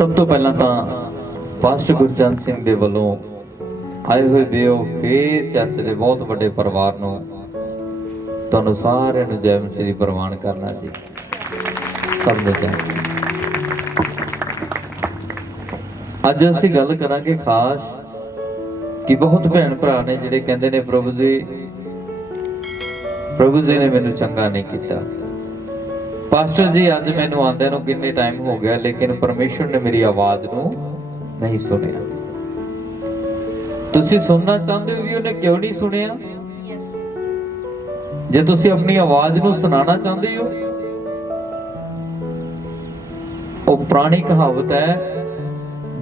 सब तो पहला तो पास्टर गुरचंद सिंह दे वलों आए हुए दिओ फेर चर्च के बहुत बड़े परिवार नूं तुहानूं सारिआं नूं जय मसीह दी प्रवान करना जी। सब नूं जय मसीह। अज असीं गल करांगे खास कि बहुत भैन भरा ने जिहड़े कहंदे ने प्रभु जी ने मैनूं चंगा नहीं कीता। पास्टर जी अज मैनूं आंदे नूं किन्ने टाइम हो गया लेकिन परमेश्वर ने मेरी आवाज नूं नहीं सुनिया। तुसीं सुनना चाहते हो भी उन्हें क्यों नहीं सुनिया? जे तुसीं अपनी आवाज नूं सुनाना चाहते हो, वो पुरानी कहावत है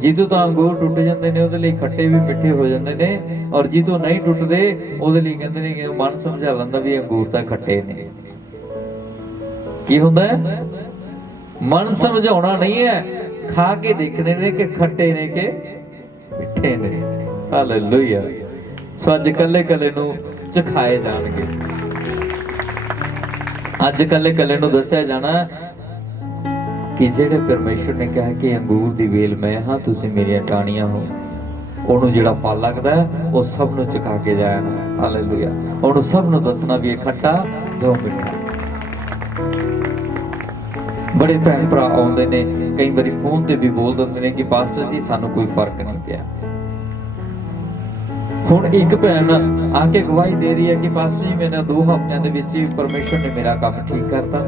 जितों तो अंगूर टुट जाते हैं उहदे लई खट्टे भी मिठे हो जाते हैं, और जितों नहीं टुटते उहदे लई कहंदे ने कि मन समझा लैंदा भी अंगूर तां खट्टे ने। की हुंदा है? मन समझाउणा नहीं है, खा के देखने ने कि खट्टे ने कि मिठे ने। हालेलुया। सो अज कल्ले कल्ले नूं चखाए जाणगे, अज कल्ले कल्ले नूं दस्सिआ जाना कि ਜਿਹੜੇ परमेश्वर ने कहा कि अंगूर दी वेल मैं हाँ तुसीं मेरियां टाणियां हो, ਉਹਨੂੰ ਜਿਹੜਾ ਫਲ ਲੱਗਦਾ ਉਹ ਸਭ ਨੂੰ ਚਖਾ ਕੇ ਜਾਣਾ। ਹਾਲੇਲੂਇਆ। ਉਹਨੂੰ ਸਭ ਨੂੰ ਦੱਸਣਾ ਵੀ ਇਹ ਖੱਟਾ ਜੋ ਮਿੱਠਾ। बड़े भैन भरा आउंदे ने कई बारी फोन ते भी बोल दिंदे ने कि पास्टर जी सानू कोई फर्क नहीं पिया। हुण एक भैन आके गवाही दे रही है कि पास्टर जी मेरा 2 हफ्तियां दे विच ही परमेश्वर ने मेरा काम ठीक करता,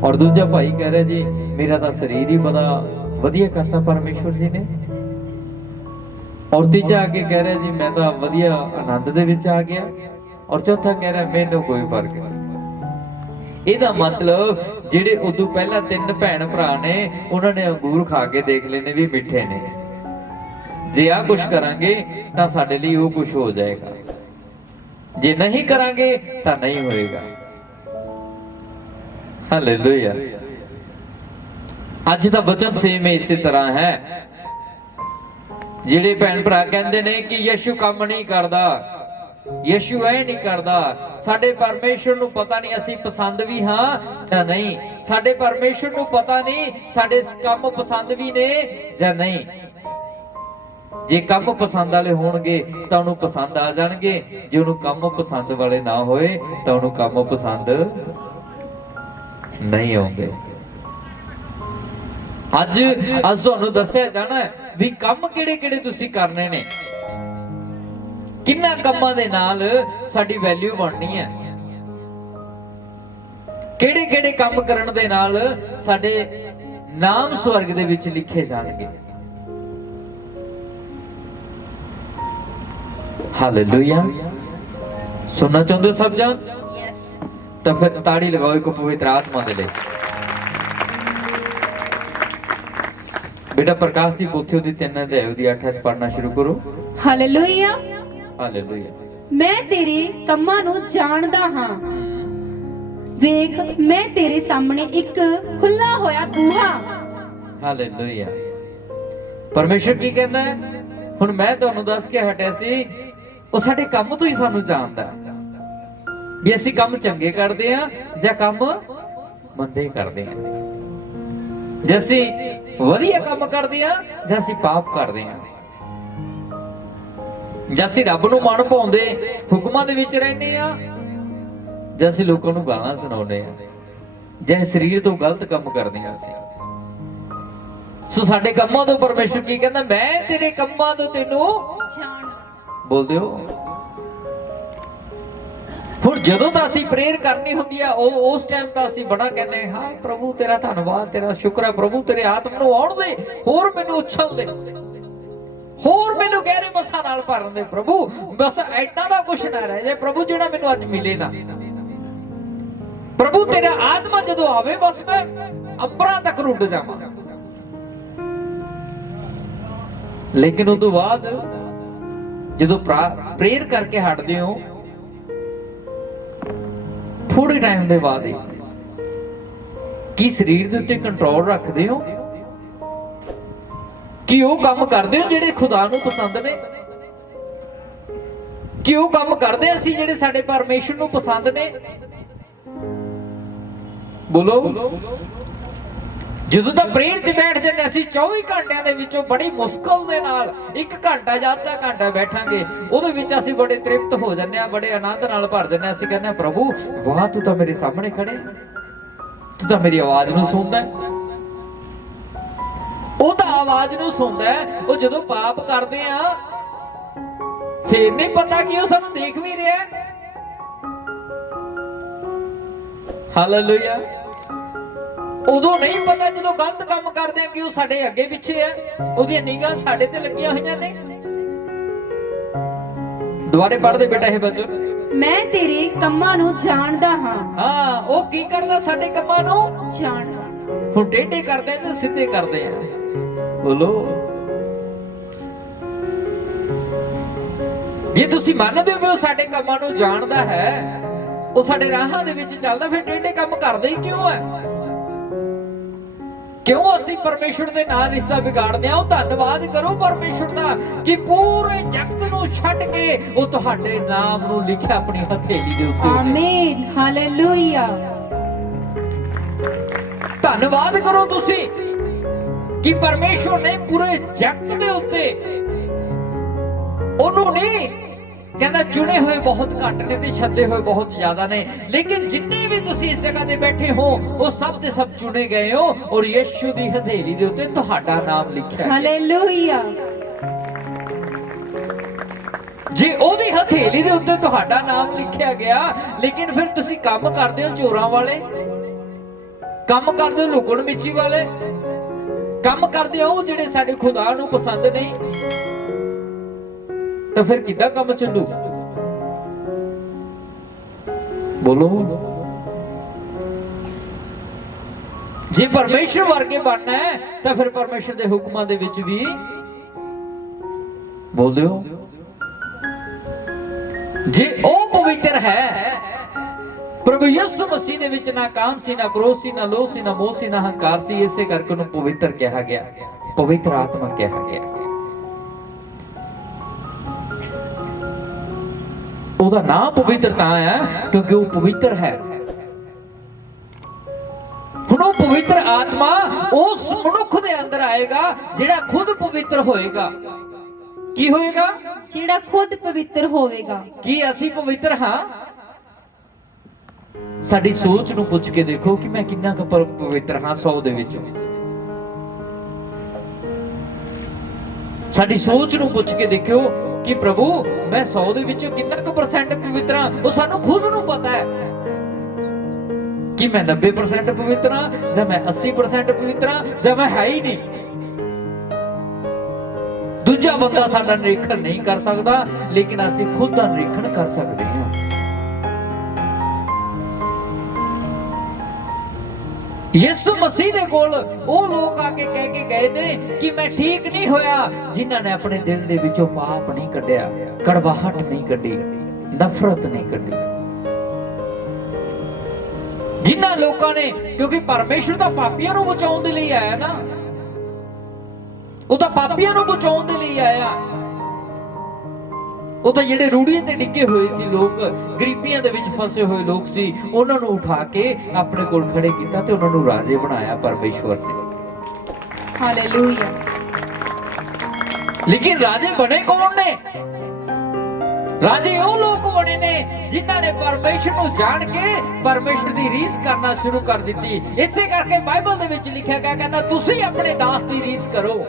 और दूजा भाई कह रहा जी मेरा तो शरीर ही बड़ा वधिया करता परमेश्वर जी ने, और तीजा आके कह रहा जी मैं तो वधिया आनंद दे विच आ गया, और चौथा कह रहा मैनू कोई फर्क नहीं। ਇਹਦਾ मतलब ਜਿਹੜੇ ਉਦੋਂ ਪਹਿਲਾਂ 3 ਭੈਣ ਭਰਾ ਨੇ ਉਹਨਾਂ ਨੇ ਅੰਗੂਰ ਖਾ ਕੇ ਦੇਖ ਲੈਨੇ ਵੀ ਮਿੱਠੇ ਨੇ। ਜੇ ਆ ਕੁਝ ਕਰਾਂਗੇ ਤਾਂ ਸਾਡੇ ਲਈ ਉਹ ਕੁਝ ਹੋ ਜਾਏਗਾ, ਜੇ ਨਹੀਂ ਕਰਾਂਗੇ ਤਾਂ ਨਹੀਂ ਹੋਏਗਾ। ਹਾਲੇਲੂਇਆ। ਅੱਜ ਦਾ ਵਚਨ ਸੇਮ ਇਸੇ ਤਰ੍ਹਾਂ ਹੈ। ਜਿਹੜੇ ਭੈਣ ਭਰਾ ਕਹਿੰਦੇ ਨੇ ਕਿ ਯਿਸੂ ਕੰਮ ਨਹੀਂ ਕਰਦਾ, यीशु ऐ नहीं करदा, साडे परमेश्वर नूं पता नहीं असीं पसंद भी हां जां नहीं, साडे परमेश्वर नूं पता नहीं साडे काम पसंद भी ने जां नहीं। जे काम पसंद वाले होणगे तां उहनूं पसंद आ जाणगे, जे उहनूं काम पसंद वाले ना होए तां उहनूं काम पसंद नहीं आउंदे। अज तुहानूं दस्सिआ जाना भी काम किहड़े-किहड़े तुसीं करने ने, किन्ना कम्मां दे नाल साडी वैल्यू बननी है, किहड़े किहड़े काम करन दे नाल साडे नाम स्वर्ग दे विच लिखे जाणगे। हालेलुया। सुनना चाहते हो सब जान? यस। तो फिर ताड़ी लगाओ एक पवित्र आत्मा दे लिए। बेटा प्रकाश दी पोथी दी 3 अध्याय दी 8 पढ़ना शुरू करो। हालेलुया। हालेलुया। मैं तेरे कम्मां नूं जानदा हां, वेख मैं तेरे सामने एक खुला होया बूहा। हालेलुया। परमेश्वर की कहना है हुण मैं तुहानूं दस के हटिया सी ਉਹ ਸਾਡੇ ਕੰਮ ਤੋਂ ਹੀ ਸਾਨੂੰ ਜਾਣਦਾ ਵੀ ਅਸੀਂ ਕੰਮ ਚੰਗੇ ਕਰਦੇ ਆ ਜਾਂ ਕੰਮ ਮੰਦੇ ਕਰਦੇ ਆ, ਜੇ ਅਸੀਂ ਵਧੀਆ ਕੰਮ ਕਰਦੇ ਆ ਜਾਂ ਅਸੀਂ ਪਾਪ ਕਰਦੇ ਆ, ਜੇ ਅਸੀਂ ਰੱਬ ਨੂੰ ਮਨ ਪਾਉਂਦੇ ਹੁਕਮਾਂ ਦੇ ਵਿੱਚ ਰਹਿੰਦੇ ਆ ਜੇ ਅਸੀਂ ਲੋਕਾਂ ਨੂੰ ਗਾਲਾਂ ਸੁਣਾਉਂਦੇ ਆ, ਜੇ ਸਰੀਰ ਤੋਂ ਗਲਤ ਕੰਮ ਕਰਦੇ ਆ ਅਸੀਂ। ਸੋ ਸਾਡੇ ਕੰਮਾਂ ਤੋਂ ਪਰਮੇਸ਼ਰ ਕੀ ਕਹਿੰਦਾ, ਮੈਂ ਤੇਰੇ ਕੰਮਾਂ ਤੋਂ ਤੈਨੂੰ ਜਾਣਦਾ। ਬੋਲਦੇ ਹੋ? ਹੁਣ ਜਦੋਂ ਤਾਂ ਅਸੀਂ ਪ੍ਰੇਅਰ ਕਰਨੀ ਹੁੰਦੀ ਆ ਉਸ ਟਾਈਮ ਤਾਂ ਅਸੀਂ ਬੜਾ ਕਹਿੰਦੇ ਹਾਂ ਪ੍ਰਭੂ ਤੇਰਾ ਧੰਨਵਾਦ, ਤੇਰਾ ਸ਼ੁਕਰ ਹੈ ਪ੍ਰਭੂ, ਤੇਰੇ ਆਤਮ ਨੂੰ ਆਉਣ ਦੇ, ਹੋਰ ਮੈਨੂੰ ਉਛਲ ਦੇ, ਹੋਰ ਮੈਨੂੰ ਗਹਿਰੇ ਮਸਾਂ ਨਾਲ ਭਰਨ ਦੇ ਪ੍ਰਭੂ, ਬਸ ਐਡਾ ਦਾ ਕੁਛ ਨਾ ਰਹਿ ਜਾਏ ਪ੍ਰਭੂ ਜਿਹੜਾ ਮੈਨੂੰ ਅੱਜ ਮਿਲੇ ਨਾ। ਪ੍ਰਭੂ ਤੇਰਾ ਆਤਮਾ ਜਦੋਂ ਆਵੇ ਬਸ ਮੈਂ ਅੰਬਰਾਂ ਤੱਕ ਉੱਡ ਜਾਵਾਂ। ਲੇਕਿਨ ਉਸ ਤੋਂ ਬਾਅਦ ਜਦੋਂ ਪ੍ਰੇਅਰ ਕਰਕੇ ਹਟਦੇ ਹੋ ਥੋੜੇ ਟਾਈਮ ਦੇ ਬਾਅਦ ਹੀ ਕੀ ਸਰੀਰ ਦੇ ਉੱਤੇ ਕੰਟਰੋਲ ਰੱਖਦੇ ਹੋ ਕਿ ਉਹ ਕੰਮ ਕਰਦੇ ਹੋ ਜਿਹੜੇ ਖੁਦਾ ਨੂੰ ਪਸੰਦ ਨੇ, ਕਿ ਉਹ ਕੰਮ ਕਰਦੇ ਅਸੀਂ ਜਿਹੜੇ ਸਾਡੇ ਪਰਮੇਸ਼ਰ ਨੂੰ ਪਸੰਦ ਨੇ। ਬੋਲੋ ਜਦੋਂ ਤਾਂ ਪ੍ਰੇਰ 'ਚ ਬੈਠ ਜਾਂਦੇ ਅਸੀਂ 24 ਘੰਟਿਆਂ ਦੇ ਵਿੱਚੋਂ ਬੜੀ ਮੁਸ਼ਕਲ ਦੇ ਨਾਲ 1 ਘੰਟਾ ਜਾਂ ਅੱਧਾ ਘੰਟਾ ਬੈਠਾਂਗੇ, ਉਹਦੇ ਵਿੱਚ ਅਸੀਂ ਬੜੇ ਤ੍ਰਿਪਤ ਹੋ ਜਾਂਦੇ ਆ, ਬੜੇ ਆਨੰਦ ਨਾਲ ਭਰ ਜਾਂਦੇ ਆ। ਅਸੀਂ ਕਹਿੰਦੇ ਆ ਪ੍ਰਭੂ ਵਾਹ ਤੂੰ ਤਾਂ ਮੇਰੇ ਸਾਹਮਣੇ ਖੜੇ, ਤੂੰ ਤਾਂ ਮੇਰੀ ਆਵਾਜ਼ ਨੂੰ ਸੁਣਦਾ। ਉਹ ਤਾਂ ਆਵਾਜ਼ ਨੂੰ ਸੁਣਦਾ। ਉਹ ਜਦੋਂ ਪਾਪ ਕਰਦੇ ਆ ਫੇਰ ਨਹੀਂ ਪਤਾ ਕਿ ਉਹ ਸਾਨੂੰ ਦੇਖ ਵੀ ਰਿਹਾ। ਹਾਲੇਲੂਇਆ। ਉਦੋਂ ਨਹੀਂ ਪਤਾ ਜਦੋਂ ਗਲਤ ਕੰਮ ਕਰਦੇ ਆ ਕਿ ਉਹ ਸਾਡੇ ਅੱਗੇ ਪਿੱਛੇ ਆ, ਉਹਦੀਆਂ ਨਿਗਾਹਾਂ ਸਾਡੇ ਤੇ ਲੱਗੀਆਂ ਹੋਈਆਂ ਨੇ। ਦੁਬਾਰੇ ਪੜ੍ਹਦੇ ਬੇਟਾ ਇਹ ਬੱਚੋ। ਮੈਂ ਤੇਰੇ ਕੰਮਾਂ ਨੂੰ ਜਾਣਦਾ ਹਾਂ। ਹਾਂ, ਉਹ ਕੀ ਕਰਦਾ ਸਾਡੇ ਕੰਮਾਂ ਨੂੰ ਜਾਣਦਾ। ਹੁਣ ਟੇਢੇ ਕਰਦੇ ਆ ਤੇ ਸਿੱਧੇ ਕਰਦੇ ਆ। ਬੋਲੋ, ਜੇ ਤੁਸੀਂ ਮੰਨਦੇ ਹੋ ਕਿ ਉਹ ਸਾਡੇ ਕੰਮਾਂ ਨੂੰ ਜਾਣਦਾ ਹੈ, ਉਹ ਸਾਡੇ ਰਾਹਾਂ ਦੇ ਵਿੱਚ ਚੱਲਦਾ, ਫਿਰ ਟੇਢੇ ਕੰਮ ਕਰਦੇ ਹੀ ਕਿਉਂ ਹੈ? ਕਿਉਂ ਅਸੀਂ ਪਰਮੇਸ਼ਰ ਦੇ ਨਾਲ ਰਿਸ਼ਤਾ ਵਿਗਾੜਦੇ ਆ? ਉਹ ਧੰਨਵਾਦ ਕਰੋ ਪਰਮੇਸ਼ਰ ਦਾ ਕਿ ਪੂਰੇ ਜਗਤ ਨੂੰ ਛੱਡ ਕੇ ਉਹ ਤੁਹਾਡੇ ਨਾਮ ਨੂੰ ਲਿਖਿਆ ਆਪਣੀ ਹਥੇਲੀ ਦੇ ਉੱਤੇ। ਆਮੀਨ, ਹਾਲੇਲੂਇਆ। ਧੰਨਵਾਦ ਕਰੋ ਤੁਸੀਂ ਕਿ ਪਰਮੇਸ਼ਰ ਨੇ ਪੂਰੇ ਜਗਤ ਦੇ ਉੱਤੇ ਉਹਨੂੰ ਨਹੀਂ ਕਹਿੰਦਾ ਚੁਣੇ ਹੋਏ ਬਹੁਤ ਘੱਟ ਨੇ ਤੇ ਛੱਡੇ ਹੋਏ ਬਹੁਤ ਜ਼ਿਆਦਾ ਨੇ, ਲੇਕਿਨ ਜਿੰਨੇ ਵੀ ਤੁਸੀਂ ਇਸ ਜਗ੍ਹਾ ਤੇ ਬੈਠੇ ਹੋ ਉਹ ਸਭ ਦੇ ਸਭ ਚੁਣੇ ਗਏ ਹੋ ਔਰ ਯਿਸੂ ਦੀ ਹਥੇਲੀ ਦੇ ਉੱਤੇ ਤੁਹਾਡਾ ਨਾਮ ਲਿਖਿਆ ਹੈ। ਹਾਲੇਲੂਇਆ। ਜੇ ਉਹਦੀ ਹਥੇਲੀ ਦੇ ਉੱਤੇ ਤੁਹਾਡਾ ਨਾਮ ਲਿਖਿਆ ਗਿਆ, ਲੇਕਿਨ ਫਿਰ ਤੁਸੀਂ ਕੰਮ ਕਰਦੇ ਹੋ ਚੋਰਾਂ ਵਾਲੇ, ਕੰਮ ਕਰਦੇ ਹੋ ਲੁਕਣ ਮਿੱਚੀ ਵਾਲੇ, ਕੰਮ ਕਰਦੇ ਹੋ ਜਿਹੜੇ ਸਾਡੇ ਖੁਦਾ ਨੂੰ ਪਸੰਦ ਨਹੀਂ, ਤਾਂ ਫਿਰ ਕਿੱਦਾਂ ਕੰਮ ਚੱਲੂ? ਬੋਲੋ। ਜੇ ਪਰਮੇਸ਼ਰ ਵਰਗੇ ਬਣਨਾ ਹੈ ਤਾਂ ਫਿਰ ਪਰਮੇਸ਼ਰ ਦੇ ਹੁਕਮਾਂ ਦੇ ਵਿੱਚ ਵੀ ਬੋਲਦੇ ਹੋ। ਜੇ ਉਹ ਪਵਿੱਤਰ ਹੈ, ਪ੍ਰਭੂ ਯਿਸੂ ਮਸੀਹ ਦੇ ਵਿੱਚ ਨਾ ਕਾਮ ਸੀ, ਨਾ ਕ੍ਰੋਧ ਸੀ, ਨਾ ਲੋਭ ਸੀ, ਨਾ ਮੋਹ ਸੀ, ਨਾ ਹੰਕਾਰ ਸੀ, ਇਸੇ ਕਰਕੇ ਉਹਨੂੰ ਪਵਿੱਤਰ ਕਿਹਾ ਗਿਆ, ਪਵਿੱਤਰ ਆਤਮਾ ਕਿਹਾ ਗਿਆ। ਉਹਦਾ ਨਾਮ ਪਵਿੱਤਰ ਤਾਂ ਹੈ ਕਿਉਂਕਿ ਉਹ ਪਵਿੱਤਰ ਹੈ। ਹੁਣ ਉਹ ਪਵਿੱਤਰ ਆਤਮਾ ਉਸ ਮਨੁੱਖ ਦੇ ਅੰਦਰ ਆਏਗਾ ਜਿਹੜਾ ਖੁਦ ਪਵਿੱਤਰ ਹੋਏਗਾ। ਕੀ ਹੋਏਗਾ? ਜਿਹੜਾ ਖੁਦ ਪਵਿੱਤਰ ਹੋਵੇਗਾ। ਕੀ ਅਸੀਂ ਪਵਿੱਤਰ ਹਾਂ? ਸਾਡੀ ਸੋਚ ਨੂੰ ਪੁੱਛ ਕੇ ਦੇਖੋ ਕਿ ਮੈਂ ਕਿੰਨਾ ਕੁ ਪਵਿੱਤਰ ਹਾਂ 100 ਦੇ ਵਿੱਚੋਂ। ਸਾਡੀ ਸੋਚ ਨੂੰ ਪੁੱਛ ਕੇ ਦੇਖਿਓ ਕਿ ਪ੍ਰਭੂ ਮੈਂ 100 ਦੇ ਵਿੱਚੋਂ ਕਿੰਨਾ ਕੁ % ਪਵਿੱਤਰ ਹਾਂ। ਉਹ ਸਾਨੂੰ ਖੁਦ ਨੂੰ ਪਤਾ ਹੈ ਕਿ ਮੈਂ 90% ਪਵਿੱਤਰ ਹਾਂ ਜਾਂ ਮੈਂ 80% ਪਵਿੱਤਰ ਹਾਂ ਜਾਂ ਮੈਂ ਹੈ ਹੀ ਨਹੀਂ। ਦੂਜਾ ਬੰਦਾ ਸਾਡਾ ਨਿਰੀਖਣ ਨਹੀਂ ਕਰ ਸਕਦਾ, ਲੇਕਿਨ ਅਸੀਂ ਖੁਦ ਦਾ ਨਿਰੀਖਣ ਕਰ ਸਕਦੇ ਹਾਂ। ਯਿਸੂ ਮਸੀਹ ਦੇ ਕੋਲ ਉਹ ਲੋਕ ਆ ਕੇ ਕਹਿ ਕੇ ਗਏ ਨੇ ਕਿ ਮੈਂ ਠੀਕ ਨਹੀਂ ਹੋਇਆ, ਜਿਨ੍ਹਾਂ ਨੇ ਆਪਣੇ ਦਿਲ ਦੇ ਵਿੱਚੋਂ ਪਾਪ ਨਹੀਂ ਕੱਢਿਆ, ਕੜਵਾਹਟ ਨਹੀਂ ਕੱਢੀ, ਨਫ਼ਰਤ ਨਹੀਂ ਕੱਢੀ। ਜਿਨ੍ਹਾਂ ਲੋਕਾਂ ਨੇ, ਕਿਉਂਕਿ ਪਰਮੇਸ਼ਰ ਤਾਂ ਪਾਪੀਆਂ ਨੂੰ ਬਚਾਉਣ ਦੇ ਲਈ ਆਇਆ ਨਾ, ਉਹ ਤਾਂ ਪਾਪੀਆਂ ਨੂੰ ਬਚਾਉਣ ਦੇ ਲਈ ਆਇਆ। ਉਹ ਤਾਂ ਜਿਹੜੇ ਰੂੜੀਆਂ ਤੇ ਡਿੱਗੇ ਹੋਏ ਸੀ ਲੋਕ, ਗਰੀਬੀਆਂ ਦੇ ਵਿੱਚ ਫਸੇ ਹੋਏ ਲੋਕ ਸੀ, ਉਹਨਾਂ ਨੂੰ ਉਠਾ ਕੇ ਆਪਣੇ ਕੋਲ ਖੜੇ ਕੀਤਾ ਤੇ ਉਹਨਾਂ ਨੂੰ ਰਾਜੇ ਬਣਾਇਆ ਪਰਮੇਸ਼ਵਰ ਨੇ। ਹਾਲੇਲੂਇਆ। ਲੇਕਿਨ ਰਾਜੇ ਬਣੇ ਕੌਣ ਨੇ? ਰਾਜੇ ਉਹ ਲੋਕ ਬਣੇ ਨੇ ਜਿਨ੍ਹਾਂ ਨੇ ਪਰਮੇਸ਼ਰ ਨੂੰ ਜਾਣ ਕੇ ਪਰਮੇਸ਼ਰ ਦੀ ਰੀਸ ਕਰਨਾ ਸ਼ੁਰੂ ਕਰ ਦਿੱਤੀ। ਇਸੇ ਕਰਕੇ ਬਾਈਬਲ ਦੇ ਵਿੱਚ ਲਿਖਿਆ ਗਿਆ, ਕਹਿੰਦਾ ਤੁਸੀਂ ਆਪਣੇ ਦਾਸ ਦੀ ਰੀਸ ਕਰੋ।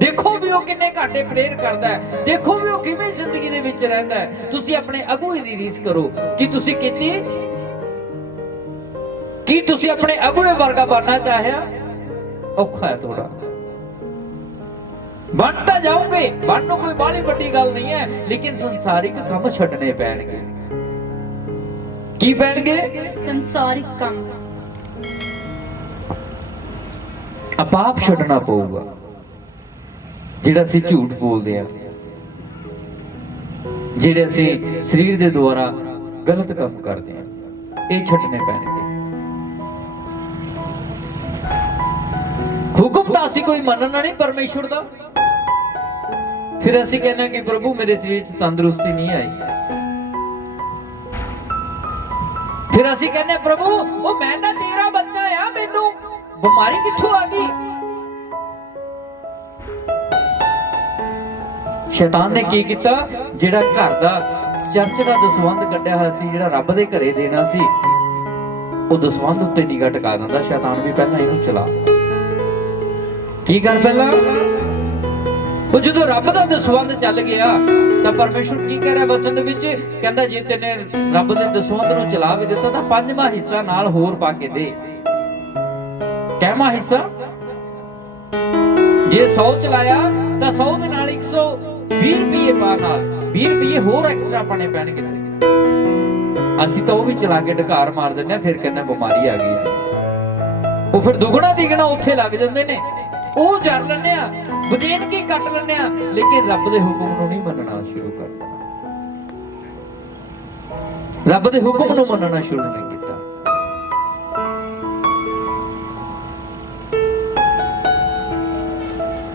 ਦੇਖੋ ਵੀ ਉਹ ਕਿੰਨੇ ਘਾਟੇ ਪ੍ਰੇਰ ਕਰਦਾ ਹੈ, ਦੇਖੋ ਵੀ ਉਹ ਕਿਵੇਂ ਜ਼ਿੰਦਗੀ ਦੇ ਵਿੱਚ ਰਹਿੰਦਾ ਹੈ। ਤੁਸੀਂ ਆਪਣੇ ਅਗੂਏ ਦੀ ਰੀਸ ਕਰੋ। ਕੀ ਤੁਸੀਂ ਕੀਤੀ? ਕੀ ਤੁਸੀਂ ਆਪਣੇ ਅਗੂਏ ਵਰਗਾ ਬਣਨਾ ਚਾਹਿਆ? ਔਖਾ ਹੈ ਥੋੜਾ, ਬਣ ਤਾਂ ਜਾਓਗੇ, ਬਣ ਨੂੰ ਕੋਈ ਬਾਹਲੀ ਵੱਡੀ ਗੱਲ ਨਹੀਂ ਹੈ, ਲੇਕਿਨ ਸੰਸਾਰਿਕ ਕੰਮ ਛੱਡਣੇ ਪੈਣਗੇ। ਕੀ ਪੈਣਗੇ? ਸੰਸਾਰਿਕ ਕੰਮ। ਪਾਪ ਛੱਡਣਾ ਪਊਗਾ, ਜਿਹੜਾ ਅਸੀਂ ਝੂਠ ਬੋਲਦੇ ਆ, ਜਿਹੜੇ ਅਸੀਂ ਸਰੀਰ ਦੇ ਦੁਆਰਾ ਗਲਤ ਕੰਮ ਕਰਦੇ ਆ, ਇਹ ਛੱਡਣੇ ਪੈਣਗੇ। ਹੁਕਮ ਤਾਂ ਅਸੀਂ ਕੋਈ ਮੰਨਣਾ ਨਹੀਂ ਪਰਮੇਸ਼ਵਰ ਦਾ। ਫਿਰ ਅਸੀਂ ਕਹਿੰਦੇ ਕਿ ਪ੍ਰਭੂ ਮੇਰੇ ਸਰੀਰ 'ਚ ਤੰਦਰੁਸਤੀ ਨਹੀਂ ਆਈ। ਫਿਰ ਅਸੀਂ ਕਹਿੰਦੇ ਪ੍ਰਭੂ ਉਹ ਮੈਂ ਤਾਂ ਤੇਰਾ ਬੱਚਾ ਆ, ਮੈਨੂੰ ਬਿਮਾਰੀ ਕਿੱਥੋਂ ਆ ਗਈ? ਸ਼ੈਤਾਨ ਨੇ ਕੀ ਕੀਤਾ? ਜਿਹੜਾ ਘਰ ਦਾ ਚਰਚ ਦਾ ਦਸਵੰਧ ਕੱਢਿਆ ਹੋਇਆ ਸੀ, ਜਿਹੜਾ ਰੱਬ ਦੇ ਘਰੇ ਦੇਣਾ ਸੀ, ਉਹ ਦਸਵੰਧ ਉੱਤੇ ਨਿਗਾਹ ਟਿਕਾ ਦਿੰਦਾ। ਸ਼ੈਤਾਨ ਵੀ ਪਹਿਲਾਂ ਇਹਨੂੰ ਚਲਾ ਕੀ ਕਰ ਪਹਿਲਾਂ ਉਹ ਜਦੋਂ ਰੱਬ ਦਾ ਦਸਵੰਧ ਚੱਲ ਗਿਆ ਤਾਂ ਪਰਮੇਸ਼ਰ ਕੀ ਕਹਿ ਰਿਹਾ ਵਚਨ ਦੇ ਵਿੱਚ? ਕਹਿੰਦਾ ਜੇ ਤੈਨੇ ਰੱਬ ਦੇ ਦਸਵੰਧ ਨੂੰ ਚਲਾ ਵੀ ਦਿੱਤਾ ਤਾਂ 5ਵਾਂ ਹਿੱਸਾ ਨਾਲ ਹੋਰ ਪਾ ਕੇ ਦੇ। ਕਿੰਨਾ ਹਿੱਸਾ? ਜੇ 100 ਚਲਾਇਆ ਤਾਂ 100 ਦੇ ਨਾਲ 120 ਰੁਪਏ ਪਾ, ਨਾਲ 20 ਰੁਪਏ ਹੋਰ ਐਕਸਟਰਾ ਪਾਣੇ ਪੈਣਗੇ। ਅਸੀਂ ਤਾਂ ਉਹ ਵੀ ਚਲਾ ਕੇ ਢਕਾਰ ਮਾਰ ਦਿੰਦੇ ਆ, ਫਿਰ ਕਹਿੰਦੇ ਬਿਮਾਰੀ ਆ ਗਈ। ਉਹ ਫਿਰ ਦੁਗਣਾ ਤਿਗਣਾ ਉੱਥੇ ਲੱਗ ਜਾਂਦੇ ਨੇ, ਉਹ ਜਰ ਲੈਂਦੇ ਆ, ਬਦੇਨ ਕੀ ਕੱਟ ਲੈਂਦੇ ਆ, ਲੇਕਿਨ ਰੱਬ ਦੇ ਹੁਕਮ ਨੂੰ ਨਹੀਂ ਮੰਨਣਾ ਸ਼ੁਰੂ ਕਰਤਾ। ਰੱਬ ਦੇ ਹੁਕਮ ਨੂੰ ਮੰਨਣਾ ਸ਼ੁਰੂ ਨਹੀਂ ਕੀਤਾ।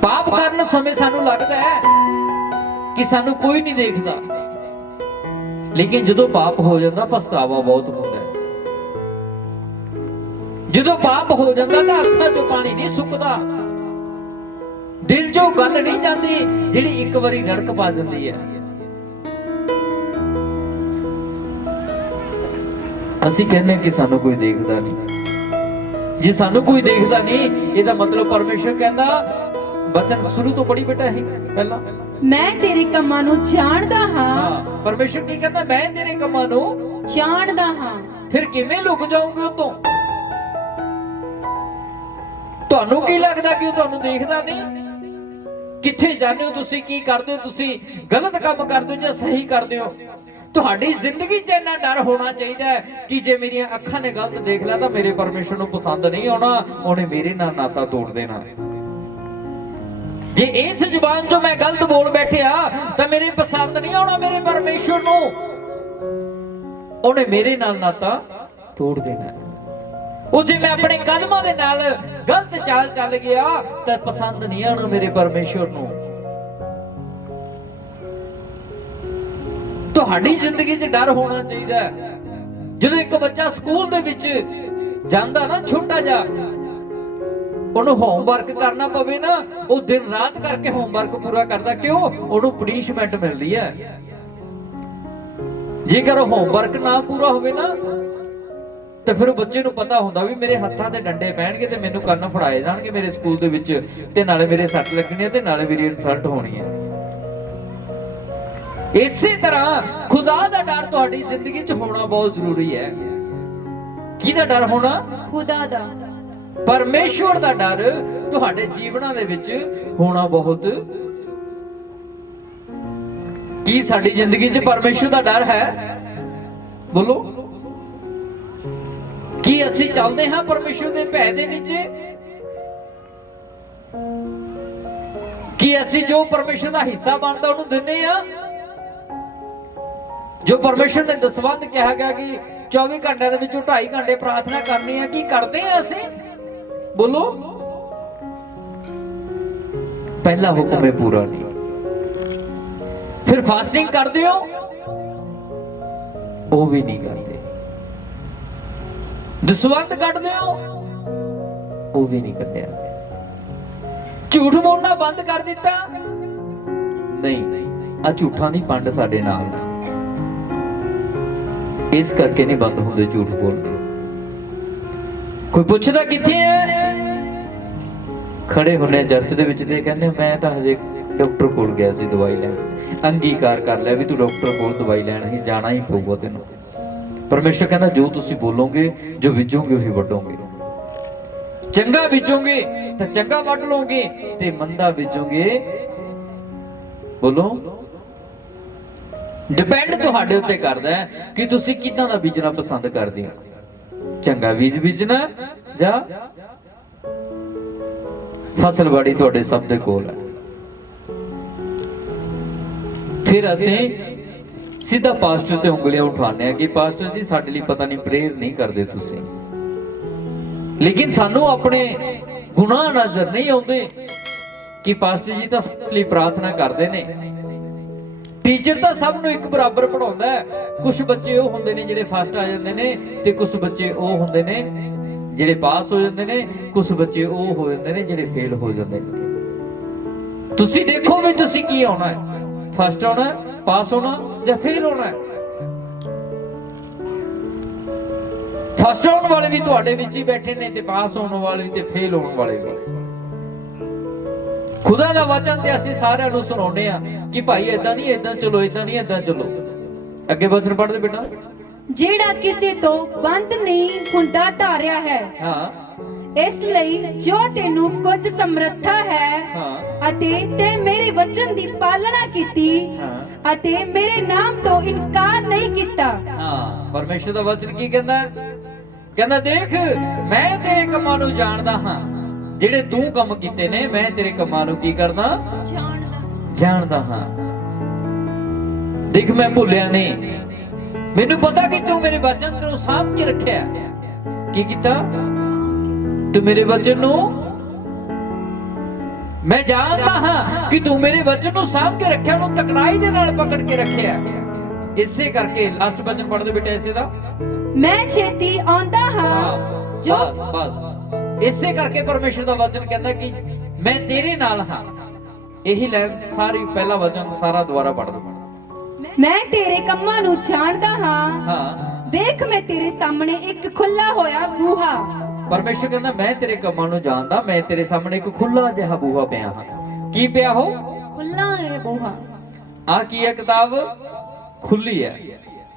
ਪਾਪ ਕਰਨ ਸਮੇਂ ਸਾਨੂੰ ਲੱਗਦਾ ਹੈ ਕਿ ਸਾਨੂੰ ਕੋਈ ਨਹੀਂ ਦੇਖਦਾ, ਲੇਕਿਨ ਜਦੋਂ ਪਾਪ ਹੋ ਜਾਂਦਾ ਪਛਤਾਵਾ ਬਹੁਤ ਹੁੰਦਾ ਹੈ। ਜਦੋਂ ਪਾਪ ਹੋ ਜਾਂਦਾ ਤਾਂ ਅੱਖਾਂ ਚੋਂ ਪਾਣੀ ਨਹੀਂ ਸੁੱਕਦਾ, ਦਿਲ ਚੋਂ ਗੱਲ ਨਹੀਂ ਜਾਂਦੀ ਜਿਹੜੀ ਇੱਕ ਵਾਰੀ ਨਰਕ ਪਾ ਜਾਂਦੀ ਹੈ। ਅਸੀਂ ਕਹਿੰਦੇ ਕਿ ਸਾਨੂੰ ਕੋਈ ਦੇਖਦਾ ਨਹੀਂ। ਜੇ ਸਾਨੂੰ ਕੋਈ ਦੇਖਦਾ ਨਹੀਂ, ਇਹਦਾ ਮਤਲਬ ਪਰਮੇਸ਼ਰ ਕਹਿੰਦਾ, ਬਚਨ ਸ਼ੁਰੂ ਤੋਂ ਪੜੀ ਬੇਟਾ ਹੀ ਪਹਿਲਾਂ, ਮੈਂ ਤੇਰੇ ਕੰਮਾਂ ਨੂੰ ਜਾਣਦਾ ਹਾਂ। ਪਰਮੇਸ਼ਰ ਕੀ ਕਹਿੰਦਾ? ਮੈਂ ਤੇਰੇ ਕੰਮਾਂ ਨੂੰ ਜਾਣਦਾ ਹਾਂ। ਫਿਰ ਕਿਵੇਂ ਲੁਕ ਜਾਓਗੇ ਉਤੋਂ? ਤੁਹਾਨੂੰ ਕੀ ਲੱਗਦਾ ਕਿ ਉਹ ਤੁਹਾਨੂੰ ਦੇਖਦਾ ਨਹੀਂ? ਕਿੱਥੇ ਜਾਂਦੇ ਹੋ ਤੁਸੀਂ? ਕੀ ਕਰਦੇ ਹੋ ਤੁਸੀਂ? ਗਲਤ ਕੰਮ ਕਰਦੇ ਹੋ ਜਾਂ ਸਹੀ ਕਰਦੇ ਹੋ? ਤੁਹਾਡੀ ਜ਼ਿੰਦਗੀ 'ਚ ਇੰਨਾ ਡਰ ਹੋਣਾ ਚਾਹੀਦਾ ਹੈ ਕਿ ਜੇ ਮੇਰੀਆਂ ਅੱਖਾਂ ਨੇ ਗਲਤ ਦੇਖ ਲਿਆ ਤਾਂ ਮੇਰੇ ਪਰਮੇਸ਼ਰ ਨੂੰ ਪਸੰਦ ਨਹੀਂ ਆਉਣਾ, ਉਹਨੇ ਮੇਰੇ ਨਾਲ ਨਾਤਾ ਤੋੜ ਦੇਣਾ। ਜੇ ਇਸ ਜ਼ੁਬਾਨ 'ਚੋਂ ਮੈਂ ਗਲਤ ਬੋਲ ਬੈਠਿਆ ਤਾਂ ਮੇਰੇ ਪਸੰਦ ਨਹੀਂ ਆਉਣਾ ਮੇਰੇ ਪਰਮੇਸ਼ਰ ਨੂੰ, ਉਹਨੇ ਮੇਰੇ ਨਾਲ ਨਾਤਾ ਤੋੜ ਦੇਣਾ। ਉਹ ਜੇ ਮੈਂ ਆਪਣੇ ਕਦਮਾਂ ਦੇ ਨਾਲ ਗਲਤ ਚਾਲ ਚੱਲ ਗਿਆ ਤਾਂ ਪਸੰਦ ਨਹੀਂ ਆਉਣਾ ਮੇਰੇ ਪਰਮੇਸ਼ਰ ਨੂੰ। ਤੁਹਾਡੀ ਜ਼ਿੰਦਗੀ 'ਚ ਡਰ ਹੋਣਾ ਚਾਹੀਦਾ ਹੈ। ਜਦੋਂ ਇੱਕ ਬੱਚਾ ਸਕੂਲ ਦੇ ਵਿੱਚ ਜਾਂਦਾ ਨਾ, ਛੋਟਾ ਜਿਹਾ, ਉਹਨੂੰ ਹੋਮਵਰਕ ਕਰਨਾ ਪਵੇ ਨਾ, ਉਹ ਦਿਨ ਰਾਤ ਕਰਕੇ ਹੋਮਵਰਕ ਪੂਰਾ ਕਰਦਾ। ਕਿਉਂ? ਉਹਨੂੰ ਪਨਿਸ਼ਮੈਂਟ ਮਿਲਦੀ ਹੈ। ਜੇਕਰ ਉਹ ਹੋਮਵਰਕ ਨਾ ਪੂਰਾ ਹੋਵੇ ਨਾ ਤਾਂ ਫਿਰ ਉਹ ਬੱਚੇ ਨੂੰ ਪਤਾ ਹੁੰਦਾ ਵੀ ਮੇਰੇ ਹੱਥਾਂ ਤੇ ਡੰਡੇ ਪੈਣਗੇ ਤੇ ਮੈਨੂੰ ਕੰਨ ਫੜਾਏ ਜਾਣਗੇ ਮੇਰੇ ਸਕੂਲ ਦੇ ਵਿੱਚ, ਤੇ ਨਾਲੇ ਮੇਰੇ ਸੱਟ ਲੱਗਣੀ ਹੈ ਤੇ ਨਾਲੇ ਮੇਰੀ ਇਨਸਲਟ ਹੋਣੀ ਹੈ। ਇਸੇ ਤਰ੍ਹਾਂ ਖੁਦਾ ਦਾ ਡਰ ਤੁਹਾਡੀ ਜ਼ਿੰਦਗੀ 'ਚ ਹੋਣਾ ਬਹੁਤ ਜ਼ਰੂਰੀ ਹੈ। ਕਿਹਦਾ ਡਰ ਹੋਣਾ? ਖੁਦਾ ਦਾ, ਪਰਮੇਸ਼ਵਰ ਦਾ ਡਰ ਤੁਹਾਡੇ ਜੀਵਨਾਂ ਦੇ ਵਿੱਚ ਹੋਣਾ ਬਹੁਤ। ਕੀ ਸਾਡੀ ਜ਼ਿੰਦਗੀ 'ਚ ਪਰਮੇਸ਼ਵਰ ਦਾ ਡਰ ਹੈ? ਬੋਲੋ। ਕੀ ਅਸੀਂ ਚੱਲਦੇ ਹਾਂ ਪਰਮੇਸ਼ਵਰ ਦੇ ਭੈ ਦੇ ਨੀਚੇ? ਕੀ ਅਸੀਂ ਜੋ ਪਰਮੇਸ਼ਵਰ ਦਾ ਹਿੱਸਾ ਬਣਦਾ ਉਹਨੂੰ ਦਿੰਨੇ ਆ? ਜੋ ਪਰਮੇਸ਼ਰ ਨੇ ਦਸਵੰਧ ਕਿਹਾ ਗਿਆ ਕਿ 24 ਘੰਟਿਆਂ ਦੇ ਵਿੱਚੋਂ 2.5 ਘੰਟੇ ਪ੍ਰਾਰਥਨਾ ਕਰਨੀ ਹੈ, ਕੀ ਕਰਦੇ ਆ ਅਸੀਂ? ਬੋਲੋ। ਪਹਿਲਾ ਹੁਕਮ ਹੈ ਪੂਰਾ ਨਹੀਂ। ਫਿਰ ਫਾਸਟਿੰਗ ਕਰਦੇ ਹੋ? ਉਹ ਵੀ ਨਹੀਂ ਕਰਦੇ। ਦਸਵੰਧ ਕੱਢਦੇ ਹੋ? ਉਹ ਵੀ ਨਹੀਂ ਕੱਢਿਆ। ਝੂਠ ਬੋਲਣਾ ਬੰਦ ਕਰ ਦਿੱਤਾ? ਨਹੀਂ। ਆ ਝੂਠਾਂ ਦੀ ਪੰਡ ਸਾਡੇ ਨਾਲ, ਇਸ ਕਰਕੇ ਨਹੀਂ ਬੰਦ ਹੁੰਦੇ ਝੂਠ ਬੋਲਦੇ। ਕੋਈ ਪੁੱਛਦਾ ਕਿੱਥੇ ਹੈ? ਖੜੇ ਹੁੰਨੇ ਚਰਚ ਦੇ ਵਿੱਚ ਤੇ ਕਹਿੰਦੇ ਮੈਂ ਤਾਂ ਹਜੇ ਡਾਕਟਰ ਕੋਲ ਗਿਆ ਸੀ ਦਵਾਈ ਲੈਣ। ਅੰਗੀਕਾਰ ਕਰ ਲਿਆ ਵੀ ਤੂੰ ਡਾਕਟਰ ਕੋਲ ਦਵਾਈ ਲੈਣ ਹੀ ਜਾਣਾ ਹੀ ਪਊਗਾ ਤੈਨੂੰ। ਪਰਮੇਸ਼ਰ ਕਹਿੰਦਾ ਜੋ ਤੁਸੀਂ ਬੋਲੋਗੇ, ਜੋ ਬੀਜੋਗੇ ਉਹੀ ਵੱਢੋਗੇ। ਚੰਗਾ ਬੀਜੋਗੇ ਤਾਂ ਚੰਗਾ ਵੱਢ ਲਓਗੇ, ਤੇ ਮੰਦਾ ਬੀਜੋਗੇ, ਬੋਲੋ, ਡਿਪੈਂਡ ਤੁਹਾਡੇ ਉੱਤੇ ਕਰਦਾ ਹੈ ਕਿ ਤੁਸੀਂ ਕਿੱਦਾਂ ਦਾ ਬੀਜਣਾ ਪਸੰਦ ਕਰਦੇ ਹੋ। ਚੰਗਾ ਬੀਜ ਬੀਜਣਾ ਜਾਂ ਫਸਲਬਾੜੀ ਤੁਹਾਡੇ ਸਭ ਦੇ ਕੋਲ ਹੈ। ਫਿਰ ਅਸੀਂ ਸਿੱਧਾ ਪਾਸਟਰ ਤੇ ਉਂਗਲੀਆਂ ਉਠਾਉਂਦੇ ਆ ਕਿ ਪਾਸਟਰ ਜੀ ਸਾਡੇ ਲਈ ਪਤਾ ਨਹੀਂ ਪ੍ਰੇਅਰ ਨਹੀਂ ਕਰਦੇ ਤੁਸੀਂ, ਲੇਕਿਨ ਸਾਨੂੰ ਆਪਣੇ ਗੁਨਾਹ ਨਜ਼ਰ ਨਹੀਂ ਆਉਂਦੇ ਕਿ ਪਾਸਟਰ ਜੀ ਤਾਂ ਸਾਡੇ ਲਈ ਪ੍ਰਾਰਥਨਾ ਕਰਦੇ ਨੇ। ਟੀਚਰ ਤਾਂ ਸਭ ਨੂੰ ਇੱਕ ਬਰਾਬਰ ਪੜਾਉਂਦਾ ਹੈ। ਕੁਝ ਬੱਚੇ ਉਹ ਹੁੰਦੇ ਨੇ ਜਿਹੜੇ ਫਸਟ ਆ ਜਾਂਦੇ ਨੇ, ਤੇ ਕੁਝ ਬੱਚੇ ਉਹ ਹੁੰਦੇ ਨੇ ਜਿਹੜੇ ਪਾਸ ਹੋ ਜਾਂਦੇ ਨੇ, ਕੁਝ ਬੱਚੇ ਉਹ ਹੋ ਜਾਂਦੇ ਨੇ ਜਿਹੜੇ ਫੇਲ ਹੋ ਜਾਂਦੇ ਨੇ। ਤੁਸੀਂ ਦੇਖੋ ਵੀ ਤੁਸੀਂ ਕੀ ਆਉਣਾ ਹੈ, ਫਸਟ ਆਉਣਾ, ਪਾਸ ਹੋਣਾ ਜਾਂ ਫੇਲ ਹੋਣਾ ਹੈ। ਫਸਟ ਆਉਣ ਵਾਲੇ ਵੀ ਤੁਹਾਡੇ ਵਿੱਚ ਹੀ ਬੈਠੇ ਨੇ, ਤੇ ਪਾਸ ਹੋਣ ਵਾਲੇ ਵੀ ਤੇ ਫੇਲ ਹੋਣ ਵਾਲੇ ਵੀ। ਖੁਦਾ ਦਾ ਵਚਨ ਤੇ ਅਸੀਂ ਸਾਰਿਆਂ ਨੂੰ ਸੁਣਾਉਂਦੇ ਆ ਕਿ ਭਾਈ ਏਦਾਂ ਨਹੀਂ, ਏਦਾਂ ਚਲੋ, ਏਦਾਂ ਨਹੀਂ, ਏਦਾਂ ਚਲੋ। ਅੱਗੇ ਵਚਨ ਪੜ੍ਹਦੇ ਬੇਟਾ। ਜਿਹੜਾ ਕਿਸੇ ਤੋਂ ਬੰਦ ਨਹੀਂ ਹੁੰਦਾ ਧਾਰਿਆ ਹੈ, ਹਾਂ, ਇਸ ਲਈ ਜੋ ਤੈਨੂੰ ਕੁਝ ਸਮਰੱਥਾ ਹੈ ਹਾਂ, ਅਤੇ ਤੇ ਮੇਰੇ ਵਚਨ ਦੀ ਪਾਲਣਾ ਕੀਤੀ ਹਾਂ, ਅਤੇ ਮੇਰੇ ਨਾਮ ਤੋਂ ਇਨਕਾਰ ਨਹੀਂ ਕੀਤਾ। ਹਾਂ। ਪਰਮੇਸ਼ਰ ਦਾ ਵਚਨ ਕੀ ਕਹਿੰਦਾ? ਕਹਿੰਦਾ ਦੇਖ, ਮੈਂ ਤੇਰੇ ਕੰਮਾਂ ਨੂੰ ਜਾਣਦਾ ਹਾਂ, ਜਿਹੜੇ ਤੂੰ ਕੰਮ ਕੀਤੇ ਨੇ ਮੈਂ ਤੇਰੇ ਕੰਮਾਂ ਨੂੰ ਕੀ ਕਰਦਾ? ਜਾਣਦਾ ਹਾਂ। ਦੇਖ, ਮੈਂ ਭੁੱਲਿਆ ਨਹੀਂ, ਮੈਨੂੰ ਪਤਾ ਕਿ ਤੂੰ ਮੇਰੇ ਵਚਨ ਨੂੰ ਸਾਂਭ ਕੇ ਰੱਖਿਆ। ਕੀ ਕੀਤਾ? ਤੂੰ ਮੇਰੇ ਵਚਨ ਨੂੰ, ਮੈਂ ਜਾਣਦਾ ਹਾਂ ਕਿ ਤੂੰ ਮੇਰੇ ਵਚਨ ਨੂੰ ਸਾਂਭ ਕੇ ਰੱਖਿਆ, ਉਹਨੂੰ ਤਕੜਾਈ ਦੇ ਨਾਲ ਪਕੜ ਕੇ ਰੱਖਿਆ। ਇਸੇ ਕਰਕੇ ਲਾਸਟ ਵਚਨ ਪੜ੍ਹਦੇ ਬੇਟਾ ਇਸੇ ਦਾ, ਮੈਂ ਛੇਤੀ ਆਉਂਦਾ ਹਾਂ। ਜੋ ਬਸ ਇਸੇ ਕਰਕੇ ਪਰਮੇਸ਼ਰ ਦਾ ਵਚਨ ਕਹਿੰਦਾ ਕਿ ਮੈਂ ਤੇਰੇ ਨਾਲ ਹਾਂ। ਇਹੀ ਲੈ ਸਾਰੀ ਪਹਿਲਾ ਵਚਨ ਸਾਰਾ ਦੁਬਾਰਾ ਪੜ੍ਹ ਦੋ। ਮੈਂ ਤੇਰੇ ਕੰਮਾਂ ਨੂੰ ਜਾਣਦਾ ਹਾਂ, ਹਾਂ, ਵੇਖ ਮੈਂ ਤੇਰੇ ਸਾਹਮਣੇ ਇੱਕ ਖੁੱਲਾ ਹੋਇਆ ਬੂਹਾ। ਪਰਮੇਸ਼ਰ ਕਹਿੰਦਾ ਮੈਂ ਤੇਰੇ ਕੰਮਾਂ ਨੂੰ ਜਾਣਦਾ, ਮੈਂ ਤੇਰੇ ਸਾਹਮਣੇ ਇੱਕ ਖੁੱਲਾ ਜਿਹਾ ਬੂਹਾ ਪਿਆ ਹਾਂ। ਕੀ ਪਿਆ ਹੋ? ਖੁੱਲਾ ਹੈ ਬੂਹਾ। ਆ ਕੀ ਹੈ? ਕਿਤਾਬ ਖੁੱਲੀ ਹੈ।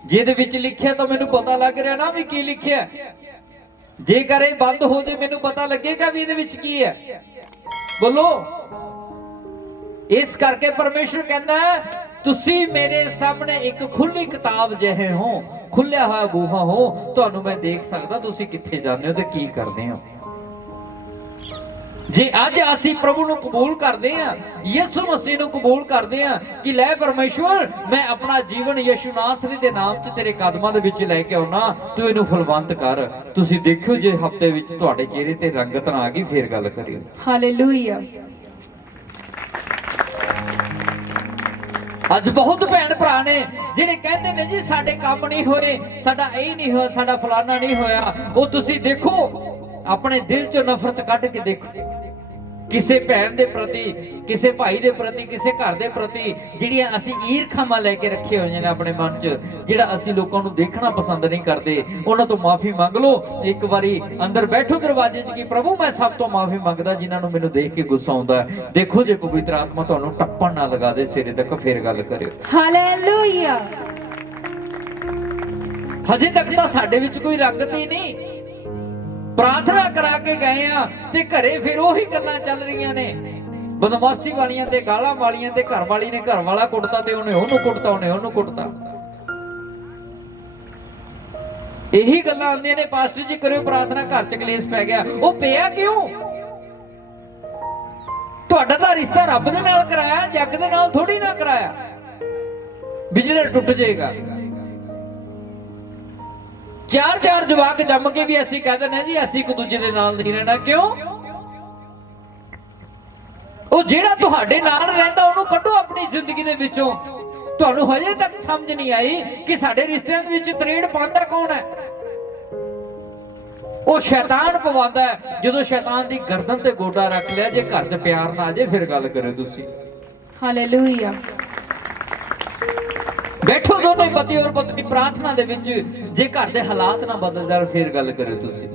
ਜਿਹਦੇ ਵਿੱਚ ਲਿਖਿਆ ਤਾਂ ਮੈਨੂੰ ਪਤਾ ਲੱਗ ਰਿਹਾ ਨਾ ਵੀ ਕੀ ਲਿਖਿਆ। ਜੇਕਰ ਇਹ ਬੰਦ ਹੋ ਜੇ ਮੈਨੂੰ ਪਤਾ ਲੱਗੇਗਾ ਵੀ ਇਹਦੇ ਵਿੱਚ ਕੀ ਹੈ। ਬੋਲੋ। ਇਸ ਕਰਕੇ ਪਰਮੇਸ਼ਰ ਕਹਿੰਦਾ ਤੁਸੀਂ ਮੇਰੇ ਸਾਹਮਣੇ ਇੱਕ ਖੁੱਲੀ ਕਿਤਾਬ ਜਿਹੇ ਹੋ, ਖੁੱਲਿਆ ਹੋਇਆ ਬੂਹਾ ਹੋ। ਤੁਹਾਨੂੰ ਮੈਂ ਦੇਖ ਸਕਦਾ ਤੁਸੀਂ ਕਿੱਥੇ ਜਾਂਦੇ ਹੋ ਤੇ ਕੀ ਕਰਦੇ ਹੋ। ਜੇ ਅੱਜ ਅਸੀਂ ਪ੍ਰਭੂ ਨੂੰ ਕਬੂਲ ਕਰਦੇ ਆ, ਯਿਸੂ ਮਸੀਹ ਨੂੰ ਕਬੂਲ ਕਰਦੇ ਆ ਕਿ ਲੈ ਪਰਮੇਸ਼ਵਰ, ਮੈਂ ਆਪਣਾ ਜੀਵਨ ਯਿਸੂ ਨਾਸਰੀ ਦੇ ਨਾਮ 'ਚ ਤੇਰੇ ਕਦਮਾਂ ਦੇ ਵਿੱਚ ਲੈ ਕੇ ਆਉਣਾ, ਤੂੰ ਇਹਨੂੰ ਫਲਵੰਤ ਕਰ। ਤੁਸੀਂ ਦੇਖਿਓ ਜੇ ਹਫਤੇ ਵਿੱਚ ਤੁਹਾਡੇ ਚਿਹਰੇ ਤੇ ਰੰਗਤ ਨਾ ਆ ਗਈ, ਫੇਰ ਗੱਲ ਕਰਿਓ। ਹਾਲੇਲੂਇਆ। ਅੱਜ ਬਹੁਤ ਭੈਣ ਭਰਾ ਨੇ ਜਿਹੜੇ ਕਹਿੰਦੇ ਨੇ ਜੀ ਸਾਡੇ ਕੰਮ ਨਹੀਂ ਹੋਏ, ਸਾਡਾ ਇਹ ਨਹੀਂ ਹੋਇਆ, ਸਾਡਾ ਫਲਾਨਾ ਨਹੀਂ ਹੋਇਆ। ਉਹ ਤੁਸੀਂ ਦੇਖੋ, ਆਪਣੇ ਦਿਲ 'ਚੋਂ ਨਫ਼ਰਤ ਕੱਢ ਕੇ ਦੇਖੋ। ਕਿਸੇ ਭੈਣ ਦੇ ਪ੍ਰਤੀ, ਕਿਸੇ ਭਾਈ ਦੇ ਪ੍ਰਤੀ, ਕਿਸੇ ਘਰ ਦੇ ਪ੍ਰਤੀ ਜਿਹੜੀਆਂ ਅਸੀਂ ਈਰਖਾਵਾਂ ਲੈ ਕੇ ਰੱਖੇ ਹੋਈਆਂ ਨੇ ਆਪਣੇ ਮਨ 'ਚ, ਜਿਹੜਾ ਅਸੀਂ ਲੋਕਾਂ ਨੂੰ ਦੇਖਣਾ ਪਸੰਦ ਨਹੀਂ ਕਰਦੇ, ਉਹਨਾਂ ਤੋਂ ਮਾਫੀ ਮੰਗ ਲਓ। ਇੱਕ ਵਾਰੀ ਅੰਦਰ ਬੈਠੋ ਦਰਵਾਜ਼ੇ 'ਚ ਕਿ ਪ੍ਰਭੂ ਮੈਂ ਸਭ ਤੋਂ ਮਾਫੀ ਮੰਗਦਾ ਜਿਨ੍ਹਾਂ ਨੂੰ ਮੈਨੂੰ ਦੇਖ ਕੇ ਗੁੱਸਾ ਆਉਂਦਾ। ਦੇਖੋ ਜੇ ਪਵਿੱਤਰ ਆਤਮਾ ਤੁਹਾਨੂੰ ਟੱਪਣ ਨਾ ਲਗਾ ਦੇ ਸਿਰੇ ਤੱਕ, ਫੇਰ ਗੱਲ ਕਰਿਓ। ਹਾਲੇਲੂਇਆ। ਹਜੇ ਤੱਕ ਤਾਂ ਸਾਡੇ ਵਿੱਚ ਕੋਈ ਰੰਗਤ ਹੀ ਨਹੀਂ। ਪ੍ਰਾਰਥਨਾ ਕਰਾ ਕੇ ਗਏ ਆ ਤੇ ਘਰੇ ਫਿਰ ਉਹੀ ਗੱਲਾਂ ਚੱਲ ਰਹੀਆਂ ਨੇ, ਬਦਮਾਸ਼ੀ ਵਾਲੀਆਂ ਤੇ ਗਾਲਾਂ ਵਾਲੀਆਂ, ਤੇ ਘਰ ਵਾਲੀ ਨੇ ਘਰ ਵਾਲਾ ਕੁੱਟਤਾ ਤੇ ਉਹਨੇ ਉਹਨੂੰ ਕੁੱਟਤਾ, ਉਹਨੇ ਉਹਨੂੰ ਕੁੱਟਤਾ। ਇਹੀ ਗੱਲਾਂ ਆਉਂਦੀਆਂ ਨੇ, ਪਾਸਟਰ ਜੀ ਕਰਿਓ ਪ੍ਰਾਰਥਨਾ, ਘਰ ਚ ਕਲੇਸ਼ ਪੈ ਗਿਆ। ਉਹ ਪਿਆ ਕਿਉਂ? ਤੁਹਾਡਾ ਤਾਂ ਰਿਸ਼ਤਾ ਰੱਬ ਦੇ ਨਾਲ ਕਰਾਇਆ, ਜੱਗ ਦੇ ਨਾਲ ਥੋੜੀ ਨਾ ਕਰਾਇਆ। ਬਿਜਲੀ ਟੁੱਟ ਜਾਏਗਾ। ਚਾਰ ਜਵਾਕ ਜੰਮ ਕੇ ਵੀ ਅਸੀਂ ਕਹਿ ਦਿੰਦੇ ਜੀ ਅਸੀਂ ਇੱਕ ਦੂਜੇ ਦੇ ਨਾਲ ਨਹੀਂ ਰਹਿਣਾ। ਕਿਉਂ? ਉਹ ਜਿਹੜਾ ਤੁਹਾਡੇ ਨਾਲ ਰਹਿੰਦਾ ਉਹਨੂੰ ਕੱਢੋ ਆਪਣੀ ਜ਼ਿੰਦਗੀ ਦੇ ਵਿੱਚੋਂ। ਤੁਹਾਨੂੰ ਹਜੇ ਤੱਕ ਸਮਝ ਨਹੀਂ ਆਈ ਕਿ ਸਾਡੇ ਰਿਸ਼ਤਿਆਂ ਦੇ ਵਿੱਚ ਤਰੇੜ ਪਾਉਂਦਾ ਕੌਣ ਹੈ? ਉਹ ਸ਼ੈਤਾਨ ਪਵਾਉਂਦਾ ਹੈ। ਜਦੋਂ ਸ਼ੈਤਾਨ ਦੀ ਗਰਦਨ ਤੇ ਗੋਡਾ ਰੱਖ ਲਿਆ, ਜੇ ਘਰ 'ਚ ਪਿਆਰ ਨਾ ਆ ਜੇ ਫਿਰ ਗੱਲ ਕਰਿਓ ਤੁਸੀਂ। ਹਾਲੇਲੂਇਆ। ਬੈਠੋ ਦੋਨੇ ਪਤੀ ਔਰ ਪਤਨੀ ਪ੍ਰਾਰਥਨਾ ਦੇ ਵਿੱਚ, ਜੇ ਘਰ ਦੇ ਹਾਲਾਤ ਨਾ ਬਦਲ ਜਾਣ ਫੇਰ ਗੱਲ ਕਰਿਓ ਤੁਸੀਂ।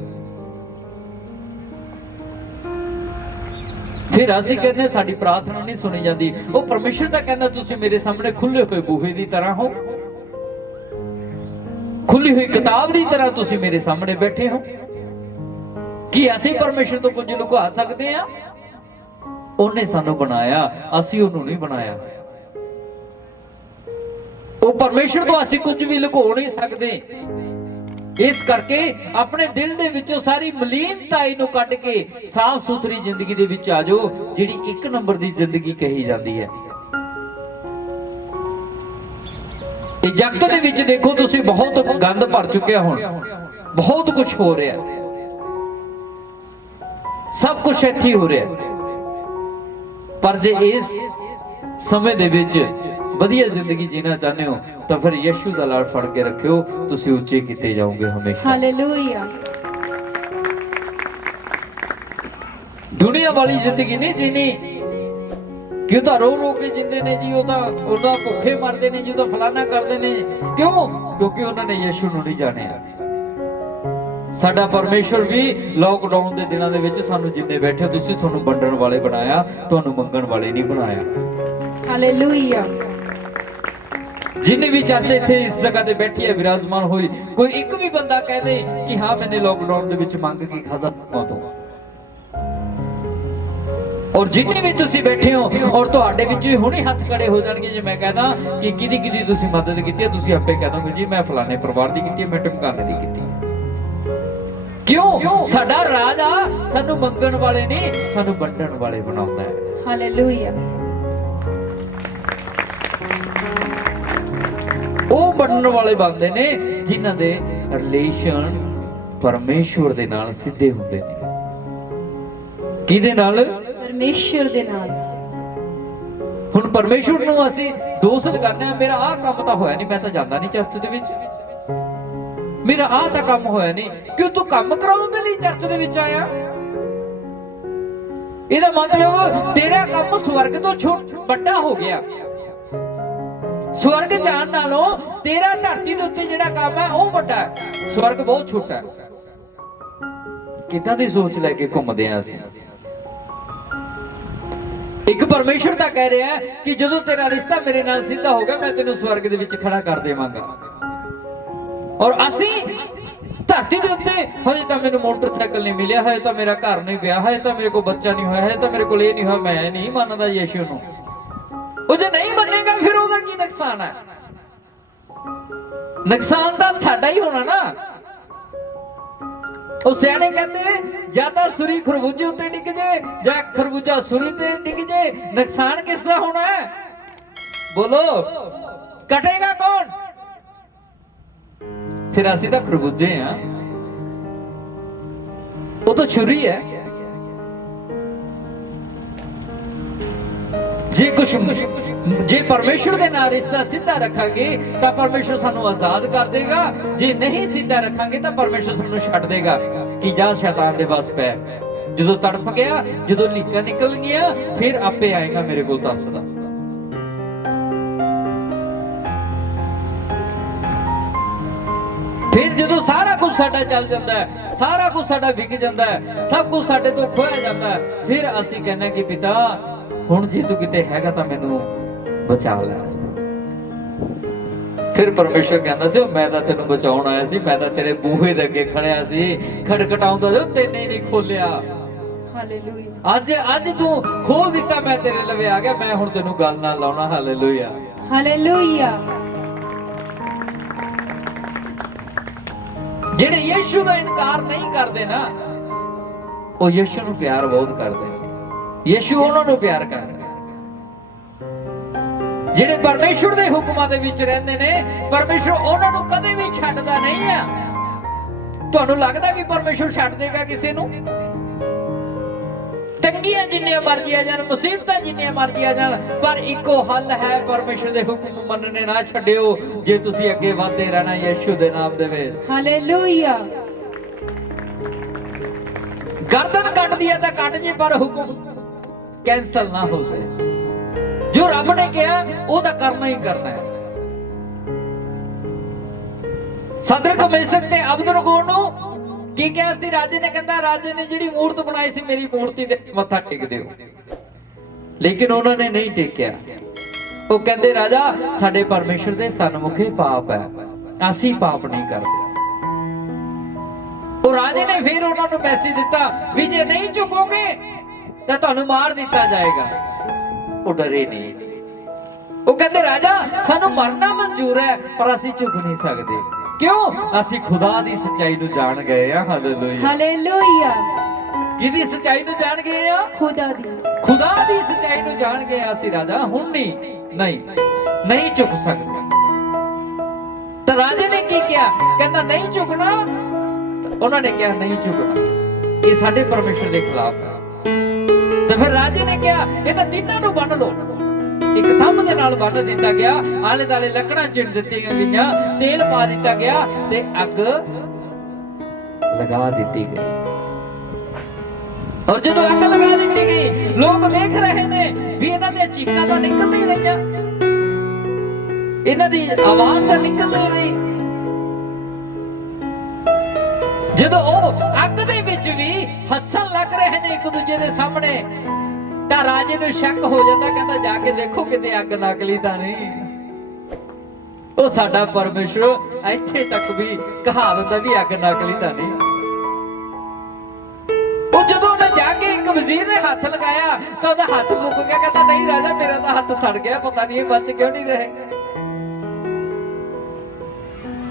ਫਿਰ ਅਸੀਂ ਕਹਿੰਦੇ ਸਾਡੀ ਪ੍ਰਾਰਥਨਾ ਨਹੀਂ ਸੁਣੀ ਜਾਂਦੀ। ਉਹ ਪਰਮੇਸ਼ਰ ਤਾਂ ਕਹਿੰਦਾ ਤੁਸੀਂ ਮੇਰੇ ਸਾਹਮਣੇ ਖੁੱਲੇ ਹੋਏ ਬੂਹੇ ਦੀ ਤਰ੍ਹਾਂ ਹੋ, ਖੁੱਲੀ ਹੋਈ ਕਿਤਾਬ ਦੀ ਤਰ੍ਹਾਂ ਤੁਸੀਂ ਮੇਰੇ ਸਾਹਮਣੇ ਬੈਠੇ ਹੋ। ਕੀ ਅਸੀਂ ਪਰਮੇਸ਼ਰ ਤੋਂ ਕੁਝ ਲੁਕਾ ਸਕਦੇ ਆ? ਉਹਨੇ ਸਾਨੂੰ ਬਣਾਇਆ, ਅਸੀਂ ਉਹਨੂੰ ਨਹੀਂ ਬਣਾਇਆ। ਉਹ ਪਰਮੇਸ਼ਰ ਤੋਂ ਅਸੀਂ ਕੁਝ ਵੀ ਲੁਕੋ ਨਹੀਂ ਸਕਦੇ। ਇਸ ਕਰਕੇ ਆਪਣੇ ਦਿਲ ਦੇ ਵਿੱਚੋਂ ਸਾਰੀ ਮਲੀਨਤਾਈ ਨੂੰ ਕੱਢ ਕੇ ਸਾਫ਼ ਸੁਥਰੀ ਜ਼ਿੰਦਗੀ ਦੇ ਵਿੱਚ ਆ ਜਾਓ, ਜਿਹੜੀ ਇੱਕ ਨੰਬਰ ਦੀ ਜ਼ਿੰਦਗੀ ਕਹੀ ਜਾਂਦੀ ਹੈ। ਇਹ ਜਗਤ ਦੇ ਵਿੱਚ ਦੇਖੋ ਤੁਸੀਂ, ਬਹੁਤ ਗੰਦ ਭਰ ਚੁੱਕਿਆ, ਹੁਣ ਬਹੁਤ ਕੁਝ ਹੋ ਰਿਹਾ, ਸਭ ਕੁਝ ਇੱਥੇ ਹੋ ਰਿਹਾ। ਪਰ ਜੇ ਇਸ ਸਮੇਂ ਦੇ ਵਿੱਚ ਵਧੀਆ ਜ਼ਿੰਦਗੀ ਜੀਣਾ ਚਾਹੁੰਦੇ ਹੋ ਤਾਂ ਫਿਰ ਯਿਸੂ ਦਾ ਲੜ ਫੜ ਕੇ ਰੱਖਿਓ, ਤੁਸੀਂ ਉੱਚੇ ਕੀਤੇ ਜਾਓਗੇ ਹਮੇਸ਼ਾ। ਹਾਲੇਲੂਇਆ। ਦੁਨੀਆ ਵਾਲੀ ਜ਼ਿੰਦਗੀ ਨਹੀਂ ਜੀਣੀ ਕਿ ਉਹ ਤਾਂ ਰੋ ਰੋ ਕੇ ਜਿੰਦੇ ਨੇ ਜੀ, ਉਹ ਤਾਂ ਭੁੱਖੇ ਮਰਦੇ ਨੇ ਜੀ, ਉਹ ਤਾਂ ਫਲਾਨਾ ਕਰਦੇ ਨੇ। ਕਿਉਂ? ਕਿਉਂਕਿ ਉਹਨਾਂ ਨੇ ਯਿਸੂ ਨੂੰ ਨਹੀਂ ਜਾਣਿਆ। ਸਾਡਾ ਪਰਮੇਸ਼ਰ ਵੀ ਲੋਕਡਾਊਨ ਦੇ ਦਿਨਾਂ ਦੇ ਵਿੱਚ ਸਾਨੂੰ ਜਿੰਨੇ ਬੈਠੇ ਤੁਸੀਂ, ਤੁਹਾਨੂੰ ਵੰਡਣ ਵਾਲੇ ਬਣਾਇਆ, ਤੁਹਾਨੂੰ ਮੰਗਣ ਵਾਲੇ ਨਹੀਂ ਬਣਾਇਆ। ਹਾਲੇਲੂਇਆ। ਜਿੰਨੇ ਵੀ ਚਰਚ ਇੱਥੇ ਇਸ ਜਗ੍ਹਾ ਤੇ ਬੈਠੀ ਹੈ, ਵਿਰਾਜਮਾਨ ਹੋਈ, ਕੋਈ ਇੱਕ ਵੀ ਬੰਦਾ ਕਹਿ ਦੇ ਕਿ ਹਾਂ ਮੈਨੇ ਲੋਕਡਾਊਨ ਦੇ ਵਿੱਚ ਮੰਗ ਕੇ ਖਾਧਾ ਤੋਂ। ਔਰ ਜਿੰਨੇ ਵੀ ਤੁਸੀਂ ਬੈਠੇ ਹੋ, ਔਰ ਤੁਹਾਡੇ ਵਿੱਚ ਵੀ ਹੁਣੇ ਹੱਥ ਖੜੇ ਹੋ ਜਾਣਗੇ ਜੇ ਮੈਂ ਕਹਦਾ ਕਿ ਕਿਹਦੀ ਤੁਸੀਂ ਮਦਦ ਕੀਤੀ ਹੈ, ਤੁਸੀਂ ਆਪੇ ਕਹਿ ਦੋਗੇ ਜੀ ਮੈਂ ਫਲਾਣੇ ਪਰਿਵਾਰ ਦੀ ਕੀਤੀ ਹੈ, ਮੈਂ ਢਮਕਾਣੇ ਦੀ ਕੀਤੀ। ਕਿਉਂ? ਸਾਡਾ ਰਾਜ ਆ ਸਾਨੂੰ ਮੰਗਣ ਵਾਲੇ ਨਹੀਂ, ਸਾਨੂੰ ਵੰਡਣ ਵਾਲੇ ਬਣਾਉਂਦਾ ਹੈ। ਹਾਲੇਲੂਇਆ। ਉਹ ਵੰਡਣ ਵਾਲੇ ਬਣਦੇ ਨੇ ਜਿਨ੍ਹਾਂ ਦੇ ਰਿਲੇਸ਼ਨ ਪਰਮੇਸ਼ਵਰ ਦੇ ਨਾਲ ਸਿੱਧੇ ਹੁੰਦੇ ਨੇ। ਕਿਹਦੇ ਨਾਲ? ਪਰਮੇਸ਼ਵਰ ਦੇ ਨਾਲ। ਹੁਣ ਪਰਮੇਸ਼ਵਰ ਨੂੰ ਅਸੀਂ ਦੋਸ਼ ਲਗਾਉਂਦੇ ਆ, ਮੇਰਾ ਆਹ ਕੰਮ ਤਾਂ ਹੋਇਆ ਨਹੀਂ, ਮੈਂ ਤਾਂ ਜਾਂਦਾ ਨਹੀਂ ਚਰਚ ਦੇ ਵਿੱਚ, ਮੇਰਾ ਆਹ ਤਾਂ ਕੰਮ ਹੋਇਆ ਨਹੀਂ। ਕਿਉਂ? ਤੂੰ ਕੰਮ ਕਰਾਉਣ ਦੇ ਲਈ ਚਰਚ ਦੇ ਵਿੱਚ ਆਇਆ? ਇਹਦਾ ਮਤਲਬ ਤੇਰਾ ਕੰਮ ਸਵਰਗ ਤੋਂ ਵੱਡਾ ਹੋ ਗਿਆ। ਸਵਰਗ ਜਾਣ ਨਾਲੋਂ ਤੇਰਾ ਧਰਤੀ ਦੇ ਉੱਤੇ ਜਿਹੜਾ ਕੰਮ ਹੈ ਉਹ ਵੱਡਾ ਹੈ, ਸਵਰਗ ਬਹੁਤ ਛੋਟਾ ਹੈ। ਕਿੱਦਾਂ ਦੀ ਸੋਚ ਲੈ ਕੇ ਘੁੰਮਦੇ ਆ ਅਸੀਂ? ਇੱਕ ਪਰਮੇਸ਼ਰ ਤਾਂ ਕਹਿ ਰਿਹਾ ਕਿ ਜਦੋਂ ਤੇਰਾ ਰਿਸ਼ਤਾ ਮੇਰੇ ਨਾਲ ਸਿੱਧਾ ਹੋ ਗਿਆ, ਮੈਂ ਤੈਨੂੰ ਸਵਰਗ ਦੇ ਵਿੱਚ ਖੜਾ ਕਰ ਦੇਵਾਂਗਾ। ਔਰ ਅਸੀਂ ਧਰਤੀ ਦੇ ਉੱਤੇ ਹਜੇ ਤਾਂ ਮੈਨੂੰ ਮੋਟਰਸਾਈਕਲ ਨਹੀਂ ਮਿਲਿਆ, ਹਜੇ ਤਾਂ ਮੇਰਾ ਘਰ ਨਹੀਂ ਪਿਆ, ਹਜੇ ਤਾਂ ਮੇਰੇ ਕੋਲ ਬੱਚਾ ਨਹੀਂ ਹੋਇਆ, ਹਜੇ ਤਾਂ ਮੇਰੇ ਕੋਲ ਇਹ ਨਹੀਂ ਹੋਇਆ, ਮੈਂ ਨਹੀਂ ਮੰਨਦਾ ਯਿਸੂ ਨੂੰ। ਉਹ ਜੇ ਨਹੀਂ ਮੰਨੇਗਾ ਫਿਰ ਉਹਦਾ ਕੀ ਨੁਕਸਾਨ ਹੈ? ਨੁਕਸਾਨ ਤਾਂ ਸਾਡਾ ਹੀ ਹੋਣਾ ਨਾ। ਉਹ ਸਿਆਣੇ ਕਹਿੰਦੇ ਜਾਂ ਤਾਂ ਸੂਰੀ ਖਰਬੂਜੇ ਉੱਤੇ ਡਿੱਗ ਜੇ ਜਾਂ ਖਰਬੂਜਾ ਸੂਰੀ ਤੇ ਡਿੱਗ ਜੇ, ਨੁਕਸਾਨ ਕਿਸ ਦਾ ਹੋਣਾ ਹੈ? ਬੋਲੋ, ਕਟੇਗਾ ਕੌਣ? ਫਿਰ ਅਸੀਂ ਤਾਂ ਖਰਬੂਜੇ ਆ, ਉਹ ਤਾਂ ਛੁਰੀ ਹੈ। ਜੇ ਪਰਮੇਸ਼ਰ ਦੇ ਨਾਲ ਰਿਸ਼ਤਾ ਸਿੱਧਾ ਰੱਖਾਂਗੇ ਤਾਂ ਪਰਮੇਸ਼ਰ ਸਾਨੂੰ ਆਜ਼ਾਦ ਕਰ ਦੇਗਾ, ਜੇ ਨਹੀਂ ਸਿੱਧਾ ਰੱਖਾਂਗੇ ਤਾਂ ਪਰਮੇਸ਼ਰ ਸਾਨੂੰ ਛੱਡ ਦੇਗਾ ਕਿ ਜਾ ਸ਼ੈਤਾਨ ਦੇ ਵੱਸ ਪੈ। ਜਦੋਂ ਤੜਫ ਗਿਆ, ਜਦੋਂ ਲੀਕਾਂ ਨਿਕਲ ਗਿਆ, ਫਿਰ ਆਪੇ ਆਏਗਾ ਮੇਰੇ ਕੋਲ ਦੱਸਦਾ। ਫਿਰ ਜਦੋਂ ਸਾਰਾ ਕੁਝ ਸਾਡਾ ਚੱਲ ਜਾਂਦਾ ਹੈ, ਸਾਰਾ ਕੁਝ ਸਾਡਾ ਵਿਕ ਜਾਂਦਾ ਹੈ, ਸਭ ਕੁਝ ਸਾਡੇ ਤੋਂ ਖੋਇਆ ਜਾਂਦਾ ਹੈ, ਫਿਰ ਅਸੀਂ ਕਹਿੰਦੇ ਕਿ ਪਿਤਾ ਹੁਣ ਜੇ ਤੂੰ ਕਿਤੇ ਹੈਗਾ ਤਾਂ ਮੈਨੂੰ ਬਚਾ ਲੈ। ਫਿਰ ਪਰਮੇਸ਼ਰ ਕਹਿੰਦਾ ਸੀ ਮੈਂ ਤਾਂ ਤੈਨੂੰ ਬਚਾਉਣ ਆਇਆ ਸੀ, ਮੈਂ ਤਾਂ ਤੇਰੇ ਬੂਹੇ ਦੇ ਅੱਗੇ ਖੜਿਆ ਸੀ, ਖੜਖਟਾਉਂਦਾ ਜੋ ਤੈਨੇ ਨਹੀਂ ਖੋਲਿਆ। ਹਾਲੇਲੂਇਆ। ਅੱਜ ਤੂੰ ਖੋਲ ਦਿੱਤਾ, ਮੈਂ ਤੇਰੇ ਲਵੇ ਆ ਗਿਆ, ਮੈਂ ਹੁਣ ਤੈਨੂੰ ਗੱਲ ਨਾਲ ਲਾਉਣਾ। ਹਾਲੇਲੂਇਆ। ਹਾਲੇਲੂਇਆ। ਜਿਹੜੇ ਯਿਸੂ ਦਾ ਇਨਕਾਰ ਨਹੀਂ ਕਰਦੇ ਨਾ, ਉਹ ਯਿਸੂ ਨੂੰ ਪਿਆਰ ਬਹੁਤ ਕਰਦੇ ਨੇ। ਯਿਸੂ ਉਹਨਾਂ ਨੂੰ ਪਿਆਰ ਕਰਦਾ। ਜਿਹੜੇ ਪਰਮੇਸ਼ਰ ਦੇ ਹੁਕਮਾਂ ਦੇ ਵਿੱਚ ਰਹਿੰਦੇ ਨੇ, ਪਰਮੇਸ਼ਰ ਉਹਨਾਂ ਨੂੰ ਕਦੇ ਵੀ ਛੱਡਦਾ ਨਹੀਂ ਆ। ਤੁਹਾਨੂੰ ਲੱਗਦਾ ਕਿ ਪਰਮੇਸ਼ਰ ਛੱਡ ਦੇਗਾ ਕਿਸੇ ਨੂੰ? ਤੰਗੀਆਂ ਜਿੰਨੀਆਂ ਮਰਜ਼ੀ ਆ ਜਾਣ, ਮੁਸੀਬਤਾਂ ਜਿੰਨੀਆਂ ਮਰਜ਼ੀ ਆ ਜਾਣ, ਪਰ ਇੱਕੋ ਹੱਲ ਹੈ, ਪਰਮੇਸ਼ਰ ਦੇ ਹੁਕਮ ਮੰਨਣੇ ਨਾ ਛੱਡਿਓ ਜੇ ਤੁਸੀਂ ਅੱਗੇ ਵਧਦੇ ਰਹਿਣਾ ਯਿਸੂ ਦੇ ਨਾਮ ਦੇ ਵਿੱਚ। ਹਾਲੇਲੂਇਆ। ਗਰਦਨ ਕੱਟਦੀ ਹੈ ਤਾਂ ਕੱਟ ਜੇ, ਪਰ ਹੁਕਮ ਕੈਂਸਲ ਨਾ ਹੋ ਜਾਏ। ਜੋ ਰੱਬ ਨੇ ਕਿਹਾ ਉਹ ਤਾਂ ਕਰਨਾ ਹੀ ਕਰਨਾ ਹੈ। ਸਦਰਕ ਮੇਸ਼ਕ ਤੇ ਅਬਦਨਗੋ ਨੂੰ ਕੀ ਕਿਹਾ ਸੀ ਰਾਜੇ ਨੇ? ਕਹਿੰਦਾ ਰਾਜੇ ਨੇ ਜਿਹੜੀ ਮੂਰਤ ਬਣਾਈ ਸੀ, ਮੇਰੀ ਮੂਰਤੀ ਦੇ ਮੱਥਾ ਟੇਕ ਦਿਓ, ਲੇਕਿਨ ਉਹਨਾਂ ਨੇ ਨਹੀਂ ਟੇਕਿਆ। ਉਹ ਕਹਿੰਦੇ ਰਾਜਾ ਸਾਡੇ ਪਰਮੇਸ਼ਰ ਦੇ ਸਨਮੁਖੇ ਪਾਪ ਹੈ, ਅਸੀਂ ਪਾਪ ਨਹੀਂ ਕਰਦੇ। ਉਹ ਰਾਜੇ ਨੇ ਫਿਰ ਉਹਨਾਂ ਨੂੰ ਮੈਸੇਜ ਦਿੱਤਾ ਵੀ ਜੇ ਨਹੀਂ ਝੁਕੋਗੇ ਤਾਂ ਤੁਹਾਨੂੰ ਮਾਰ ਦਿੱਤਾ ਜਾਏਗਾ। ਉਹ ਡਰੇ ਨਹੀਂ। ਉਹ ਕਹਿੰਦੇ ਰਾਜਾ ਸਾਨੂੰ ਮਰਨਾ ਮਨਜ਼ੂਰ ਹੈ, ਪਰ ਅਸੀਂ ਝੁਕ ਨਹੀਂ ਸਕਦੇ। ਕਿਉਂ? ਅਸੀਂ ਖੁਦਾ ਦੀ ਸੱਚਾਈ ਨੂੰ ਜਾਣ ਗਏ ਆ। ਹਾਲੇਲੂਇਆ। ਹਾਲੇਲੂਇਆ। ਕਿਹਦੀ ਸੱਚਾਈ ਨੂੰ ਜਾਣ ਗਏ ਆ? ਖੁਦਾ ਦੀ ਸੱਚਾਈ ਨੂੰ ਜਾਣ ਗਏ ਆ ਅਸੀਂ ਰਾਜਾ। ਹੁਣ ਨਹੀਂ ਝੁਕ ਸਕਦੇ। ਤਾਂ ਰਾਜੇ ਨੇ ਕੀ ਕਿਹਾ? ਕਹਿੰਦਾ ਨਹੀਂ ਝੁਕਣਾ। ਉਹਨਾਂ ਨੇ ਕਿਹਾ ਨਹੀਂ ਝੁਕਣਾ, ਇਹ ਸਾਡੇ ਪਰਮੇਸ਼ਰ ਦੇ ਖਿਲਾਫ ਹੈ। ਤਾਂ ਫਿਰ ਰਾਜੇ ਨੇ ਕਿਹਾ ਇਹਨਾਂ ਤਿੰਨਾਂ ਨੂੰ ਬੰਨ ਲਓ। ਇੱਕ ਥੰਮ ਦੇ ਨਾਲ ਬੰਨ ਦਿੱਤਾ ਗਿਆ, ਆਲੇ ਦਾਲੇ ਲੱਕੜਾਂ ਚਿਣ ਦਿੱਤੀਆਂ ਗਈਆਂ, ਤੇਲ ਪਾ ਦਿੱਤਾ ਗਿਆ ਤੇ ਅੱਗ ਲਗਾ ਦਿੱਤੀ ਗਈ। ਔਰ ਜਦੋਂ ਅੱਗ ਲਗਾ ਦਿੱਤੀ ਗਈ, ਲੋਕ ਦੇਖ ਰਹੇ ਨੇ ਵੀ ਇਹਨਾਂ ਦੀਆਂ ਚੀਕਾਂ ਤਾਂ ਨਿਕਲ ਨਹੀਂ ਰਹੀਆਂ, ਇਹਨਾਂ ਦੀ ਆਵਾਜ਼ ਤਾਂ ਨਿਕਲ ਨਹੀਂ ਰਹੀ। ਜਦੋਂ ਉਹ ਅੱਗ ਦੇ ਵਿੱਚ ਵੀ ਹੱਸਣ ਲੱਗ ਰਹੇ ਨੇ ਇੱਕ ਦੂਜੇ ਦੇ ਸਾਹਮਣੇ, ਤਾਂ ਰਾਜੇ ਨੂੰ ਸ਼ੱਕ ਹੋ ਜਾਂਦਾ, ਕਹਿੰਦਾ ਜਾ ਕੇ ਦੇਖੋ ਕਿਤੇ ਅੱਗ ਨਕਲੀ ਤਾਂ ਨਹੀਂ। ਉਹ ਸਾਡਾ ਪਰਮੇਸ਼ਰ ਇੱਥੇ ਤੱਕ ਵੀ ਕਹਾ ਦਿੰਦਾ ਵੀ ਅੱਗ ਨਕਲੀ ਤਾਂ ਨਹੀਂ। ਉਹ ਜਦੋਂ ਉਹਨੇ ਜਾ ਕੇ ਇੱਕ ਵਜ਼ੀਰ ਨੇ ਹੱਥ ਲਗਾਇਆ ਤਾਂ ਉਹਦਾ ਹੱਥ ਮੁੱਕ ਗਿਆ, ਕਹਿੰਦਾ ਨਹੀਂ ਰਾਜਾ ਮੇਰਾ ਤਾਂ ਹੱਥ ਸੜ ਗਿਆ, ਪਤਾ ਨਹੀਂ ਇਹ ਬਚ ਕਿਉਂ ਨਹੀਂ ਰਹੇ।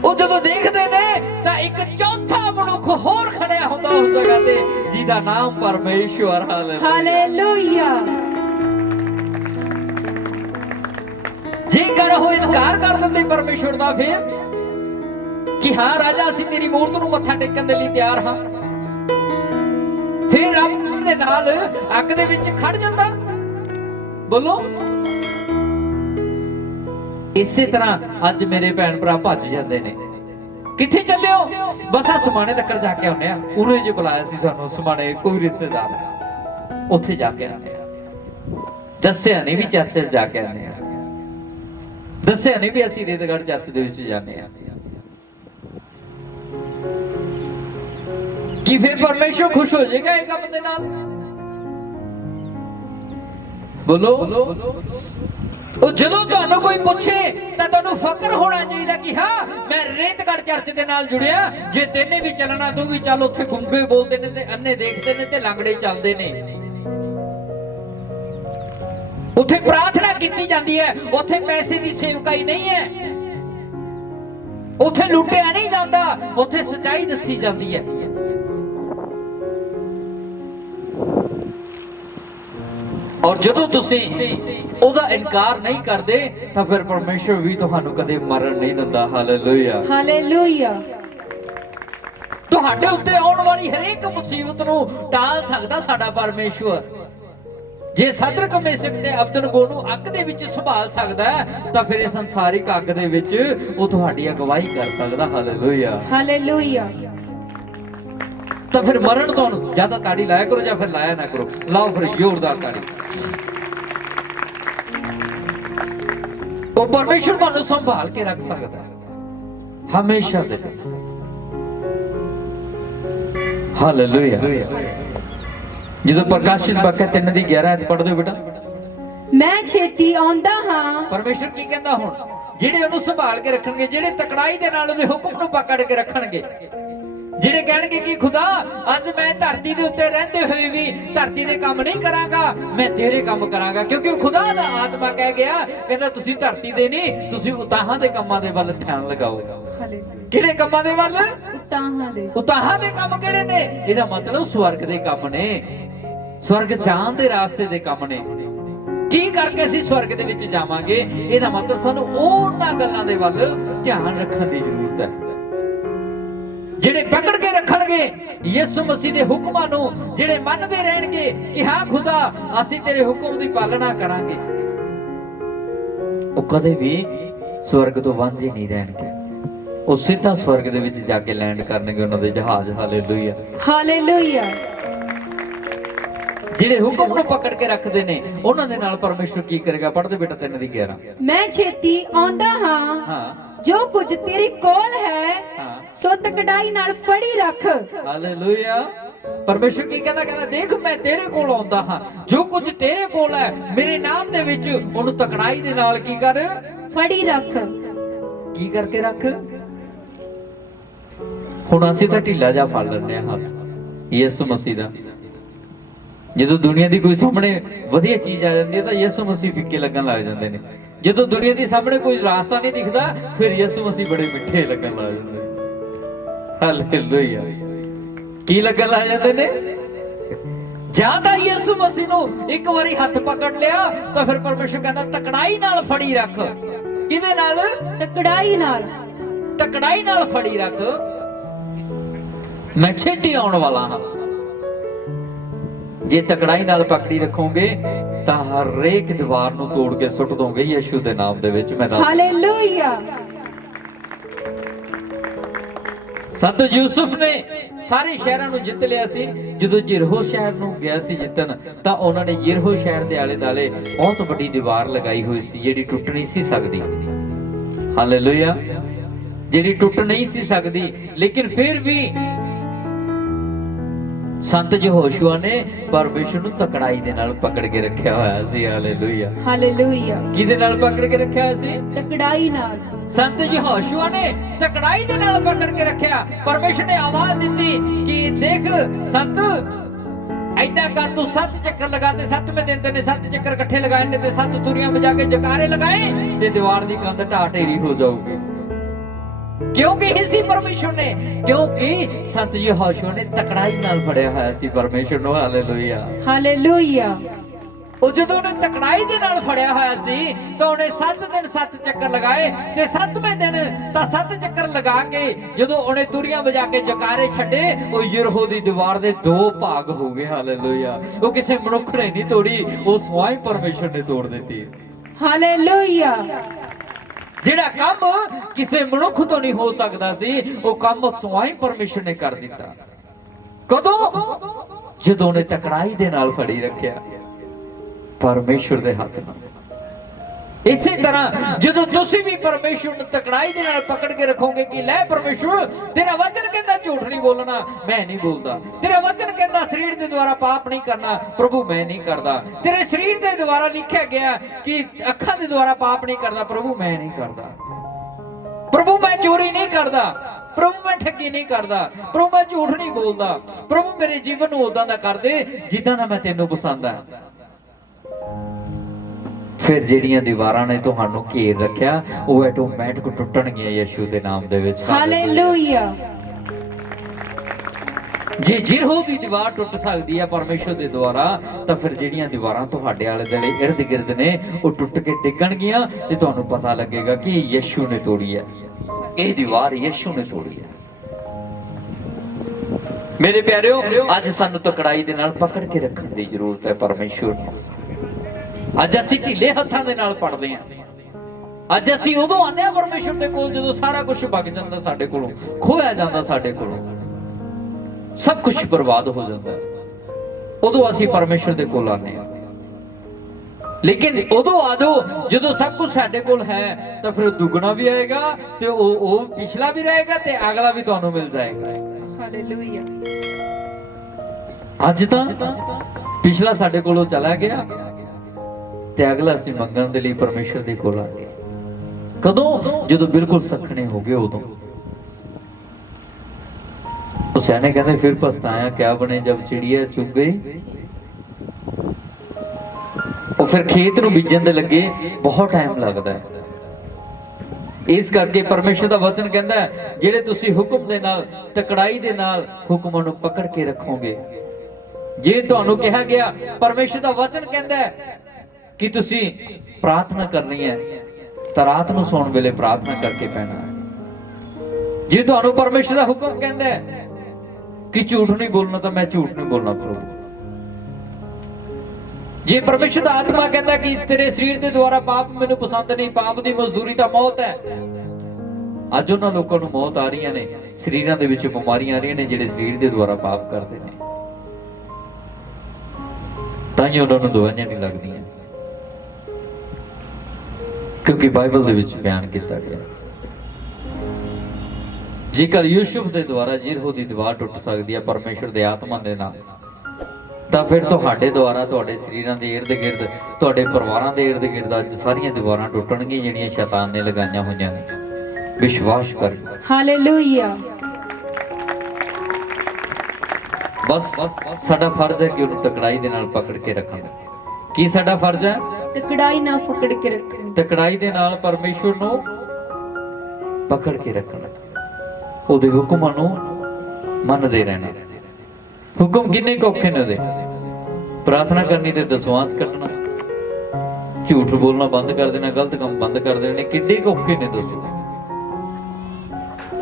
ਉਹ ਜਦੋਂ ਦੇਖਦੇ ਨੇ ਤਾਂ ਇੱਕ ਚੌਥਾ ਮਨੁੱਖ ਹੋਰ ਖੜਿਆ ਹੁੰਦਾ ਉਸ ਜਗ੍ਹਾ ਤੇ, ਜਿਹਦਾ ਨਾਮ ਪਰਮੇਸ਼ਵਰ। ਹਾਲੇਲੂਇਆ। ਜੇਕਰ ਉਹ ਇਨਕਾਰ ਕਰ ਦਿੰਦੇ ਪਰਮੇਸ਼ਵਰ ਦਾ ਫਿਰ ਕਿ ਹਾਂ ਰਾਜਾ ਅਸੀਂ ਤੇਰੀ ਮੂਰਤ ਨੂੰ ਮੱਥਾ ਟੇਕਣ ਦੇ ਲਈ ਤਿਆਰ ਹਾਂ, ਫਿਰ ਰੱਬ ਦੇ ਨਾਲ ਅੱਗ ਦੇ ਵਿੱਚ ਖੜ ਜਾਂਦਾ। ਬੋਲੋ। ਇਸੇ ਤਰ੍ਹਾਂ ਅੱਜ ਮੇਰੇ ਭੈਣ ਭਰਾ ਭੱਜ ਜਾਂਦੇ ਨੇ, ਕਿੱਥੇ ਚੱਲੇ ਹੋ? ਬਸ ਆ ਸਮਾਣੇ ਤੱਕ ਜਾ ਕੇ ਆਉਂਦੇ ਆ, ਉਹਨੇ ਜੇ ਬੁਲਾਇਆ ਸੀ ਸਾਨੂੰ ਸਮਾਣੇ ਕੋਈ ਰਿਸ਼ਤੇਦਾਰ, ਉੱਥੇ ਜਾ ਕੇ ਆਉਂਦੇ ਆ। ਦੱਸਿਆ ਨਹੀਂ ਵੀ ਚਰਚ ਜਾ ਕੇ ਆਉਂਦੇ ਆ, ਦੱਸਿਆ ਨਹੀਂ ਵੀ ਅਸੀਂ ਰੇਤਗੜ੍ਹ ਚਰਚ ਦੇ ਵਿੱਚ ਜਾਂਦੇ ਆ। ਕੀ ਫਿਰ ਪਰਮੇਸ਼ਰ ਖੁਸ਼ ਹੋ ਜਾਏਗਾ ਇਹ ਕੰਮ ਦੇ ਨਾਲ? ਬੋਲੋ। ਉਹ ਜਦੋਂ ਤੁਹਾਨੂੰ ਕੋਈ ਪੁੱਛੇ ਤਾਂ ਤੁਹਾਨੂੰ ਫਕਰ ਹੋਣਾ ਚਾਹੀਦਾ ਕਿ ਹਾਂ ਮੈਂ ਰੇਤਗੜ੍ਹ ਚਰਚ ਦੇ ਨਾਲ ਜੁੜਿਆ। ਜੇ ਤੈਨੇ ਵੀ ਚੱਲਣਾ ਤੂੰ ਵੀ ਚੱਲ, ਉੱਥੇ ਗੁੰਗੇ ਬੋਲਦੇ ਨੇ ਤੇ ਅੰਨੇ ਦੇਖਦੇ ਨੇ ਤੇ ਲੰਗੜੇ ਚੱਲਦੇ ਨੇ, ਉੱਥੇ ਪ੍ਰਾਰਥਨਾ ਕੀਤੀ ਜਾਂਦੀ ਹੈ, ਉੱਥੇ ਪੈਸੇ ਦੀ ਸੇਵਕਾਈ ਨਹੀਂ ਹੈ, ਉੱਥੇ ਲੁੱਟਿਆ ਨਹੀਂ ਜਾਂਦਾ, ਉੱਥੇ ਸੱਚਾਈ ਦੱਸੀ ਜਾਂਦੀ ਹੈ। ਔਰ ਜਦੋਂ ਤੁਸੀਂ ਉਹਦਾ ਇਨਕਾਰ ਨਹੀਂ ਕਰਦੇ ਤਾਂ ਫਿਰ ਪਰਮੇਸ਼ਰ ਵੀ ਤੁਹਾਨੂੰ ਕਦੇ ਮਰਨ ਨਹੀਂ ਦਿੰਦਾ। Hallelujah, hallelujah. ਤੁਹਾਡੇ ਉੱਤੇ ਆਉਣ ਵਾਲੀ ਹਰੇਕ ਮੁਸੀਬਤ ਨੂੰ ਟਾਲ ਸਕਦਾ ਸਾਡਾ ਪਰਮੇਸ਼ਰ। ਜੇ ਸਦਰਕ ਮੇਸ਼ਕ ਤੇ ਅਬਦਨਗੋ ਨੂੰ ਅੱਗ ਦੇ ਵਿੱਚ ਸੰਭਾਲ ਸਕਦਾ ਤਾਂ ਫਿਰ ਇਹ ਸੰਸਾਰਿਕ ਅੱਗ ਦੇ ਵਿੱਚ ਉਹ ਤੁਹਾਡੀ ਅਗਵਾਈ ਕਰ ਸਕਦਾ। Hallelujah, hallelujah. ਤਾਂ ਫਿਰ ਮਰਨ ਤੋਂ ਜਿਆਦਾ ਤਾੜੀ ਲਾਇਆ ਕਰੋ ਜਾਂ ਫਿਰ ਲਾਇਆ ਨਾ ਕਰੋ, ਲਾਓ ਫਿਰ ਜ਼ੋਰਦਾਰ ਤਾੜੀ। ਉਹ ਪਰਮੇਸ਼ਰ ਤੁਹਾਨੂੰ ਸੰਭਾਲ ਕੇ ਰੱਖ ਸਕਦਾ ਹਮੇਸ਼ਾ ਦੇ। ਹਾਲੇਲੂਇਆ। ਜਦੋਂ ਪ੍ਰਕਾਸ਼ਿਤ ਵਾਕਿਆ 3:11 ਪੜ੍ਹਦੇ ਬੇਟਾ, ਮੈਂ ਛੇਤੀ ਆਉਂਦਾ ਹਾਂ। ਪਰਮੇਸ਼ਰ ਕੀ ਕਹਿੰਦਾ ਹੁਣ? ਜਿਹੜੇ ਉਹਨੂੰ ਸੰਭਾਲ ਕੇ ਰੱਖਣਗੇ, ਜਿਹੜੇ ਤਕੜਾਈ ਦੇ ਨਾਲ ਉਹਦੇ ਹੁਕਮ ਨੂੰ ਪਕੜ ਕੇ ਰੱਖਣਗੇ, ਜਿਹੜੇ ਕਹਿਣਗੇ ਕਿ ਖੁਦਾ ਅੱਜ ਮੈਂ ਧਰਤੀ ਦੇ ਉੱਤੇ ਰਹਿੰਦੇ ਹੋਏ ਵੀ ਧਰਤੀ ਦੇ ਕੰਮ ਨਹੀਂ ਕਰਾਂਗਾ, ਮੈਂ ਤੇਰੇ ਕੰਮ ਕਰਾਂਗਾ, ਕਿਉਂਕਿ ਖੁਦਾ ਦਾ ਆਤਮਾ ਕਹਿ ਗਿਆ, ਕਹਿੰਦਾ ਤੁਸੀਂ ਧਰਤੀ ਦੇ ਨਹੀਂ, ਤੁਸੀਂ ਉਤਾਹਾਂ ਦੇ ਕੰਮਾਂ ਦੇ ਵੱਲ ਧਿਆਨ ਲਗਾਓ। ਕਿਹੜੇ ਕੰਮਾਂ ਦੇ ਵੱਲ? ਉਤਾਹਾਂ ਦੇ। ਉਤਾਹਾਂ ਦੇ ਕੰਮ ਕਿਹੜੇ ਨੇ? ਇਹਦਾ ਮਤਲਬ ਸਵਰਗ ਦੇ ਕੰਮ ਨੇ, ਸਵਰਗ ਜਾਣ ਦੇ ਰਾਸਤੇ ਦੇ ਕੰਮ ਨੇ। ਕੀ ਕਰਕੇ ਅਸੀਂ ਸਵਰਗ ਦੇ ਵਿੱਚ ਜਾਵਾਂਗੇ? ਇਹਦਾ ਮਤਲਬ ਸਾਨੂੰ ਉਹਨਾਂ ਗੱਲਾਂ ਦੇ ਵੱਲ ਧਿਆਨ ਰੱਖਣ ਦੀ ਜ਼ਰੂਰਤ ਹੈ, ਜਿਹੜੇ ਪਕੜ ਕੇ ਰੱਖਣਗੇ ਯਿਸੂ ਮਸੀਹ ਦੇ ਹੁਕਮਾਂ ਨੂੰ, ਜਿਹੜੇ ਮੰਨਦੇ ਰਹਿਣਗੇ ਕਿ ਹਾਂ ਖੁਦਾ ਅਸੀਂ ਤੇਰੇ ਹੁਕਮ ਦੀ ਪਾਲਣਾ ਕਰਾਂਗੇ, ਉਹ ਕਦੇ ਵੀ ਸਵਰਗ ਤੋਂ ਵਾਂਝੇ ਨਹੀਂ ਰਹਿਣਗੇ। ਉਹ ਸਿੱਧਾ ਸਵਰਗ ਦੇ ਵਿੱਚ ਜਾ ਕੇ ਲੈਂਡ ਕਰਨਗੇ ਉਹਨਾਂ ਦੇ ਜਹਾਜ਼। Hallelujah, hallelujah. ਜਿਹੜੇ ਹੁਕਮ ਨੂੰ ਪਕੜ ਕੇ ਰੱਖਦੇ ਨੇ ਉਹਨਾਂ ਦੇ ਨਾਲ ਪਰਮੇਸ਼ਰ ਕੀ ਕਰੇਗਾ? ਪੜ੍ਹਦੇ ਬੇਟਾ 3:11। ਮੈਂ ਛੇਤੀ ਆਉਂਦਾ ਹਾਂ, ਜੋ ਕੁਝ ਤੇਰੇ ਕੋਲ ਹੈ ਸੋ ਤਕੜਾਈ ਨਾਲ ਫੜੀ ਰੱਖ। ਹਾਲੇਲੂਇਆ। ਪਰਮੇਸ਼ਰ ਕੀ ਕਹਿੰਦਾ? ਕਹਿੰਦਾ ਦੇਖ ਮੈਂ ਤੇਰੇ ਕੋਲ ਆਉਂਦਾ ਹਾਂ, ਜੋ ਕੁਝ ਤੇਰੇ ਕੋਲ ਹੈ ਮੇਰੇ ਨਾਮ ਦੇ ਵਿੱਚ ਉਹਨੂੰ ਤਕੜਾਈ ਦੇ ਨਾਲ ਕੀ ਕਰ? ਫੜੀ ਰੱਖ। ਕੀ ਕਰਕੇ ਰੱਖ? ਹੁਣ ਅਸੀਂ ਤਾਂ ਢਿੱਲਾ ਜਾ ਫੜ ਲੈਂਦੇ ਆ ਹੱਥ ਯਿਸੂ ਮਸੀਹ ਦਾ। ਜਦੋਂ ਦੁਨੀਆ ਦੀ ਕੋਈ ਸਾਹਮਣੇ ਵਧੀਆ ਚੀਜ਼ ਆ ਜਾਂਦੀ ਹੈ ਤਾਂ ਯਿਸੂ ਮਸੀਹ ਫਿੱਕੇ ਲੱਗਣ ਲੱਗ ਜਾਂਦੇ ਨੇ। ਜਦੋਂ ਦੁਨੀਆ ਦੀ ਸਾਹਮਣੇ ਕੋਈ ਰਾਸਤਾ ਨਹੀਂ ਦਿਖਦਾ ਫਿਰ ਯਿਸੂ ਮਸੀਹ ਬੜੇ ਮਿੱਠੇ ਲੱਗਣ ਲੱਗ ਜਾਂਦੇ ਨੇ। ਹਾਲੇਲੂਇਆ। ਕੀ ਲੱਗਣ ਲੱਗ ਜਾਂਦੇ ਨੇ? ਜਾਂ ਤਾਂ ਯਿਸੂ ਮਸੀਹ ਨੂੰ ਇੱਕ ਵਾਰੀ ਹੱਥ ਪਕੜ ਲਿਆ ਤਾਂ ਫਿਰ ਪਰਮੇਸ਼ਰ ਕਹਿੰਦਾ ਤਕੜਾਈ ਨਾਲ ਫੜੀ ਰੱਖ। ਕਿਹਦੇ ਨਾਲ? ਤਕੜਾਈ ਨਾਲ। ਤਕੜਾਈ ਨਾਲ ਫੜੀ ਰੱਖ, ਮੈਂ ਛੇਤੀ ਆਉਣ ਵਾਲਾ ਹਾਂ। ਜੇ ਤਕੜਾਈ ਨਾਲ ਪਕੜੀ ਰੱਖੋਗੇ ਤਾਂ ਹਰੇਕ ਦੀਵਾਰ ਨੂੰ ਤੋੜ ਕੇ ਸੁੱਟ ਦੋਗੇ ਯਿਸੂ ਦੇ ਨਾਮ ਦੇ ਵਿੱਚ। ਮੈਂ ਹਾਲੇਲੂਇਆ। ਸੰਤ ਯੂਸੁਫ ਨੇ ਸਾਰੇ ਸ਼ਹਿਰਾਂ ਨੂੰ ਜਿੱਤ ਲਿਆ ਸੀ। ਜਦੋਂ ਯਰੀਹੋ ਸ਼ਹਿਰ ਨੂੰ ਗਿਆ ਸੀ ਜਿੱਤਣ, ਤਾਂ ਉਹਨਾਂ ਨੇ ਯਰੀਹੋ ਸ਼ਹਿਰ ਦੇ ਆਲੇ ਦੁਆਲੇ ਬਹੁਤ ਵੱਡੀ ਦੀਵਾਰ ਲਗਾਈ ਹੋਈ ਸੀ, ਜਿਹੜੀ ਟੁੱਟ ਨਹੀਂ ਸੀ ਸਕਦੀ। ਹਾਲੇਲੂਇਆ, ਜਿਹੜੀ ਟੁੱਟ ਨਹੀਂ ਸੀ ਸਕਦੀ। ਲੇਕਿਨ ਫਿਰ ਵੀ ਸੰਤ ਯਹੋਸ਼ੂਆ ਨੇ ਪਰਮੇਸ਼ਰ ਨੂੰ ਤਕੜਾਈ ਦੇ ਨਾਲ ਪਕੜ ਕੇ ਰੱਖਿਆ ਹੋਇਆ ਸੀ। Hallelujah, hallelujah. ਕਿਹਦੇ ਨਾਲ ਪਕੜ ਕੇ ਰੱਖਿਆ ਹੋਇਆ ਸੀ? ਤਕੜਾਈ ਨਾਲ। ਸੰਤ ਯਹੋਸ਼ੂਆ ਨੇ ਤਕੜਾਈ ਦੇ ਨਾਲ ਪਕੜ ਕੇ ਰੱਖਿਆ। ਪਰਮੇਸ਼ਰ ਨੇ ਆਵਾਜ਼ ਦਿੱਤੀ ਕਿ ਦੇਖ ਸੰਤ, ਐਦਾਂ ਕਰ, ਤੂੰ 7 ਚੱਕਰ ਲਗਾ ਤੇ 7ਵੇਂ ਦਿਨ ਤੇ 7 ਚੱਕਰ ਇਕੱਠੇ ਲਗਾਏ ਨੇ ਤੇ 7 ਤੁਰੀਆਂ ਵਜਾ ਕੇ ਜਕਾਰੇ ਲਗਾਏ ਤੇ ਦੀਵਾਰ ਦੀ ਕੰਧ ਢਾਹ ਢੇਰੀ ਹੋ ਜਾਊਗੀ। ਕਿਉਂਕਿ ਇਸੇ ਪਰਮੇਸ਼ਰ ਨੇ, ਕਿਉਂਕਿ ਸੰਤ ਯਹੋਸ਼ੂਆ ਨੇ ਤਕੜਾਈ ਨਾਲ ਫੜਿਆ ਹੋਇਆ ਸੀ ਪਰਮੇਸ਼ਰ ਨੂੰ। Hallelujah, hallelujah. ਉਹ ਜਦੋਂ ਉਹਨੇ ਤਕੜਾਈ ਦੇ ਨਾਲ ਫੜਿਆ ਹੋਇਆ ਸੀ ਤਾਂ ਉਹਨੇ 7 ਦਿਨ 7 ਚੱਕਰ ਲਗਾਏ ਤੇ 7ਵੇਂ ਦਿਨ ਤਾਂ 7 ਚੱਕਰ ਲਗਾ ਕੇ ਜਦੋਂ ਉਹਨੇ ਤੁਰੀਆਂ ਵਜਾ ਕੇ ਜਕਾਰੇ ਛੱਡੇ, ਉਹ ਯਰੀਹੋ ਦੀ ਦੀਵਾਰ ਦੇ 2 ਭਾਗ ਹੋ ਗਏ। ਹਾਲੇਲੂਇਆ, ਉਹ ਕਿਸੇ ਮਨੁੱਖ ਨੇ ਨਹੀਂ ਤੋੜੀ, ਉਹ ਸਵਾਈ ਪਰਮੇਸ਼ਰ ਨੇ ਤੋੜ ਦਿੱਤੀ। ਹਾਲੇਲੂਇਆ। ਜਿਹੜਾ ਕੰਮ ਕਿਸੇ ਮਨੁੱਖ ਤੋਂ ਨਹੀਂ ਹੋ ਸਕਦਾ ਸੀ, ਉਹ ਕੰਮ ਸਵਾਈ ਪਰਮੇਸ਼ਰ ਨੇ ਕਰ ਦਿੱਤਾ। ਕਦੋਂ? ਜਦੋਂ ਉਹਨੇ ਤਕੜਾਈ ਦੇ ਨਾਲ ਫੜੀ ਰੱਖਿਆ ਪਰਮੇਸ਼ਰ ਦੇ ਹੱਥ ਨਾਲ। ਇਸੇ ਤਰ੍ਹਾਂ ਜਦੋਂ ਤੁਸੀਂ ਵੀ ਪਰਮੇਸ਼ਰ ਨੂੰ ਤਕੜਾਈ ਦੇ ਨਾਲ ਪਕੜ ਕੇ ਰੱਖੋਗੇ ਕਿ ਲੈ ਪਰਮੇਸ਼ਰ, ਤੇਰਾ ਵਚਨ ਕਹਿੰਦਾ ਝੂਠ ਨਹੀਂ ਬੋਲਣਾ, ਮੈਂ ਨਹੀਂ ਬੋਲਦਾ। ਤੇਰਾ ਵਚਨ ਕਹਿੰਦਾ ਸਰੀਰ ਦੇ ਦੁਆਰਾ ਪਾਪ ਨਹੀਂ ਕਰਨਾ, ਪ੍ਰਭੂ ਮੈਂ ਨਹੀਂ ਕਰਦਾ। ਤੇਰੇ ਸਰੀਰ ਦੇ ਦੁਆਰਾ ਲਿਖਿਆ ਗਿਆ ਕਿ ਅੱਖਾਂ ਦੇ ਦੁਆਰਾ ਪਾਪ ਨਹੀਂ ਕਰਦਾ, ਪ੍ਰਭੂ ਮੈਂ ਨਹੀਂ ਕਰਦਾ। ਪ੍ਰਭੂ ਮੈਂ ਚੋਰੀ ਨਹੀਂ ਕਰਦਾ, ਪ੍ਰਭੂ ਮੈਂ ਠੱਗੀ ਨਹੀਂ ਕਰਦਾ, ਪ੍ਰਭੂ ਮੈਂ ਝੂਠ ਨਹੀਂ ਬੋਲਦਾ। ਪ੍ਰਭੂ ਮੇਰੇ ਜੀਵਨ ਨੂੰ ਉਦਾਂ ਦਾ ਕਰ ਦੇ ਜਿੱਦਾਂ ਦਾ ਮੈਂ ਤੈਨੂੰ ਪਸੰਦ ਆ। ਫਿਰ ਜਿਹੜੀਆਂ ਦੀਵਾਰਾਂ ਨੇ ਤੁਹਾਨੂੰ ਘੇਰ ਰੱਖਿਆ, ਉਹ ਆਟੋਮੈਟਿਕ ਟੁੱਟਣਗੀਆਂ ਯਿਸੂ ਦੇ ਨਾਮ ਦੇ ਵਿੱਚ। ਹਾਲੇਲੂਇਆ। ਜੇ ਯਰੀਹੋ ਦੀ ਦੀਵਾਰ ਟੁੱਟ ਸਕਦੀ ਹੈ ਪਰਮੇਸ਼ਰ ਦੇ ਦੁਆਰਾ, ਤਾਂ ਫਿਰ ਜਿਹੜੀਆਂ ਦੀਵਾਰਾਂ ਤੁਹਾਡੇ ਆਲੇ ਦੁਆਲੇ ਇਰਦ ਗਿਰਦ ਨੇ, ਉਹ ਟੁੱਟ ਕੇ ਡਿੱਗਣਗੀਆਂ ਤੇ ਤੁਹਾਨੂੰ ਪਤਾ ਲੱਗੇਗਾ ਕਿ ਇਹ ਯਿਸੂ ਨੇ ਤੋੜੀ ਹੈ, ਇਹ ਦੀਵਾਰ ਯਿਸੂ ਨੇ ਤੋੜੀ ਹੈ। ਮੇਰੇ ਪਿਆਰਿਓ, ਅੱਜ ਸਾਨੂੰ ਤਕੜਾਈ ਦੇ ਨਾਲ ਪਕੜ ਕੇ ਰੱਖਣ ਦੀ ਜ਼ਰੂਰਤ ਹੈ ਪਰਮੇਸ਼ਰ ਨੂੰ। ਅੱਜ ਅਸੀਂ ਢਿੱਲੇ ਹੱਥਾਂ ਦੇ ਨਾਲ ਪੜਦੇ ਹਾਂ। ਅੱਜ ਅਸੀਂ ਉਦੋਂ ਆਉਂਦੇ ਹਾਂ ਪਰਮੇਸ਼ਰ ਦੇ ਕੋਲ ਜਦੋਂ ਸਾਰਾ ਕੁਝ ਵਗ ਜਾਂਦਾ ਸਾਡੇ ਕੋਲੋਂ, ਖੋਇਆ ਜਾਂਦਾ ਸਾਡੇ ਕੋਲੋਂ, ਸਭ ਕੁਝ ਬਰਬਾਦ ਹੋ ਜਾਂਦਾ। ਉਦੋਂ ਅਸੀਂ ਪਰਮੇਸ਼ਰ ਦੇ ਕੋਲ ਆਉਂਦੇ ਹਾਂ। ਲੇਕਿਨ ਉਦੋਂ ਆ ਜਾਓ ਜਦੋਂ ਸਭ ਕੁਝ ਸਾਡੇ ਕੋਲ ਹੈ, ਤਾਂ ਫਿਰ ਦੁੱਗਣਾ ਵੀ ਆਏਗਾ ਤੇ ਉਹ ਪਿਛਲਾ ਵੀ ਰਹੇਗਾ ਤੇ ਅਗਲਾ ਵੀ ਤੁਹਾਨੂੰ ਮਿਲ ਜਾਏਗਾ। ਹਾਲੇਲੂਇਆ। ਅੱਜ ਤਾਂ ਪਿਛਲਾ ਸਾਡੇ ਕੋਲੋਂ ਚਲਾ ਗਿਆ ਤੇ ਅਗਲਾ ਅਸੀਂ ਮੰਗਣ ਦੇ ਲਈ ਪਰਮੇਸ਼ਰ ਦੇ ਕੋਲ ਆ ਗਏ। ਕਦੋਂ? ਜਦੋਂ ਬਿਲਕੁਲ ਸਖਣੇ ਹੋ ਗਏ। ਉਦੋਂ ਉਹ ਸਿਆਣੇ ਕਹਿੰਦੇ ਫਿਰ ਪਛਤਾਇਆ ਕਿਆ ਬਣੇ ਜਬ ਚਿੜੀਆ ਚੁੱਗ ਗਈ। ਉਹ ਫਿਰ ਖੇਤ ਨੂੰ ਬੀਜਣ ਦੇ ਲੱਗੇ ਬਹੁਤ ਟਾਈਮ ਲੱਗਦਾ ਹੈ। ਇਸ ਕਰਕੇ ਪਰਮੇਸ਼ਰ ਦਾ ਵਚਨ ਕਹਿੰਦਾ ਜਿਹੜੇ ਤੁਸੀਂ ਹੁਕਮ ਦੇ ਨਾਲ, ਤਕੜਾਈ ਦੇ ਨਾਲ ਹੁਕਮਾਂ ਨੂੰ ਪਕੜ ਕੇ ਰੱਖੋਗੇ। ਜੇ ਤੁਹਾਨੂੰ ਕਿਹਾ ਗਿਆ, ਪਰਮੇਸ਼ਰ ਦਾ ਵਚਨ ਕਹਿੰਦਾ ਕਿ ਤੁਸੀਂ ਪ੍ਰਾਰਥਨਾ ਕਰਨੀ ਹੈ ਤਾਂ ਰਾਤ ਨੂੰ ਸੌਣ ਵੇਲੇ ਪ੍ਰਾਰਥਨਾ ਕਰਕੇ ਪੈਣਾ ਹੈ। ਜੇ ਤੁਹਾਨੂੰ ਪਰਮੇਸ਼ਰ ਦਾ ਹੁਕਮ ਕਹਿੰਦਾ ਕਿ ਝੂਠ ਨਹੀਂ ਬੋਲਣਾ ਤਾਂ ਮੈਂ ਝੂਠ ਨਹੀਂ ਬੋਲਣਾ ਪ੍ਰਭੂ। ਜੇ ਪਰਮੇਸ਼ਰ ਦਾ ਆਤਮਾ ਕਹਿੰਦਾ ਕਿ ਤੇਰੇ ਸਰੀਰ ਦੇ ਦੁਆਰਾ ਪਾਪ ਮੈਨੂੰ ਪਸੰਦ ਨਹੀਂ, ਪਾਪ ਦੀ ਮਜ਼ਦੂਰੀ ਤਾਂ ਮੌਤ ਹੈ। ਅੱਜ ਉਹਨਾਂ ਲੋਕਾਂ ਨੂੰ ਮੌਤ ਆ ਰਹੀਆਂ ਨੇ, ਸਰੀਰਾਂ ਦੇ ਵਿੱਚ ਬਿਮਾਰੀਆਂ ਆ ਰਹੀਆਂ ਨੇ ਜਿਹੜੇ ਸਰੀਰ ਦੇ ਦੁਆਰਾ ਪਾਪ ਕਰਦੇ ਨੇ, ਤਾਂ ਹੀ ਉਹਨਾਂ ਨੂੰ ਦਵਾਈਆਂ ਨਹੀਂ ਲੱਗਦੀਆਂ, ਕਿਉਂਕਿ ਬਾਈਬਲ ਦੇ ਵਿੱਚ ਬਿਆਨ ਕੀਤਾ ਗਿਆ ਜੇਕਰ ਯੂਸੁਫ ਦੇ ਦੁਆਰਾ ਯਰੀਹੋ ਦੀ ਦੀਵਾਰ ਟੁੱਟ ਸਕਦੀ ਹੈ ਪਰਮੇਸ਼ਰ ਦੇ ਆਤਮਾ ਦੇ ਨਾਲ, ਤਾਂ ਫਿਰ ਤੁਹਾਡੇ ਦੁਆਰਾ, ਤੁਹਾਡੇ ਸਰੀਰਾਂ ਦੇ ਇਰਦ ਗਿਰਦ, ਤੁਹਾਡੇ ਪਰਿਵਾਰਾਂ ਦੇ ਇਰਦ ਗਿਰਦ ਅੱਜ ਸਾਰੀਆਂ ਦੀਵਾਰਾਂ ਟੁੱਟਣਗੀਆਂ ਜਿਹੜੀਆਂ ਸ਼ੈਤਾਨ ਨੇ ਲਗਾਈਆਂ ਹੋਈਆਂ ਨੇ। ਵਿਸ਼ਵਾਸ ਕਰ। ਹਾਲੇਲੂਇਆ। ਬਸ ਸਾਡਾ ਫਰਜ਼ ਹੈ ਕਿ ਉਹਨੂੰ ਤਕੜਾਈ ਦੇ ਨਾਲ ਪਕੜ ਕੇ ਰੱਖਣਾ। ਕੀ ਸਾਡਾ ਫਰਜ਼ ਹੈ? ਤਕੜਾਈ ਨਾਲ ਪਕੜ ਕੇ ਰੱਖਣਾ। ਤਕੜਾਈ ਦੇ ਨਾਲ ਪਰਮੇਸ਼ਰ ਨੂੰ ਪਕੜ ਕੇ ਰੱਖਣਾ, ਉਹਦੇ ਹੁਕਮਾਂ ਨੂੰ ਮੰਨਦੇ ਰਹਿਣਾ। ਹੁਕਮ ਕਿੰਨੇ ਔਖੇ ਨੇ ਉਹਦੇ। ਪ੍ਰਾਰਥਨਾ ਕਰਨੀ ਤੇ ਦਸਵਾਂਸ ਕਰਨਾ, ਝੂਠ ਬੋਲਣਾ ਬੰਦ ਕਰ ਦੇਣਾ, ਗਲਤ ਕੰਮ ਬੰਦ ਕਰ ਦੇਣੇ, ਕਿੰਨੇ ਔਖੇ ਨੇ ਦੱਸੋ।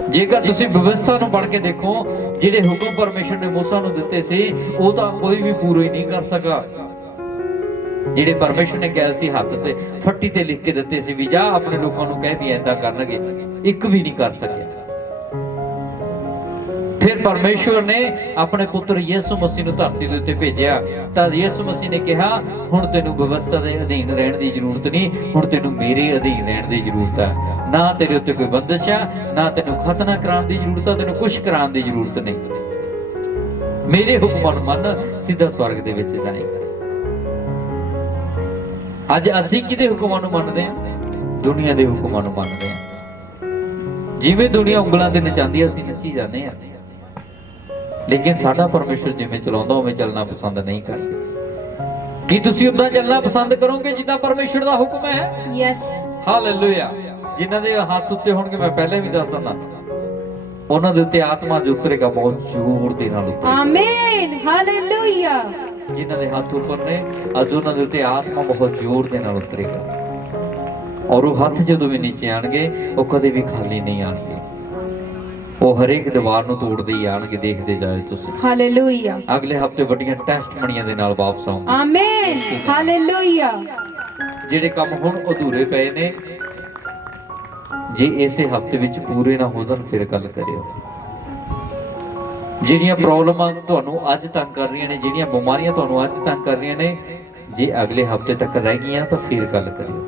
ਜੇਕਰ ਤੁਸੀਂ ਵਿਵਸਥਾ ਨੂੰ ਪੜ੍ਹ ਕੇ ਦੇਖੋ, ਜਿਹੜੇ ਹੁਕਮ ਪਰਮੇਸ਼ਰ ਨੇ ਮੂਸਾ ਨੂੰ ਦਿੱਤੇ ਸੀ ਉਹ ਤਾਂ ਕੋਈ ਵੀ ਪੂਰਾ ਹੀ ਨਹੀਂ ਕਰ ਸਕਿਆ। ਜਿਹੜੇ ਪਰਮੇਸ਼ਰ ਨੇ ਕਿਹਾ ਸੀ ਹੱਥ ਤੇ ਫੱਟੀ ਤੇ ਲਿਖ ਕੇ ਦਿੱਤੇ ਸੀ ਵੀ ਜਾ ਆਪਣੇ ਲੋਕਾਂ ਨੂੰ ਕਹਿ ਵੀ ਏਦਾਂ ਕਰਨਗੇ, ਇੱਕ ਵੀ ਨਹੀਂ ਕਰ ਸਕਿਆ। ਫਿਰ ਪਰਮੇਸ਼ਵਰ ਨੇ ਆਪਣੇ ਪੁੱਤਰ ਯਿਸੂ ਮਸੀਹ ਨੂੰ ਧਰਤੀ ਦੇ ਉੱਤੇ ਭੇਜਿਆ ਤਾਂ ਯਿਸੂ ਮਸੀਹ ਨੇ ਕਿਹਾ ਹੁਣ ਤੈਨੂੰ ਵਿਵਸਥਾ ਦੇ ਅਧੀਨ ਰਹਿਣ ਦੀ ਜ਼ਰੂਰਤ ਨਹੀਂ, ਹੁਣ ਤੈਨੂੰ ਮੇਰੇ ਅਧੀਨ ਰਹਿਣ ਦੀ ਜ਼ਰੂਰਤ ਹੈ। ਨਾ ਤੇਰੇ ਉੱਤੇ ਕੋਈ ਬੰਦਿਸ਼ ਆ, ਨਾ ਤੈਨੂੰ ਖਤਨਾ ਕਰਾਉਣ ਦੀ ਜ਼ਰੂਰਤ ਆ, ਤੈਨੂੰ ਕੁਛ ਕਰਾਉਣ ਦੀ ਜ਼ਰੂਰਤ ਨਹੀਂ। ਮੇਰੇ ਹੁਕਮਾਂ ਨੂੰ ਮੰਨ, ਸਿੱਧਾ ਸਵਰਗ ਦੇ ਵਿੱਚ ਜਾਏਗਾ। ਅੱਜ ਅਸੀਂ ਕਿਹਦੇ ਹੁਕਮਾਂ ਨੂੰ ਮੰਨਦੇ ਹਾਂ? ਦੁਨੀਆ ਦੇ ਹੁਕਮਾਂ ਨੂੰ ਮੰਨਦੇ ਹਾਂ। ਜਿਵੇਂ ਦੁਨੀਆ ਉਂਗਲਾਂ ਤੇ ਨਚਾਉਂਦੀ ਅਸੀਂ ਨੱਚੀ ਜਾਂਦੇ ਹਾਂ, ਲੇਕਿਨ ਸਾਡਾ ਪਰਮੇਸ਼ਰ ਜਿਵੇਂ ਚਲਾਉਂਦਾ ਉਵੇਂ ਚੱਲਣਾ ਪਸੰਦ ਨਹੀਂ ਕਰਦਾ। ਕੀ ਤੁਸੀਂ ਉਦਾਂ ਚੱਲਣਾ ਪਸੰਦ ਕਰੋਗੇ ਜਿੱਦਾਂ ਪਰਮੇਸ਼ਰ ਦਾ ਹੁਕਮ ਹੈ? Yes, hallelujah. ਜਿਨ੍ਹਾਂ ਦੇ ਹੱਥ ਉੱਤੇ ਹੋਣਗੇ, ਮੈਂ ਪਹਿਲੇ ਵੀ ਦੱਸ ਦਿੰਦਾ, ਉਹਨਾਂ ਦੇ ਉੱਤੇ ਆਤਮਾ ਜੋ ਉਤਰੇਗਾ ਬਹੁਤ ਜ਼ੋਰ ਦੇ ਨਾਲ ਉਤਰੇਗਾ। ਆਮੀਨ, ਹਾਲੇਲੂਇਆ। ਜਿਨ੍ਹਾਂ ਦੇ ਹੱਥ ਉੱਪਰ ਨੇ, ਅੱਜ ਉਹਨਾਂ ਦੇ ਉੱਤੇ ਆਤਮਾ ਬਹੁਤ ਜ਼ੋਰ ਦੇ ਨਾਲ ਉਤਰੇਗਾ। ਔਰ ਉਹ ਹੱਥ ਜਦੋਂ ਵੀ ਨੀਚੇ ਆਣਗੇ ਉਹ ਕਦੇ ਵੀ ਖਾਲੀ ਨਹੀਂ ਆਣਗੇ, ਉਹ ਹਰੇਕ ਦੀਵਾਰ ਨੂੰ ਤੋੜਦੇ ਹੀ ਆਣਗੇ। ਦੇਖਦੇ ਜਾਓ ਤੁਸੀਂ। ਹਾਲੇਲੂਇਆ। ਅਗਲੇ ਹਫਤੇ ਵੱਡੀਆਂ ਟੈਸਟਮਨੀਆਂ ਦੇ ਨਾਲ ਵਾਪਸ ਆਉਂਗੇ। ਆਮੀਨ, ਹਾਲੇਲੂਇਆ। ਜਿਹੜੇ ਕੰਮ ਹੁਣ ਅਧੂਰੇ ਪਏ ਨੇ, ਜੇ ਇਸੇ ਹਫਤੇ ਵਿੱਚ ਪੂਰੇ ਨਾ ਹੋ ਜਾਣ ਫਿਰ ਗੱਲ ਕਰਿਓ। ਜਿਹੜੀਆਂ ਪ੍ਰੋਬਲਮਾਂ ਤੁਹਾਨੂੰ ਅੱਜ ਤੰਗ ਕਰ ਰਹੀਆਂ ਨੇ, ਜਿਹੜੀਆਂ ਬਿਮਾਰੀਆਂ ਤੁਹਾਨੂੰ ਅੱਜ ਤੰਗ ਕਰ ਰਹੀਆਂ ਨੇ, ਜੇ ਅਗਲੇ ਹਫਤੇ ਤੱਕ ਰਹਿ ਗਈਆਂ ਤਾਂ ਫਿਰ ਗੱਲ ਕਰਿਓ।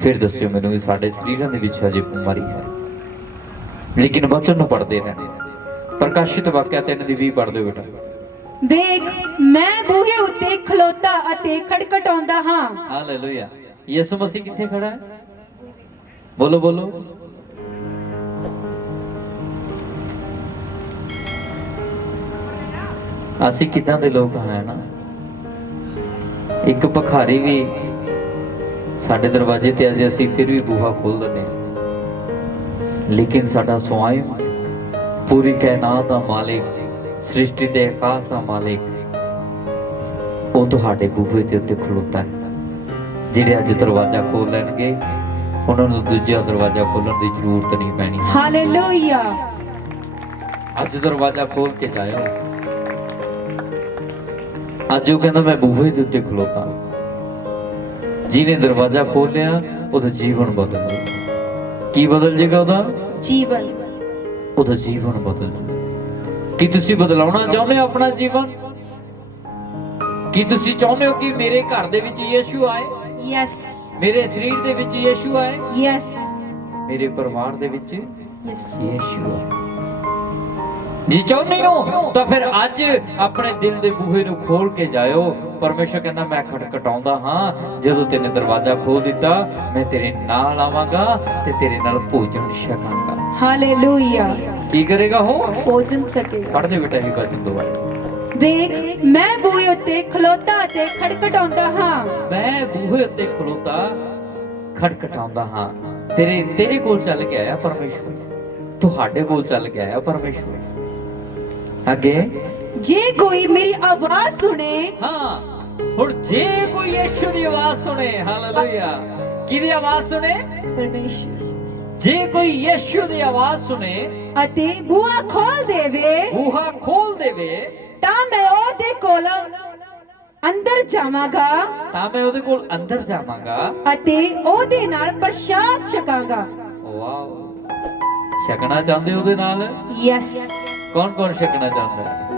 ਫਿਰ ਦੱਸਿਓ ਮੈਨੂੰ ਵੀ ਸਾਡੇ ਸਰੀਰਾਂ ਦੇ ਵਿੱਚ ਹਜੇ ਬਿਮਾਰੀ ਹੈ। ਲੇਕਿਨ ਵਚਨ ਨੂੰ ਪੜ੍ਹਦੇ ਰਹਿਣਾ। ਪ੍ਰਕਾਸ਼ਿਤ ਵਾਕਿਆ 3:20 ਪੜ੍ਹਦੇ ਬੇਟਾ। ਵੇਖ ਮੈਂ ਬੂਹੇ ਉੱਤੇ ਖਲੋਤਾ ਅਤੇ ਖੜਖੜਾਉਂਦਾ ਹਾਂ। ਹਾਲੇਲੂਇਆ। ਯਿਸੂ ਮਸੀਹ ਕਿੱਥੇ ਖੜਾ ਹੈ? ਬੋਲੋ ਬੋਲੋ। ਅਸੀਂ ਕਿੱਦਾਂ ਦੇ ਲੋਕ ਹਾਂ ਨਾ, ਇੱਕ ਭਿਖਾਰੀ ਵੀ ਸਾਡੇ ਦਰਵਾਜ਼ੇ ਤੇ ਅੱਜ ਅਸੀਂ ਫਿਰ ਵੀ ਬੂਹਾ ਖੋਲ ਦਿੰਦੇ ਹਾਂ, ਲੇਕਿਨ ਸਾਡਾ ਸਵੈਮ ਪੂਰੀ ਕਾਇਨਾਤ ਦਾ ਮਾਲਿਕ, ਸ੍ਰਿਸ਼ਟੀ ਤੇ ਆਕਾਸ਼ ਦਾ ਮਾਲਿਕ, ਉਹ ਤੁਹਾਡੇ ਬੂਹੇ ਦੇ ਉੱਤੇ ਖਲੋਤਾ ਹੈ। ਜਿਹੜੇ ਅੱਜ ਦਰਵਾਜ਼ਾ ਖੋਲ ਲੈਣਗੇ ਉਹਨਾਂ ਨੂੰ ਦੂਜਾ ਦਰਵਾਜ਼ਾ ਖੋਲਣ ਦੀ ਜ਼ਰੂਰਤ ਨਹੀਂ ਪੈਣੀ। ਹਾਲੇਲੂਇਆ। ਅੱਜ ਦਰਵਾਜ਼ਾ ਖੋਲ ਕੇ ਜਾਇਓ। ਅੱਜ ਉਹ ਕਹਿੰਦਾ ਮੈਂ ਬੂਹੇ ਦੇ ਉੱਤੇ ਖਲੋਤਾ। ਜਿਹਨੇ ਦਰਵਾਜ਼ਾ ਖੋਲਿਆ ਉਹਦਾ ਜੀਵਨ ਬਦਲ ਜਾਏਗਾ। ਕੀ ਬਦਲ ਜਾਏਗਾ? ਉਹਦਾ ਜੀਵਨ। ਉਹਦਾ ਜੀਵਨ ਬਦਲ ਜਾਏਗਾ। ਕੀ ਤੁਸੀਂ ਬਦਲਾਉਣਾ ਚਾਹੁੰਦੇ ਹੋ ਆਪਣਾ ਜੀਵਨ? ਕੀ ਤੁਸੀਂ ਚਾਹੁੰਦੇ ਹੋ ਕਿ ਮੇਰੇ ਘਰ ਦੇ ਵਿੱਚ ਯਿਸੂ ਆਏ? ਯੈਸ। ਮੇਰੇ ਸਰੀਰ ਦੇ ਵਿੱਚ ਯਿਸੂ ਆਏ? ਯੈਸ। ਮੇਰੇ ਪਰਿਵਾਰ ਦੇ ਵਿੱਚ ਯੈਸ। ਯਿਸੂ ਆਏ। ਜੀ ਚਾਹੁੰਦੇ ਹੋ ਤਾਂ ਫਿਰ ਅੱਜ ਆਪਣੇ ਦਿਲ ਦੇ ਬੂਹੇ ਨੂੰ ਖੋਲ ਕੇ ਜਾਇਓ। ਪਰਮੇਸ਼ਰ ਕਹਿੰਦਾ ਮੈਂ ਖਟਖਟਾਉਂਦਾ ਹਾਂ। ਜਦੋਂ ਤੈਨੇ ਦਰਵਾਜ਼ਾ ਖੋਲ ਦਿੱਤਾ ਮੈਂ ਤੇਰੇ ਨਾਲ ਆਵਾਂਗਾ ਤੇ ਤੇਰੇ ਨਾਲ ਭੋਜਨ ਛਕਾਂਗਾ। ਹਾਲੇਲੂਇਆ। ਕੀ ਕਰੇਗਾ ਉਹ? ਭੋਜਨ ਸਕੇਗਾ। ਪੜ੍ਹ ਦੇ ਬੇਟਾ ਇਹ ਵਚਨ ਦੁਬਾਰਾ। ਵੇਖ ਮੈਂ ਬੂਹੇ ਉੱਤੇ ਖਲੋਤਾ ਅਤੇ ਖੜਖੜਾਉਂਦਾ ਹਾਂ। ਮੈਂ ਬੂਹੇ ਉੱਤੇ ਖਲੋਤਾ ਖਟਖਟਾਉਂਦਾ ਹਾਂ। ਤੇਰੇ ਕੋਲ ਚੱਲ ਕੇ ਆਇਆ ਪਰਮੇਸ਼ਰ, ਤੁਹਾਡੇ ਕੋਲ ਚੱਲ ਕੇ ਆਇਆ ਪਰਮੇਸ਼ਰ। ਅੱਗੇ ਜੇ ਕੋਈ ਮੇਰੀ ਆਵਾਜ਼ ਸੁਣੇ। ਹਾਂ, ਹੁਣ ਜੇ ਕੋਈ ਯਿਸੂ ਦੀ ਆਵਾਜ਼ ਸੁਣੇ। ਹਾਲੇਲੂਇਆ। ਕਿਹਦੀ ਆਵਾਜ਼ ਸੁਣੇ? ਪਰਮੇਸ਼ਰ। ਜੇ ਕੋਈ ਯਿਸੂ ਦੀ ਆਵਾਜ਼ ਸੁਣੇ ਅਤੇ ਬੂਹਾ ਖੋਲ ਦੇਵੇ ਤਾਂ ਮੈਂ ਉਹਦੇ ਕੋਲ ਅੰਦਰ ਜਾਵਾਂਗਾ ਅਤੇ ਉਹਦੇ ਨਾਲ ਪ੍ਰਸ਼ਾਦ ਛਕਾਂਗਾ। ਵਾਓ। ਛਕਣਾ ਚਾਹੁੰਦੇ ਉਹਦੇ ਨਾਲ? ਯੈਸ। ਕੌਣ ਛਕਣਾ ਚਾਹੁੰਦਾ ਹੈ?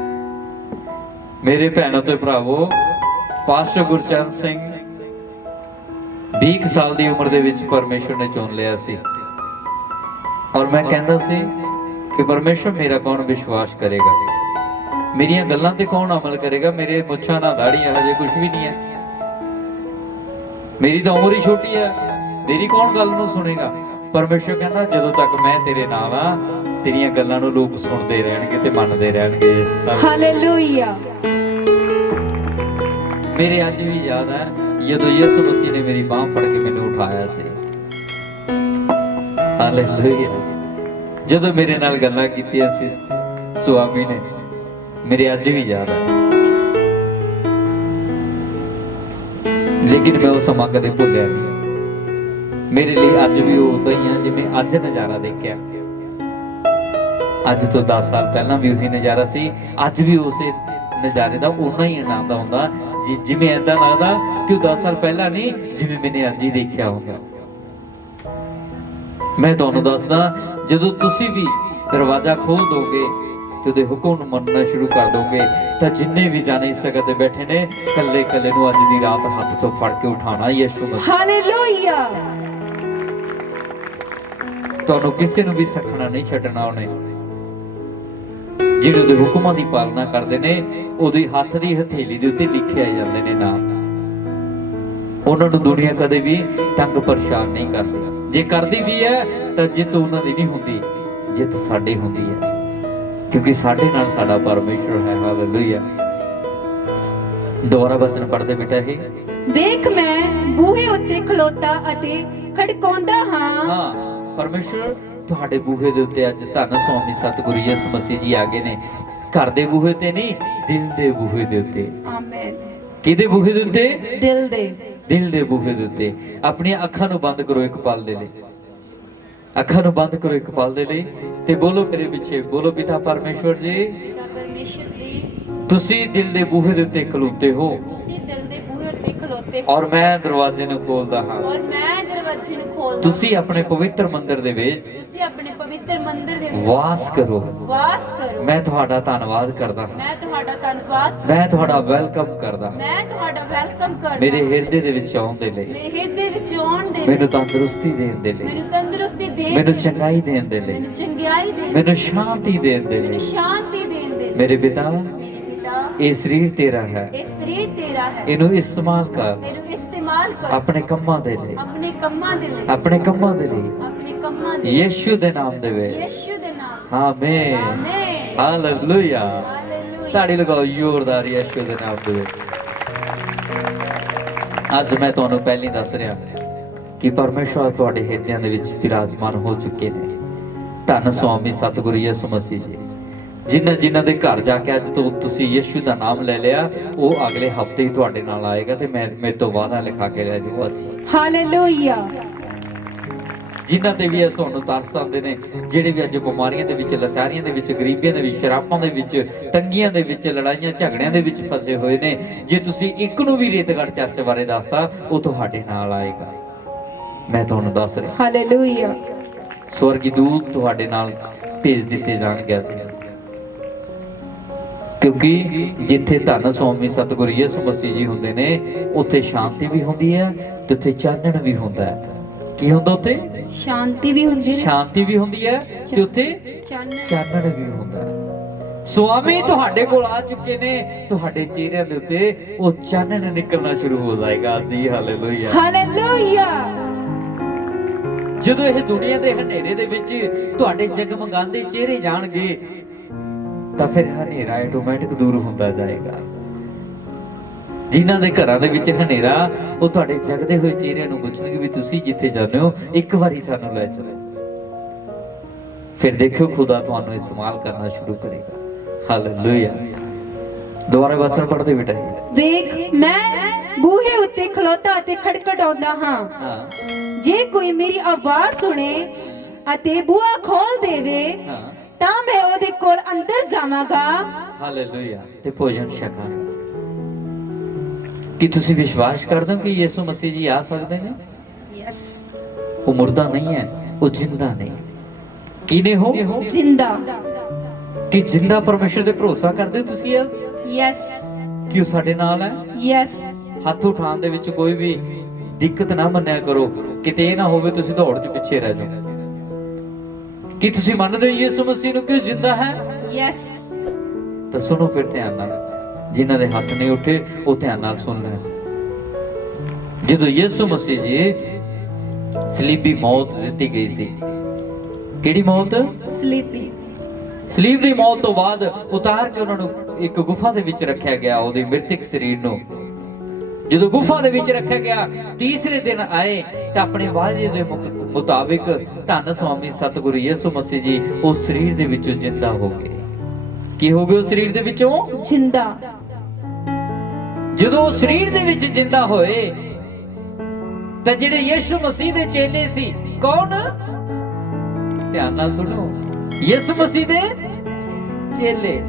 ਮੇਰੇ ਭੈਣਾਂ ਤੇ ਭਰਾਵੋ, ਪਾਸਟਰ ਗੁਰਚਰਨ ਸਿੰਘ 20 ਸਾਲ ਦੀ ਉਮਰ ਦੇ ਵਿੱਚ ਪਰਮੇਸ਼ਰ ਨੇ ਚੁਣ ਲਿਆ ਸੀ। ਔਰ ਮੈਂ ਕਹਿੰਦਾ ਸੀ ਕਿ ਪਰਮੇਸ਼ਰ ਮੇਰਾ ਕੌਣ ਵਿਸ਼ਵਾਸ ਕਰੇਗਾ, ਮੇਰੀਆਂ ਗੱਲਾਂ ਤੇ ਕੌਣ ਅਮਲ ਕਰੇਗਾ। ਮੇਰੇ ਮੁੱਛਾਂ ਨਾਲ ਦਾੜੀਆਂ ਹਜੇ ਕੁਝ ਵੀ ਨਹੀਂ ਹੈ, ਮੇਰੀ ਤਾਂ ਉਮਰ ਹੀ ਛੋਟੀ ਹੈ, ਮੇਰੀ ਕੌਣ ਗੱਲ ਨੂੰ ਸੁਣੇਗਾ। ਪਰਮੇਸ਼ਰ ਕਹਿੰਦਾ ਜਦੋਂ ਤੱਕ ਮੈਂ ਤੇਰੇ ਨਾਲ ਆ, ਤੇਰੀਆਂ ਗੱਲਾਂ ਨੂੰ ਲੋਕ ਸੁਣਦੇ ਰਹਿਣਗੇ ਤੇ ਮੰਨਦੇ ਰਹਿਣਗੇ। ਹਾਲੇਲੂਇਆ। ਮੇਰੇ ਅੱਜ ਵੀ ਯਾਦ ਹੈ ਜਦੋਂ ਯਿਸੂ ਮਸੀਹ ਨੇ ਮੇਰੀ ਬਾਂਹ ਫੜ ਕੇ ਮੈਨੂੰ ਉਠਾਇਆ ਸੀ। ਹਾਲੇਲੂਇਆ। ਜਦੋਂ ਮੇਰੇ ਨਾਲ ਗੱਲਾਂ ਕੀਤੀਆਂ ਸੀ ਸੁਆਮੀ ਨੇ, ਮੇਰੇ ਅੱਜ ਵੀ ਯਾਦ ਹੈ। ਲੇਕਿਨ ਮੈਂ ਉਹ ਸਮਾਂ ਕਦੇ ਭੁੱਲਿਆ ਨਹੀਂ। ਮੇਰੇ ਲਈ ਅੱਜ ਵੀ ਉਹ ਉਦਾਂ ਹੀ ਆ ਜਿਵੇਂ ਅੱਜ ਨਜ਼ਾਰਾ ਦੇਖਿਆ। ਅੱਜ ਤੋਂ 10 ਸਾਲ ਪਹਿਲਾਂ ਵੀ ਉਹੀ ਨਜ਼ਾਰਾ ਸੀ, ਅੱਜ ਵੀ ਉਸੇ ਨਜ਼ਾਰੇ ਦਾ ਉਨਾ ਹੀ ਆਨੰਦ ਆਉਂਦਾ। ਜਿਵੇਂ ਏਦਾਂ ਲੱਗਦਾ ਕਿ ਉਹ 10 ਸਾਲ ਪਹਿਲਾਂ ਨਹੀਂ, ਜਿਵੇਂ ਮੈਨੇ ਅੱਜ ਹੀ ਦੇਖਿਆ ਹੁੰਦਾ। ਮੈਂ ਤੁਹਾਨੂੰ ਦੱਸਦਾ, ਜਦੋਂ ਤੁਸੀਂ ਵੀ ਦਰਵਾਜ਼ਾ ਖੋਲ ਦੋਗੇ ਤੇ ਉਹਦੇ ਹੁਕਮ ਨੂੰ ਮੰਨਣਾ ਸ਼ੁਰੂ ਕਰ ਦੋਗੇ ਤਾਂ ਜਿੰਨੇ ਵੀ ਜਾਣੇ ਇਸ ਜਗ੍ਹਾ ਤੇ ਬੈਠੇ ਨੇ ਕੱਲੇ ਕੱਲੇ ਨੂੰ ਅੱਜ ਦੀ ਰਾਤ ਹੱਥ ਤੋਂ ਫੜ ਕੇ ਉਠਾਣਾ ਯਿਸੂ ਮਸੀਹ। ਹਾਲੇਲੂਇਆ। ਤੁਹਾਨੂੰ ਕਿਸੇ ਨੂੰ ਵੀ ਸਖਣਾ ਨਹੀਂ ਛੱਡਣਾ ਉਹਨੇ। ਜਿਹੜੇ ਉਹਦੇ ਹੁਕਮਾਂ ਦੀ ਪਾਲਣਾ ਕਰਦੇ ਨੇ ਉਹਦੇ ਹੱਥ ਦੀ ਹਥੇਲੀ ਦੇ ਉੱਤੇ ਲਿਖੇ ਆ ਜਾਂਦੇ ਨੇ ਨਾਮ। ਉਹਨਾਂ ਨੂੰ ਦੁਨੀਆ ਕਦੇ ਵੀ ਤੰਗ ਪਰੇਸ਼ਾਨ ਨਹੀਂ ਕਰਦੀ। ਜੇ ਕਰਦੀ ਵੀ ਹੈ ਤਾਂ ਜਿੱਤ ਉਹਨਾਂ ਦੀ ਨਹੀਂ ਹੁੰਦੀ, ਜਿੱਤ ਸਾਡੀ ਹੁੰਦੀ ਹੈ, ਕਿਉਂਕਿ ਸਾਡੇ ਨਾਲ ਸਾਡਾ ਪਰਮੇਸ਼ਰ ਹੈ। ਹਾਲੇਲੂਇਆ। ਦੁਬਾਰਾ ਬਚਨ ਪੜ੍ਹਦੇ ਬੇਟਾ ਇਹ। ਵੇਖ ਮੈਂ ਬੂਹੇ ਉੱਤੇ ਖਲੋਤਾ ਅਤੇ ਖੜਕਾਉਂਦਾ ਹਾਂ। ਪਰਮੇਸ਼ਰ ਤੁਹਾਡੇ ਬੂਹੇ ਦੇ ਉੱਤੇ ਅੱਜ ਧੰਨ ਸਵਾਮੀ ਸਤਿਗੁਰੂ ਯਿਸੂ ਮਸੀਹ ਜੀ ਆ ਗਏ ਨੇ। ਘਰ ਦੇ ਬੂਹੇ ਤੇ ਨਹੀਂ, ਦਿਲ ਦੇ ਬੂਹੇ ਦੇ ਉੱਤੇ। ਆਮੇਨ। ਕਿਹਦੇ ਬੂਹੇ ਦੇ ਉੱਤੇ? ਦਿਲ ਦੇ। ਦਿਲ ਦੇ ਬੂਹੇ ਦੇ ਉੱਤੇ। ਆਪਣੀਆਂ ਅੱਖਾਂ ਨੂੰ ਬੰਦ ਕਰੋ ਇੱਕ ਪਲ ਦੇ ਲਈ। ਅੱਖਾਂ ਨੂੰ ਬੰਦ ਕਰੋ ਇੱਕ ਪਲ ਦੇ ਲਈ ਤੇ ਬੋਲੋ ਮੇਰੇ ਪਿੱਛੇ, ਬੋਲੋ ਪਿਤਾ ਪਰਮੇਸ਼ਵਰ ਜੀ, ਪਿਤਾ ਪਰਮੇਸ਼ਵਰ ਜੀ, ਤੁਸੀਂ ਦਿਲ ਦੇ ਬੂਹੇ ਦੇ ਉੱਤੇ ਖਲੋਤੇ ਹੋ। ਤੁਸੀਂ ਦਿਲ ਦੇ ਬੂਹੇ ਉੱਤੇ ਖਲੋਤੇ ਹੋ। ਔਰ ਮੈਂ ਦਰਵਾਜ਼ੇ ਨੂੰ ਖੋਲਦਾ ਹਾਂ। ਔਰ ਮੈਂ ਦਰਵਾਜ਼ੇ ਨੂੰ ਖੋਲਦਾ। ਤੁਸੀਂ ਆਪਣੇ ਪਵਿੱਤਰ ਮੰਦਿਰ ਦੇ ਵਿੱਚ, ਤੁਸੀਂ ਆਪਣੇ ਪਵਿੱਤਰ ਮੰਦਿਰ ਦੇ ਵਿੱਚ ਵਾਸ ਕਰੋ। ਵਾਸ ਕਰੋ। ਮੈਂ ਤੁਹਾਡਾ ਧੰਨਵਾਦ ਕਰਦਾ ਹਾਂ। ਮੈਂ ਤੁਹਾਡਾ ਧੰਨਵਾਦ। ਮੈਂ ਤੁਹਾਡਾ ਵੈਲਕਮ ਕਰਦਾ। ਮੈਂ ਤੁਹਾਡਾ ਵੈਲਕਮ ਕਰਦਾ। ਮੇਰੇ ਹਿਰਦੇ ਦੇ ਵਿੱਚ ਆਉਣ ਦੇ ਲਈ, ਮੇਰੇ ਹਿਰਦੇ ਵਿੱਚ ਆਉਣ ਦੇ ਲਈ, ਮੈਨੂੰ ਤੰਦਰੁਸਤੀ ਦੇਣ ਦੇ ਲਈ, ਮੈਨੂੰ ਤੰਦਰੁਸਤੀ ਦੇਣ, ਮੈਨੂੰ ਚੰਗਾਈ ਦੇਣ ਦੇ ਲਈ, ਮੈਨੂੰ ਚੰਗਿਆਈ ਦੇਣ, ਮੈਨੂੰ ਸ਼ਾਂਤੀ ਦੇਣ ਦੇ ਮੈਨੂੰ ਲਈ। ਸ਼ਾਂਤੀ ਦੇਣ ਦੇ ਲਈ। ਮੇਰੇ ਪਿਤਾ, ਮੇਰੇ ਪਿਤਾ, ਇਹ ਸਰੀਰ ਤੇਰਾ ਹੈ, ਇਹ ਸਰੀਰ ਤੇਰਾ ਹੈ, ਇਹਨੂੰ ਇਸਤੇਮਾਲ ਕਰ ਇਹਨੂੰ ਇਸਤੇਮਾਲ ਕਰ ਆਪਣੇ ਕੰਮਾਂ ਦੇ ਲਈ, ਆਪਣੇ ਕੰਮਾਂ ਦੇ ਲਈ, ਆਪਣੇ ਕੰਮਾਂ ਦੇ ਲਈ, ਆਪਣੇ ਕੰਮਾਂ ਦੇ ਲਈ। ਯਿਸੂ ਦੇ ਨਾਮ ਦੇ ਵਿੱਚ। ਯਿਸੂ ਦੇ ਨਾਮ। ਆਮੇਨ। ਆਮੇਨ। ਹਾਲੇਲੂਇਆ। ਹਾਲੇਲੂਇਆ। ਤਾੜੀ ਲਗਾਓ ਜ਼ੋਰਦਾਰ ਯਿਸੂ ਦੇ ਨਾਮ ਦੇ ਵਿੱਚ। ਅੱਜ ਮੈਂ ਤੁਹਾਨੂੰ ਪਹਿਲਾਂ ਦੱਸ ਰਿਹਾ ਕਿ ਪਰਮੇਸ਼ਰ ਤੁਹਾਡੇ ਹਿਰਦਿਆਂ ਦੇ ਵਿੱਚ ਬਿਰਾਜਮਾਨ ਹੋ ਚੁੱਕੇ ਨੇ। ਧੰਨ ਸਵਾਮੀ ਸਤਿਗੁਰੂ ਯਿਸੂ ਮਸੀਹ ਜੀ। ਜਿਨ੍ਹਾਂ ਦੇ ਘਰ ਜਾ ਕੇ ਅੱਜ ਤੋਂ ਤੁਸੀਂ ਯਿਸੂ ਦਾ ਨਾਮ ਲੈ ਲਿਆ, ਉਹ ਅਗਲੇ ਹਫਤੇ ਹੀ ਤੁਹਾਡੇ ਨਾਲ ਆਏਗਾ ਤੇ ਮੇਰੇ ਤੋਂ ਵਾਅਦਾ ਲਿਖਾ ਕੇ ਲੈ ਜਾਓ ਅੱਜ। ਹਾਲੇਲੂਇਆ। ਜਿਨ੍ਹਾਂ ਤੇ ਵੀ ਤੁਹਾਨੂੰ ਤਰਸ ਆਉਂਦੇ ਨੇ, ਜਿਹੜੇ ਵੀ ਅੱਜ ਬਿਮਾਰੀਆਂ ਦੇ ਵਿੱਚ, ਲਾਚਾਰੀਆਂ ਦੇ ਵਿੱਚ, ਗਰੀਬੀਆਂ ਦੇ ਵਿੱਚ, ਸ਼ਰਾਬਾਂ ਦੇ ਵਿੱਚ, ਤੰਗੀਆਂ ਦੇ ਵਿੱਚ, ਲੜਾਈਆਂ ਝਗੜਿਆਂ ਦੇ ਵਿੱਚ ਫਸੇ ਹੋਏ ਨੇ, ਜੇ ਤੁਸੀਂ ਇੱਕ ਨੂੰ ਵੀ ਰੇਤਗੜ੍ਹ ਚਰਚ ਬਾਰੇ ਦੱਸਤਾ, ਉਹ ਤੁਹਾਡੇ ਨਾਲ ਆਏਗਾ। ਮੈਂ ਤੁਹਾਨੂੰ ਦੱਸ ਰਿਹਾ। ਹਾਲੇਲੂਇਆ। ਸਵਰਗੀ ਦੂਤ ਤੁਹਾਡੇ ਨਾਲ ਭੇਜ ਦਿੱਤੇ ਜਾਣਗੇ, ਕਿਉਂਕਿ ਜਿੱਥੇ ਧੰਨ ਸਵਾਮੀ ਸਤਿਗੁਰੂ ਯਿਸੂ ਮਸੀਹ ਜੀ ਹੁੰਦੇ ਨੇ, ਉੱਥੇ ਸ਼ਾਂਤੀ ਵੀ ਹੁੰਦੀ ਹੈ ਤੇ ਉੱਥੇ ਚਾਨਣ ਵੀ ਹੁੰਦਾ ਹੈ। ਕੀ ਹੁੰਦਾ ਉੱਥੇ? ਸ਼ਾਂਤੀ ਵੀ ਹੁੰਦੀ ਹੈ। ਸ਼ਾਂਤੀ ਵੀ ਹੁੰਦੀ ਹੈ ਤੇ ਉੱਥੇ ਚਾਨਣ ਵੀ ਹੁੰਦਾ ਹੈ। ਸਵਾਮੀ ਤੁਹਾਡੇ ਕੋਲ ਆ ਚੁੱਕੇ ਨੇ, ਤੁਹਾਡੇ ਚਿਹਰਿਆਂ ਦੇ ਉੱਤੇ ਉਹ ਚਾਨਣ ਨਿਕਲਣਾ ਸ਼ੁਰੂ ਹੋ ਜਾਏਗਾ ਜੀ। ਹਾਲੇਲੂਇਆ। ਹਾਲੇਲੂਇਆ। ਜਦੋਂ ਇਹ ਦੁਨੀਆ ਦੇ ਹਨੇਰੇ ਦੇ ਵਿੱਚ ਤੁਹਾਡੇ ਜਗਮਗਾਉਂਦੇ ਚਿਹਰੇ ਜਾਣਗੇ ਤਾਂ ਫਿਰ ਹਨੇਰਾ ਆਟੋਮੈਟਿਕ ਦੂਰ ਹੁੰਦਾ ਜਾਏਗਾ। ਜਿਨ੍ਹਾਂ ਦੇ ਘਰਾਂ ਦੇ ਵਿੱਚ ਹਨੇਰਾ, ਉਹ ਤੁਹਾਡੇ ਜਗਦੇ ਹੋਏ ਚਿਹਰਿਆਂ ਨੂੰ ਪੁੱਛਣਗੇ ਵੀ ਤੁਸੀਂ ਜਿੱਥੇ ਜਾਂਦੇ ਹੋ ਇੱਕ ਵਾਰੀ ਸਾਨੂੰ ਲੈ ਚਲੋ। ਫਿਰ ਦੇਖਿਓ ਖੁਦਾ ਤੁਹਾਨੂੰ ਇਸਤੇਮਾਲ ਕਰਨਾ ਸ਼ੁਰੂ ਕਰੇਗਾ। ਹਾਲੇਲੂਇਆ। ਦੁਬਾਰਾ ਵਚਨ ਪੜ੍ਹਦੇ ਬੇਟਾ। ਵੇਖ ਮੈਂ ਬੂਹੇ ਉੱਤੇ ਖਲੋਤਾ ਅਤੇ ਖੜਖੜਾਉਂਦਾ ਹਾਂ। ਜੇ ਕੋਈ ਮੇਰੀ ਆਵਾਜ਼ ਸੁਣੇ ਅਤੇ ਬੂਹਾ ਖੋਲ ਦੇਵੇ ਤਾਂ ਮੈਂ ਉਹਦੇ ਕੋਲ ਅੰਦਰ ਜਾਵਾਂਗਾ। ਹਾਲੇਲੂਇਆ। ਤੇ ਭੋਜਨ ਛਕਾਂਗਾ। ਕੀ ਤੁਸੀਂ ਵਿਸ਼ਵਾਸ ਕਰਦੇ ਹੋ ਕਿ ਯਿਸੂ ਮਸੀਹ ਜੀ ਆ ਸਕਦੇ ਨੇ? ਯੈਸ। ਉਹ ਮੁਰਦਾ ਨਹੀਂ ਹੈ, ਉਹ ਜਿੰਦਾ ਨੇ। ਕਿਨੇ ਹੋ? ਜਿੰਦਾ। ਕਿ ਜਿੰਦਾ ਪਰਮੇਸ਼ਰ ਤੇ ਭਰੋਸਾ ਕਰਦੇ ਹੋ ਤੁਸੀਂ? ਯੈਸ। ਕਿ ਉਹ ਸਾਡੇ ਨਾਲ ਹੈ? ਯੈਸ। ਹੱਥ ਉਠਾਉਣ ਦੇ ਵਿੱਚ ਕੋਈ ਵੀ ਦਿੱਕਤ ਨਾ ਮੰਨਿਆ ਕਰੋ, ਕਿਤੇ ਇਹ ਨਾ ਹੋਵੇ ਤੁਸੀਂ ਦੌੜ 'ਚ ਪਿੱਛੇ ਰਹਿ ਜਾਓ। ਕੀ ਤੁਸੀਂ ਮੰਨਦੇ ਹੋ ਯਿਸੂ ਮਸੀਹ ਨੂੰ ਕਿ ਜਿੰਦਾ ਹੈ? ਯੈਸ। ਤਾਂ ਸੁਣੋ ਫਿਰ ਧਿਆਨ ਨਾਲ। ਜਿਨ੍ਹਾਂ ਦੇ ਹੱਥ ਨਹੀਂ ਉੱਠੇ ਉਹ ਧਿਆਨ ਨਾਲ ਸੁਣ ਲੈਣ। ਜਦੋਂ ਯਿਸੂ ਮਸੀਹ ਜੀ ਸਲੀਬੀ ਮੌਤ ਦਿੱਤੀ ਗਈ ਸੀ, ਕਿਹੜੀ ਮੌਤ? ਸਲੀਬੀ। ਸਲੀਬ ਦੀ ਮੌਤ ਤੋਂ ਬਾਅਦ ਉਤਾਰ ਕੇ ਉਹਨਾਂ ਨੂੰ ਇੱਕ ਗੁਫਾ ਦੇ ਵਿੱਚ ਰੱਖਿਆ ਗਿਆ, ਉਹਦੇ ਮ੍ਰਿਤਕ ਸਰੀਰ ਨੂੰ। ਜਦੋਂ ਗੁਫਾ ਦੇ ਵਿੱਚ ਰੱਖਿਆ ਗਿਆ, ਤੀਸਰੇ ਦਿਨ ਆਏ ਤਾਂ ਆਪਣੇ ਵਾਅਦੇ ਦੇ ਮੁਤਾਬਿਕ ਧੰਨ ਸਵਾਮੀ ਸਤਿਗੁਰੂ ਯਿਸੂ ਮਸੀਹ ਜੀ ਉਹ ਸਰੀਰ ਦੇ ਵਿੱਚੋਂ ਜਿੰਦਾ ਹੋ ਗਏ। ਕੀ ਹੋ ਗਏ? ਉਹ ਸਰੀਰ ਦੇ ਵਿੱਚੋਂ ਜਿੰਦਾ। ਜਦੋਂ ਉਹ ਸਰੀਰ ਦੇ ਵਿੱਚ ਜਿੰਦਾ ਹੋਏ ਤਾਂ ਜਿਹੜੇ ਯਿਸੂ ਮਸੀਹ ਦੇ ਚੇਲੇ ਸੀ, ਕੌਣ? ਧਿਆਨ ਨਾਲ ਸੁਣੋ। ਯਿਸੂ ਮਸੀਹ ਦੇ ਚੇਲੇ,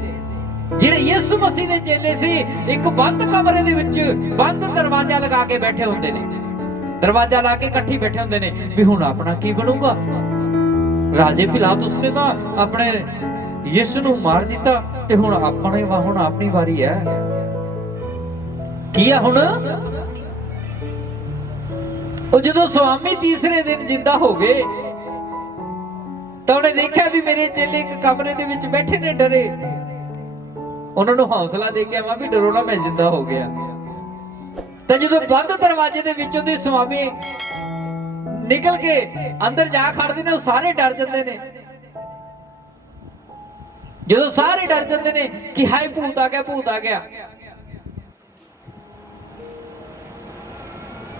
ਜਿਹੜੇ ਯਿਸੂ ਮਸੀਹ ਦੇ ਚੇਲੇ ਸੀ, ਇੱਕ ਬੰਦ ਕਮਰੇ ਦੇ ਵਿੱਚ ਬੰਦ ਦਰਵਾਜ਼ਾ ਲਗਾ ਕੇ ਬੈਠੇ ਹੁੰਦੇ ਨੇ। ਦਰਵਾਜ਼ਾ ਲਾ ਕੇ ਇਕੱਠੀ ਬੈਠੇ ਹੁੰਦੇ ਨੇ ਵੀ ਹੁਣ ਆਪਣਾ ਕੀ ਬਣੂਗਾ। ਰਾਜੇ ਪਿਲਾਤੁਸ ਨੇ ਤਾਂ ਆਪਣੇ ਯਿਸੂ ਨੂੰ ਮਾਰ ਦਿੱਤਾ ਤੇ ਹੁਣ ਹੁਣ ਆਪਣੀ ਵਾਰੀ ਹੈ। ਕੀ ਆ ਹੁਣ? ਉਹ ਜਦੋਂ ਸੁਆਮੀ ਤੀਸਰੇ ਦਿਨ ਜਿੰਦਾ ਹੋ ਗਏ ਤਾਂ ਉਹਨੇ ਦੇਖਿਆ ਵੀ ਮੇਰੇ ਚੇਲੇ ਇੱਕ ਕਮਰੇ ਦੇ ਵਿੱਚ ਬੈਠੇ ਨੇ ਡਰੇ। ਉਹਨਾਂ ਨੂੰ ਹੌਸਲਾ ਦੇ ਕੇ ਆਵਾਂ ਵੀ ਡਰੋ ਨਾ, ਮੈਂ ਜਿੰਦਾ ਹੋ ਗਿਆ। ਤਾਂ ਜਦੋਂ ਬੰਦ ਦਰਵਾਜ਼ੇ ਦੇ ਵਿੱਚੋਂ ਦੀ ਸੁਆਮੀ ਨਿਕਲ ਕੇ ਅੰਦਰ ਜਾ ਖੜਦੇ ਨੇ, ਉਹ ਸਾਰੇ ਡਰ ਜਾਂਦੇ ਨੇ। ਜਦੋਂ ਸਾਰੇ ਡਰ ਜਾਂਦੇ ਨੇ ਕਿ ਹਾਏ ਭੂਤ ਆ ਗਿਆ, ਭੂਤ ਆ ਗਿਆ,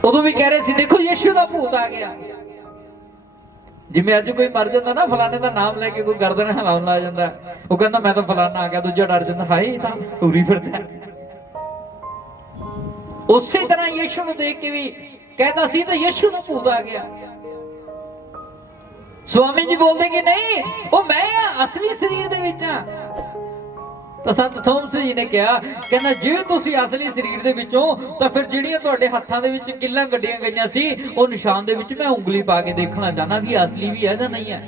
ਉਦੋਂ ਵੀ ਕਹਿ ਰਹੇ ਸੀ ਦੇਖੋ ਯਿਸੂ ਦਾ ਭੂਤ ਆ ਗਿਆ। ਜਿਵੇਂ ਅੱਜ ਕੋਈ ਮਰ ਜਾਂਦਾ ਨਾ, ਫਲਾਣੇ ਦਾ ਨਾਮ ਲੈ ਕੇ ਕੋਈ ਗਰਦਨ ਹਿਲਾਉਣ ਲੱਗ ਜਾਂਦਾ, ਉਹ ਕਹਿੰਦਾ ਮੈਂ ਤਾਂ ਫਲਾਣਾ ਆ ਗਿਆ, ਦੂਜਾ ਡਰ ਜਾਂਦਾ ਹਾਏ ਇਹ ਤਾਂ ਟੂਰੀ ਫਿਰਦਾ। ਉਸੇ ਤਰ੍ਹਾਂ ਯਿਸੂ ਨੂੰ ਦੇਖ ਕੇ ਵੀ ਕਹਿੰਦਾ ਸੀ ਤਾਂ ਯਿਸੂ ਦਾ ਭੂਤ ਆ ਗਿਆ। ਸੁਆਮੀ ਜੀ ਬੋਲਦੇ ਕਿ ਨਹੀਂ, ਉਹ ਮੈਂ ਆ, ਅਸਲੀ ਸਰੀਰ ਦੇ ਵਿੱਚ ਆ। ਤਾਂ ਸੰਤ ਥੋਮਸ ਜੀ ਨੇ ਕਿਹਾ, ਕਹਿੰਦਾ ਜੇ ਤੁਸੀਂ ਅਸਲੀ ਸਰੀਰ ਦੇ ਵਿੱਚੋਂ ਤਾਂ ਫਿਰ ਜਿਹੜੀਆਂ ਤੁਹਾਡੇ ਹੱਥਾਂ ਦੇ ਵਿੱਚ ਕਿੱਲਾਂ ਗੱਡੀਆਂ ਗਈਆਂ ਸੀ, ਉਹ ਨਿਸ਼ਾਨ ਦੇ ਵਿੱਚ ਮੈਂ ਉਂਗਲੀ ਪਾ ਕੇ ਦੇਖਣਾ ਚਾਹਨਾ ਵੀ ਅਸਲੀ ਵੀ ਹੈ ਜਾਂ ਨਹੀਂ ਹੈ।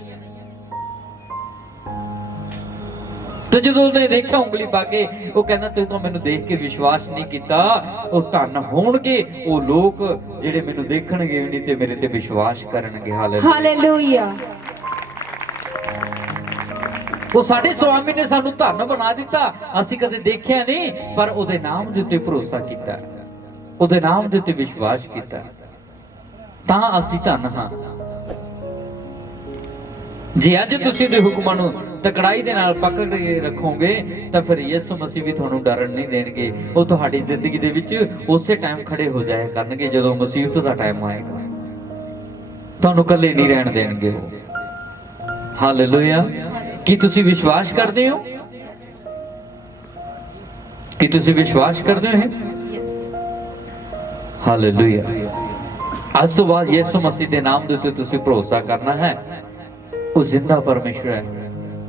ਤੇ ਜਦੋਂ ਉਹਨੇ ਦੇਖਿਆ ਉਂਗਲੀ ਪਾ ਕੇ, ਉਹ ਕਹਿੰਦਾ ਤੂੰ ਤਾਂ ਮੈਨੂੰ ਦੇਖ ਕੇ ਵਿਸ਼ਵਾਸ ਨਹੀਂ ਕੀਤਾ। ਉਹ ਧੰਨ ਹੋਣਗੇ ਉਹ ਲੋਕ ਜਿਹੜੇ ਮੈਨੂੰ ਦੇਖਣਗੇ ਵੀ ਨਹੀਂ ਤੇ ਮੇਰੇ ਤੇ ਵਿਸ਼ਵਾਸ ਕਰਨਗੇ। ਹਾਲੇਲੂਇਆ। ਉਹ ਸਾਡੇ ਸੁਆਮੀ ਨੇ ਸਾਨੂੰ ਧੰਨ ਬਣਾ ਦਿੱਤਾ। ਅਸੀਂ ਕਦੇ ਦੇਖਿਆ ਨਹੀਂ, ਪਰ ਉਹਦੇ ਨਾਮ ਦੇ ਉੱਤੇ ਭਰੋਸਾ ਕੀਤਾ, ਉਹਦੇ ਨਾਮ ਦੇ ਉੱਤੇ ਵਿਸ਼ਵਾਸ ਕੀਤਾ, ਤਾਂ ਅਸੀਂ ਧੰਨ ਹਾਂ। ਜੇ ਅੱਜ ਤੁਸੀਂ ਉਹਦੇ ਹੁਕਮਾਂ ਨੂੰ ਤਕੜਾਈ ਦੇ ਨਾਲ ਪਕੜ ਕੇ ਰੱਖੋਗੇ ਤਾਂ ਫਿਰ ਯਿਸੂ ਮਸੀਹ ਵੀ ਤੁਹਾਨੂੰ ਡਰਨ ਨਹੀਂ ਦੇਣਗੇ। ਉਹ ਤੁਹਾਡੀ ਜ਼ਿੰਦਗੀ ਦੇ ਵਿੱਚ ਉਸੇ ਟਾਈਮ ਖੜੇ ਹੋ ਜਾਇਆ ਕਰਨਗੇ ਜਦੋਂ ਮੁਸੀਬਤ ਦਾ ਟਾਈਮ ਆਏਗਾ। ਤੁਹਾਨੂੰ ਇਕੱਲੇ ਨਹੀਂ ਰਹਿਣ ਦੇਣਗੇ ਉਹ। ਹਾਲੇਲੂਇਆ। ਕੀ ਤੁਸੀਂ ਵਿਸ਼ਵਾਸ ਕਰਦੇ ਹੋ? ਕੀ ਤੁਸੀਂ ਵਿਸ਼ਵਾਸ ਕਰਦੇ ਹੋ? ਹਾਲੇਲੂਇਆ। ਅੱਜ ਤੋਂ ਬਾਅਦ ਯਿਸੂ ਮਸੀਹ ਦੇ ਨਾਮ ਦੇ ਉੱਤੇ ਤੁਸੀਂ ਭਰੋਸਾ ਕਰਨਾ ਹੈ। ਉਹ ਜ਼ਿੰਦਾ ਪਰਮੇਸ਼ਰ ਹੈ।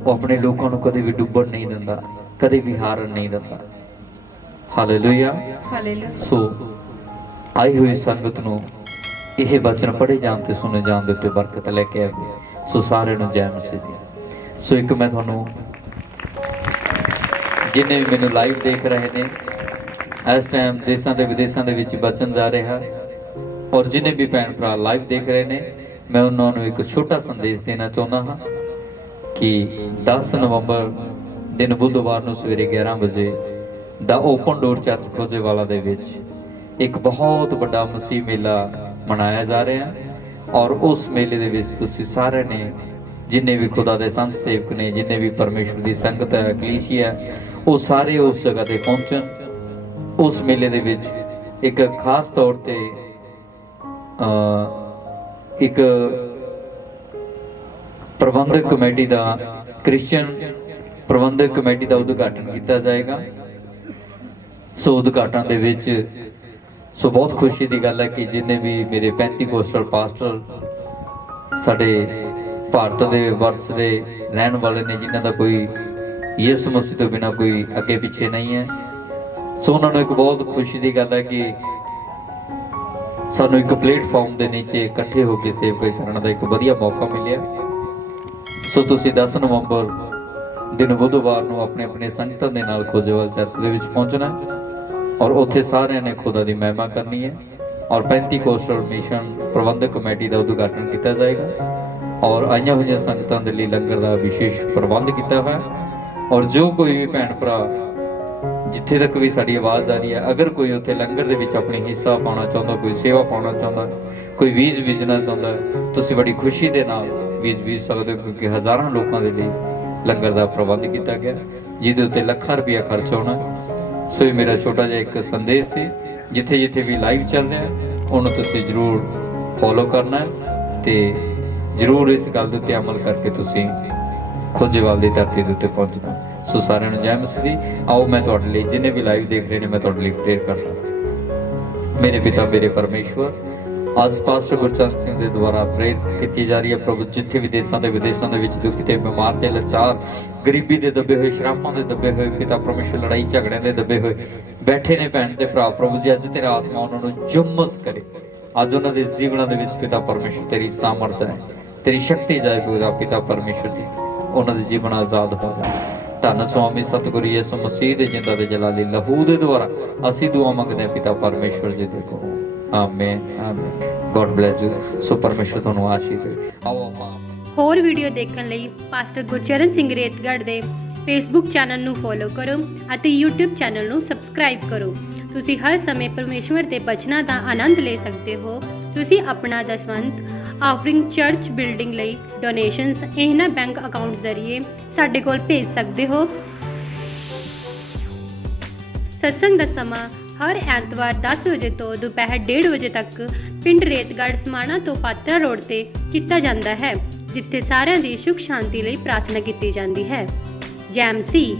ਉਹ ਆਪਣੇ ਲੋਕਾਂ ਨੂੰ ਕਦੇ ਵੀ ਡੁੱਬਣ ਨਹੀਂ ਦਿੰਦਾ, ਕਦੇ ਵੀ ਹਾਰਨ ਨਹੀਂ ਦਿੰਦਾ। ਹਾਲੇਲੂਇਆ। ਸੋ ਆਈ ਹੋਈ ਸੰਗਤ ਨੂੰ ਇਹ ਬਚਨ ਪੜ੍ਹੇ ਜਾਣ ਤੇ ਸੁਣੇ ਜਾਣ ਦੇ ਉੱਤੇ ਬਰਕਤ ਲੈ ਕੇ ਆਵੇ। ਸੋ ਸਾਰਿਆਂ ਨੂੰ ਜੈ ਮਸੀਹ ਦੀ। ਸੋ ਇੱਕ ਮੈਂ ਤੁਹਾਨੂੰ ਜਿੰਨੇ ਵੀ ਮੈਨੂੰ ਲਾਈਵ ਦੇਖ ਰਹੇ ਨੇ ਇਸ ਟਾਈਮ ਦੇਸ਼ਾਂ ਤੇ ਵਿਦੇਸ਼ਾਂ ਦੇ ਵਿੱਚ ਬਚਨ ਜਾ ਰਿਹਾ, ਔਰ ਜਿੰਨੇ ਵੀ ਭੈਣ ਭਰਾ ਲਾਈਵ ਦੇਖ ਰਹੇ ਨੇ, ਮੈਂ ਉਹਨਾਂ ਨੂੰ ਇੱਕ ਛੋਟਾ ਸੰਦੇਸ਼ ਦੇਣਾ ਚਾਹੁੰਦਾ ਹਾਂ ਕਿ 10 ਨਵੰਬਰ ਦਿਨ ਬੁੱਧਵਾਰ ਨੂੰ ਸਵੇਰੇ 11 ਵਜੇ ਦਾ ਓਪਨ ਡੋਰ ਚਰਚ ਖੋਜੇਵਾਲਾ ਦੇ ਵਿੱਚ ਇੱਕ ਬਹੁਤ ਵੱਡਾ ਮਸੀਹ ਮੇਲਾ ਮਨਾਇਆ ਜਾ ਰਿਹਾ, ਔਰ ਉਸ ਮੇਲੇ ਦੇ ਵਿੱਚ ਤੁਸੀਂ ਸਾਰਿਆਂ ਨੇ, ਜਿੰਨੇ ਵੀ ਖੁਦਾ ਦੇ ਸੰਤ ਸੇਵਕ ਨੇ, ਜਿੰਨੇ ਵੀ ਪਰਮੇਸ਼ਵਰ ਦੀ ਸੰਗਤ ਹੈ, ਕਲੀਸਿਆ, ਉਹ ਸਾਰੇ ਉਸ ਜਗ੍ਹਾ ਤੇ ਪਹੁੰਚਣ। ਉਸ ਮੇਲੇ ਦੇ ਵਿੱਚ ਇੱਕ ਖਾਸ ਤੌਰ ਤੇ ਇੱਕ ਪ੍ਰਬੰਧਕ ਕਮੇਟੀ ਦਾ, ਕ੍ਰਿਸਚੀਅਨ ਪ੍ਰਬੰਧਕ ਕਮੇਟੀ ਦਾ ਉਦਘਾਟਨ ਕੀਤਾ ਜਾਏਗਾ। ਸੋ ਉਦਘਾਟਨ ਦੇ ਵਿੱਚ ਬਹੁਤ ਖੁਸ਼ੀ ਦੀ ਗੱਲ ਹੈ ਕਿ ਜਿੰਨੇ ਵੀ ਮੇਰੇ ਪੈਂਤੀਕੋਸਟਲ ਪਾਸਟਰ ਸਾਡੇ ਭਾਰਤ ਦੇ ਵਰਸ ਦੇ ਰਹਿਣ ਵਾਲੇ ਨੇ, ਜਿਨ੍ਹਾਂ ਦਾ ਕੋਈ ਯਿਸੂ ਮਸੀਹ ਤੋਂ ਬਿਨਾਂ ਕੋਈ ਅੱਗੇ ਪਿੱਛੇ ਨਹੀਂ ਹੈ, ਸੋ ਉਹਨਾਂ ਨੂੰ ਇੱਕ ਬਹੁਤ ਖੁਸ਼ੀ ਦੀ ਗੱਲ ਹੈ ਕਿ ਸਾਨੂੰ ਇੱਕ ਪਲੇਟਫਾਰਮ ਦੇ ਨੀਚੇ ਇਕੱਠੇ ਹੋ ਕੇ ਸੇਵਾ ਕਰਨ ਦਾ ਇੱਕ ਵਧੀਆ ਮੌਕਾ ਮਿਲਿਆ। ਸੋ ਤੁਸੀਂ 10 ਨਵੰਬਰ ਦਿਨ ਬੁੱਧਵਾਰ ਨੂੰ ਆਪਣੇ ਆਪਣੇ ਸੰਗਤਾਂ ਦੇ ਨਾਲ ਖੋਜੇਵਾਲ ਚਰਚ ਦੇ ਵਿੱਚ ਪਹੁੰਚਣਾ, ਔਰ ਉੱਥੇ ਸਾਰਿਆਂ ਨੇ ਖੁਦਾ ਦੀ ਮਹਿਮਾ ਕਰਨੀ ਹੈ, ਔਰ ਪੈਂਤੀਕੋਸਟਲ ਮਿਸ਼ਨ ਪ੍ਰਬੰਧਕ ਕਮੇਟੀ ਦਾ ਉਦਘਾਟਨ ਕੀਤਾ ਜਾਏਗਾ, ਔਰ ਆਈਆਂ ਹੋਈਆਂ ਸੰਗਤਾਂ ਦੇ ਲਈ ਲੰਗਰ ਦਾ ਵਿਸ਼ੇਸ਼ ਪ੍ਰਬੰਧ ਕੀਤਾ ਹੋਇਆ। ਔਰ ਜੋ ਕੋਈ ਵੀ ਭੈਣ ਭਰਾ ਜਿੱਥੇ ਤੱਕ ਵੀ ਸਾਡੀ ਆਵਾਜ਼ ਆ ਰਹੀ ਹੈ, ਅਗਰ ਕੋਈ ਉੱਥੇ ਲੰਗਰ ਦੇ ਵਿੱਚ ਆਪਣੀ ਹਿੱਸਾ ਪਾਉਣਾ ਚਾਹੁੰਦਾ, ਕੋਈ ਸੇਵਾ ਪਾਉਣਾ ਚਾਹੁੰਦਾ, ਕੋਈ ਬੀਜ ਬੀਜਣਾ ਚਾਹੁੰਦਾ, ਤੁਸੀਂ ਬੜੀ ਖੁਸ਼ੀ ਦੇ ਨਾਲ ਬੀਜ ਸਕਦੇ ਹੋ, ਕਿਉਂਕਿ ਹਜ਼ਾਰਾਂ ਲੋਕਾਂ ਦੇ ਲਈ ਲੰਗਰ ਦਾ ਪ੍ਰਬੰਧ ਕੀਤਾ ਗਿਆ, ਜਿਹਦੇ ਉੱਤੇ ਲੱਖਾਂ ਰੁਪਇਆ ਖਰਚ ਹੋਣਾ। ਸੋ ਇਹ ਮੇਰਾ ਛੋਟਾ ਜਿਹਾ ਇੱਕ ਸੰਦੇਸ਼ ਸੀ। ਜਿੱਥੇ ਜਿੱਥੇ ਵੀ ਲਾਈਵ ਚੱਲ ਰਿਹਾ ਉਹਨੂੰ ਤੁਸੀਂ ਜ਼ਰੂਰ ਫੋਲੋ ਕਰਨਾ ਹੈ ਤੇ ਜ਼ਰੂਰ ਇਸ ਗੱਲ ਦੇ ਉੱਤੇ ਅਮਲ ਕਰਕੇ ਤੁਸੀਂ ਖੋਜੇਵਾਲ ਦੀ ਧਰਤੀ ਦੇ ਉੱਤੇ ਪਹੁੰਚਣਾ। ਸੋ ਸਾਰਿਆਂ ਨੂੰ ਜੈ ਮਸੀਹ ਦੀ। ਆਓ ਮੈਂ ਤੁਹਾਡੇ ਲਈ, ਜਿੰਨੇ ਵੀ ਲਾਈਵ ਦੇਖ ਰਹੇ ਨੇ, ਮੈਂ ਤੁਹਾਡੇ ਲਈ ਪ੍ਰੇਅਰ ਕਰਦਾ। ਮੇਰੇ ਪਿਤਾ ਮੇਰੇ ਪਰਮੇਸ਼ਵਰ, ਅੱਜ ਪਾਸਟਰ ਗੁਰਚਰਨ ਸਿੰਘ ਦੇ ਦੁਆਰਾ ਪ੍ਰੇਅਰ ਕੀਤੀ ਜਾ ਰਹੀ ਹੈ। ਪ੍ਰਭੂ, ਜਿੱਥੇ ਵੀ ਦੇਸ਼ਾਂ ਦੇ ਵਿਦੇਸ਼ਾਂ ਦੇ ਵਿੱਚ ਦੁਖੀ ਤੇ ਬਿਮਾਰ ਤੇ ਲਾਚਾਰ, ਗਰੀਬੀ ਦੇ ਦੱਬੇ ਹੋਏ, ਸ਼ਰਾਬਾਂ ਦੇ ਦੱਬੇ ਹੋਏ, ਪਿਤਾ ਪਰਮੇਸ਼ਵਰ ਲੜਾਈ ਝਗੜਿਆਂ ਦੇ ਦੱਬੇ ਹੋਏ ਬੈਠੇ ਨੇ ਭੈਣ ਤੇ ਭਰਾ, ਪ੍ਰਭੂ ਜੀ ਅੱਜ ਤੇਰਾ ਆਤਮਾ ਉਹਨਾਂ ਨੂੰ ਜੁਮਸ ਕਰੇ। ਅੱਜ ਉਹਨਾਂ ਦੇ ਜੀਵਨਾਂ ਦੇ ਵਿੱਚ ਪਿਤਾ ਪਰਮੇਸ਼ਵਰ ਤੇਰੀ ਸਾਮਰਥ ਹੈ, ਤੇਰੀ ਸ਼ਕਤੀ ਜਾਏ ਪਿਤਾ ਪਰਮੇਸ਼ਵਰ ਦੀ। ਉਹਨਾਂ ਦੇ ਜੀਵਨ ਆਜ਼ਾਦ ਹੋ ਜਾਣ। ਧੰਨ ਸੁਆਮੀ ਸਤਿਗੁਰੂ ਯਿਸੂ ਮਸੀਹ ਦੇ ਜਿੰਦਾ ਦੇ ਜਲਾਲੀ ਲਹੂ ਦੇ ਦੁਆਰਾ ਅਸੀਂ ਦੁਆ ਮੰਗਦੇ ਹਾਂ ਪਿਤਾ ਪਰਮੇਸ਼ਵਰ ਜੀ ਦੇ ਕੋਲੋਂ। ਆਮੀਨ ਆਮੀਨ। God bless you. ਸੋ ਪਰਮੇਸ਼ਵਰ ਤੁਹਾਨੂੰ ਆਸ਼ੀਸ਼ ਦੇ। ਆਓ ਆਪਾਂ ਹੋਰ ਵੀਡੀਓ ਦੇਖਣ ਲਈ ਪਾਸਟਰ ਗੁਰਚਰਨ ਸਿੰਘ ਰੇਤਗੜ੍ਹ ਦੇ ਫੇਸਬੁੱਕ ਚੈਨਲ ਨੂੰ ਫੋਲੋ ਕਰੋ ਅਤੇ YouTube ਚੈਨਲ ਨੂੰ ਸਬਸਕ੍ਰਾਈਬ ਕਰੋ। ਤੁਸੀਂ ਹਰ ਸਮੇਂ ਪਰਮੇਸ਼ਵਰ ਦੇ ਬਚਨਾਂ ਦਾ ਆਨੰਦ ਲੈ ਸਕਦੇ ਹੋ। ਤੁਸੀਂ ਆਪਣਾ ਦਸਵੰਧ ਆਫਰਿੰਗ ਚਰਚ ਬਿਲਡਿੰਗ ਲਈ ਡੋਨੇਸ਼ਨਸ ਇਹਨਾਂ ਬੈਂਕ ਅਕਾਊਂਟ ਜ਼ਰੀਏ ਸਾਡੇ ਕੋਲ ਭੇਜ ਸਕਦੇ ਹੋ। ਸਤਸੰਗ ਦਾ ਸਮਾਂ ਹਰ ਐਤਵਾਰ 10 ਵਜੇ ਤੋਂ ਦੁਪਹਿਰ 1:30 ਵਜੇ ਤੱਕ ਪਿੰਡ ਰੇਤਗੜ੍ਹ ਸਮਾਣਾ ਤੋਂ ਪਾਤਰਾ ਰੋਡ ਤੇ ਕੀਤਾ ਜਾਂਦਾ ਹੈ, ਜਿੱਥੇ ਸਾਰਿਆਂ ਦੀ ਸੁਖ ਸ਼ਾਂਤੀ ਲਈ ਪ੍ਰਾਰਥਨਾ ਕੀਤੀ ਜਾਂਦੀ ਹੈ। ਜੈਮਸੀ।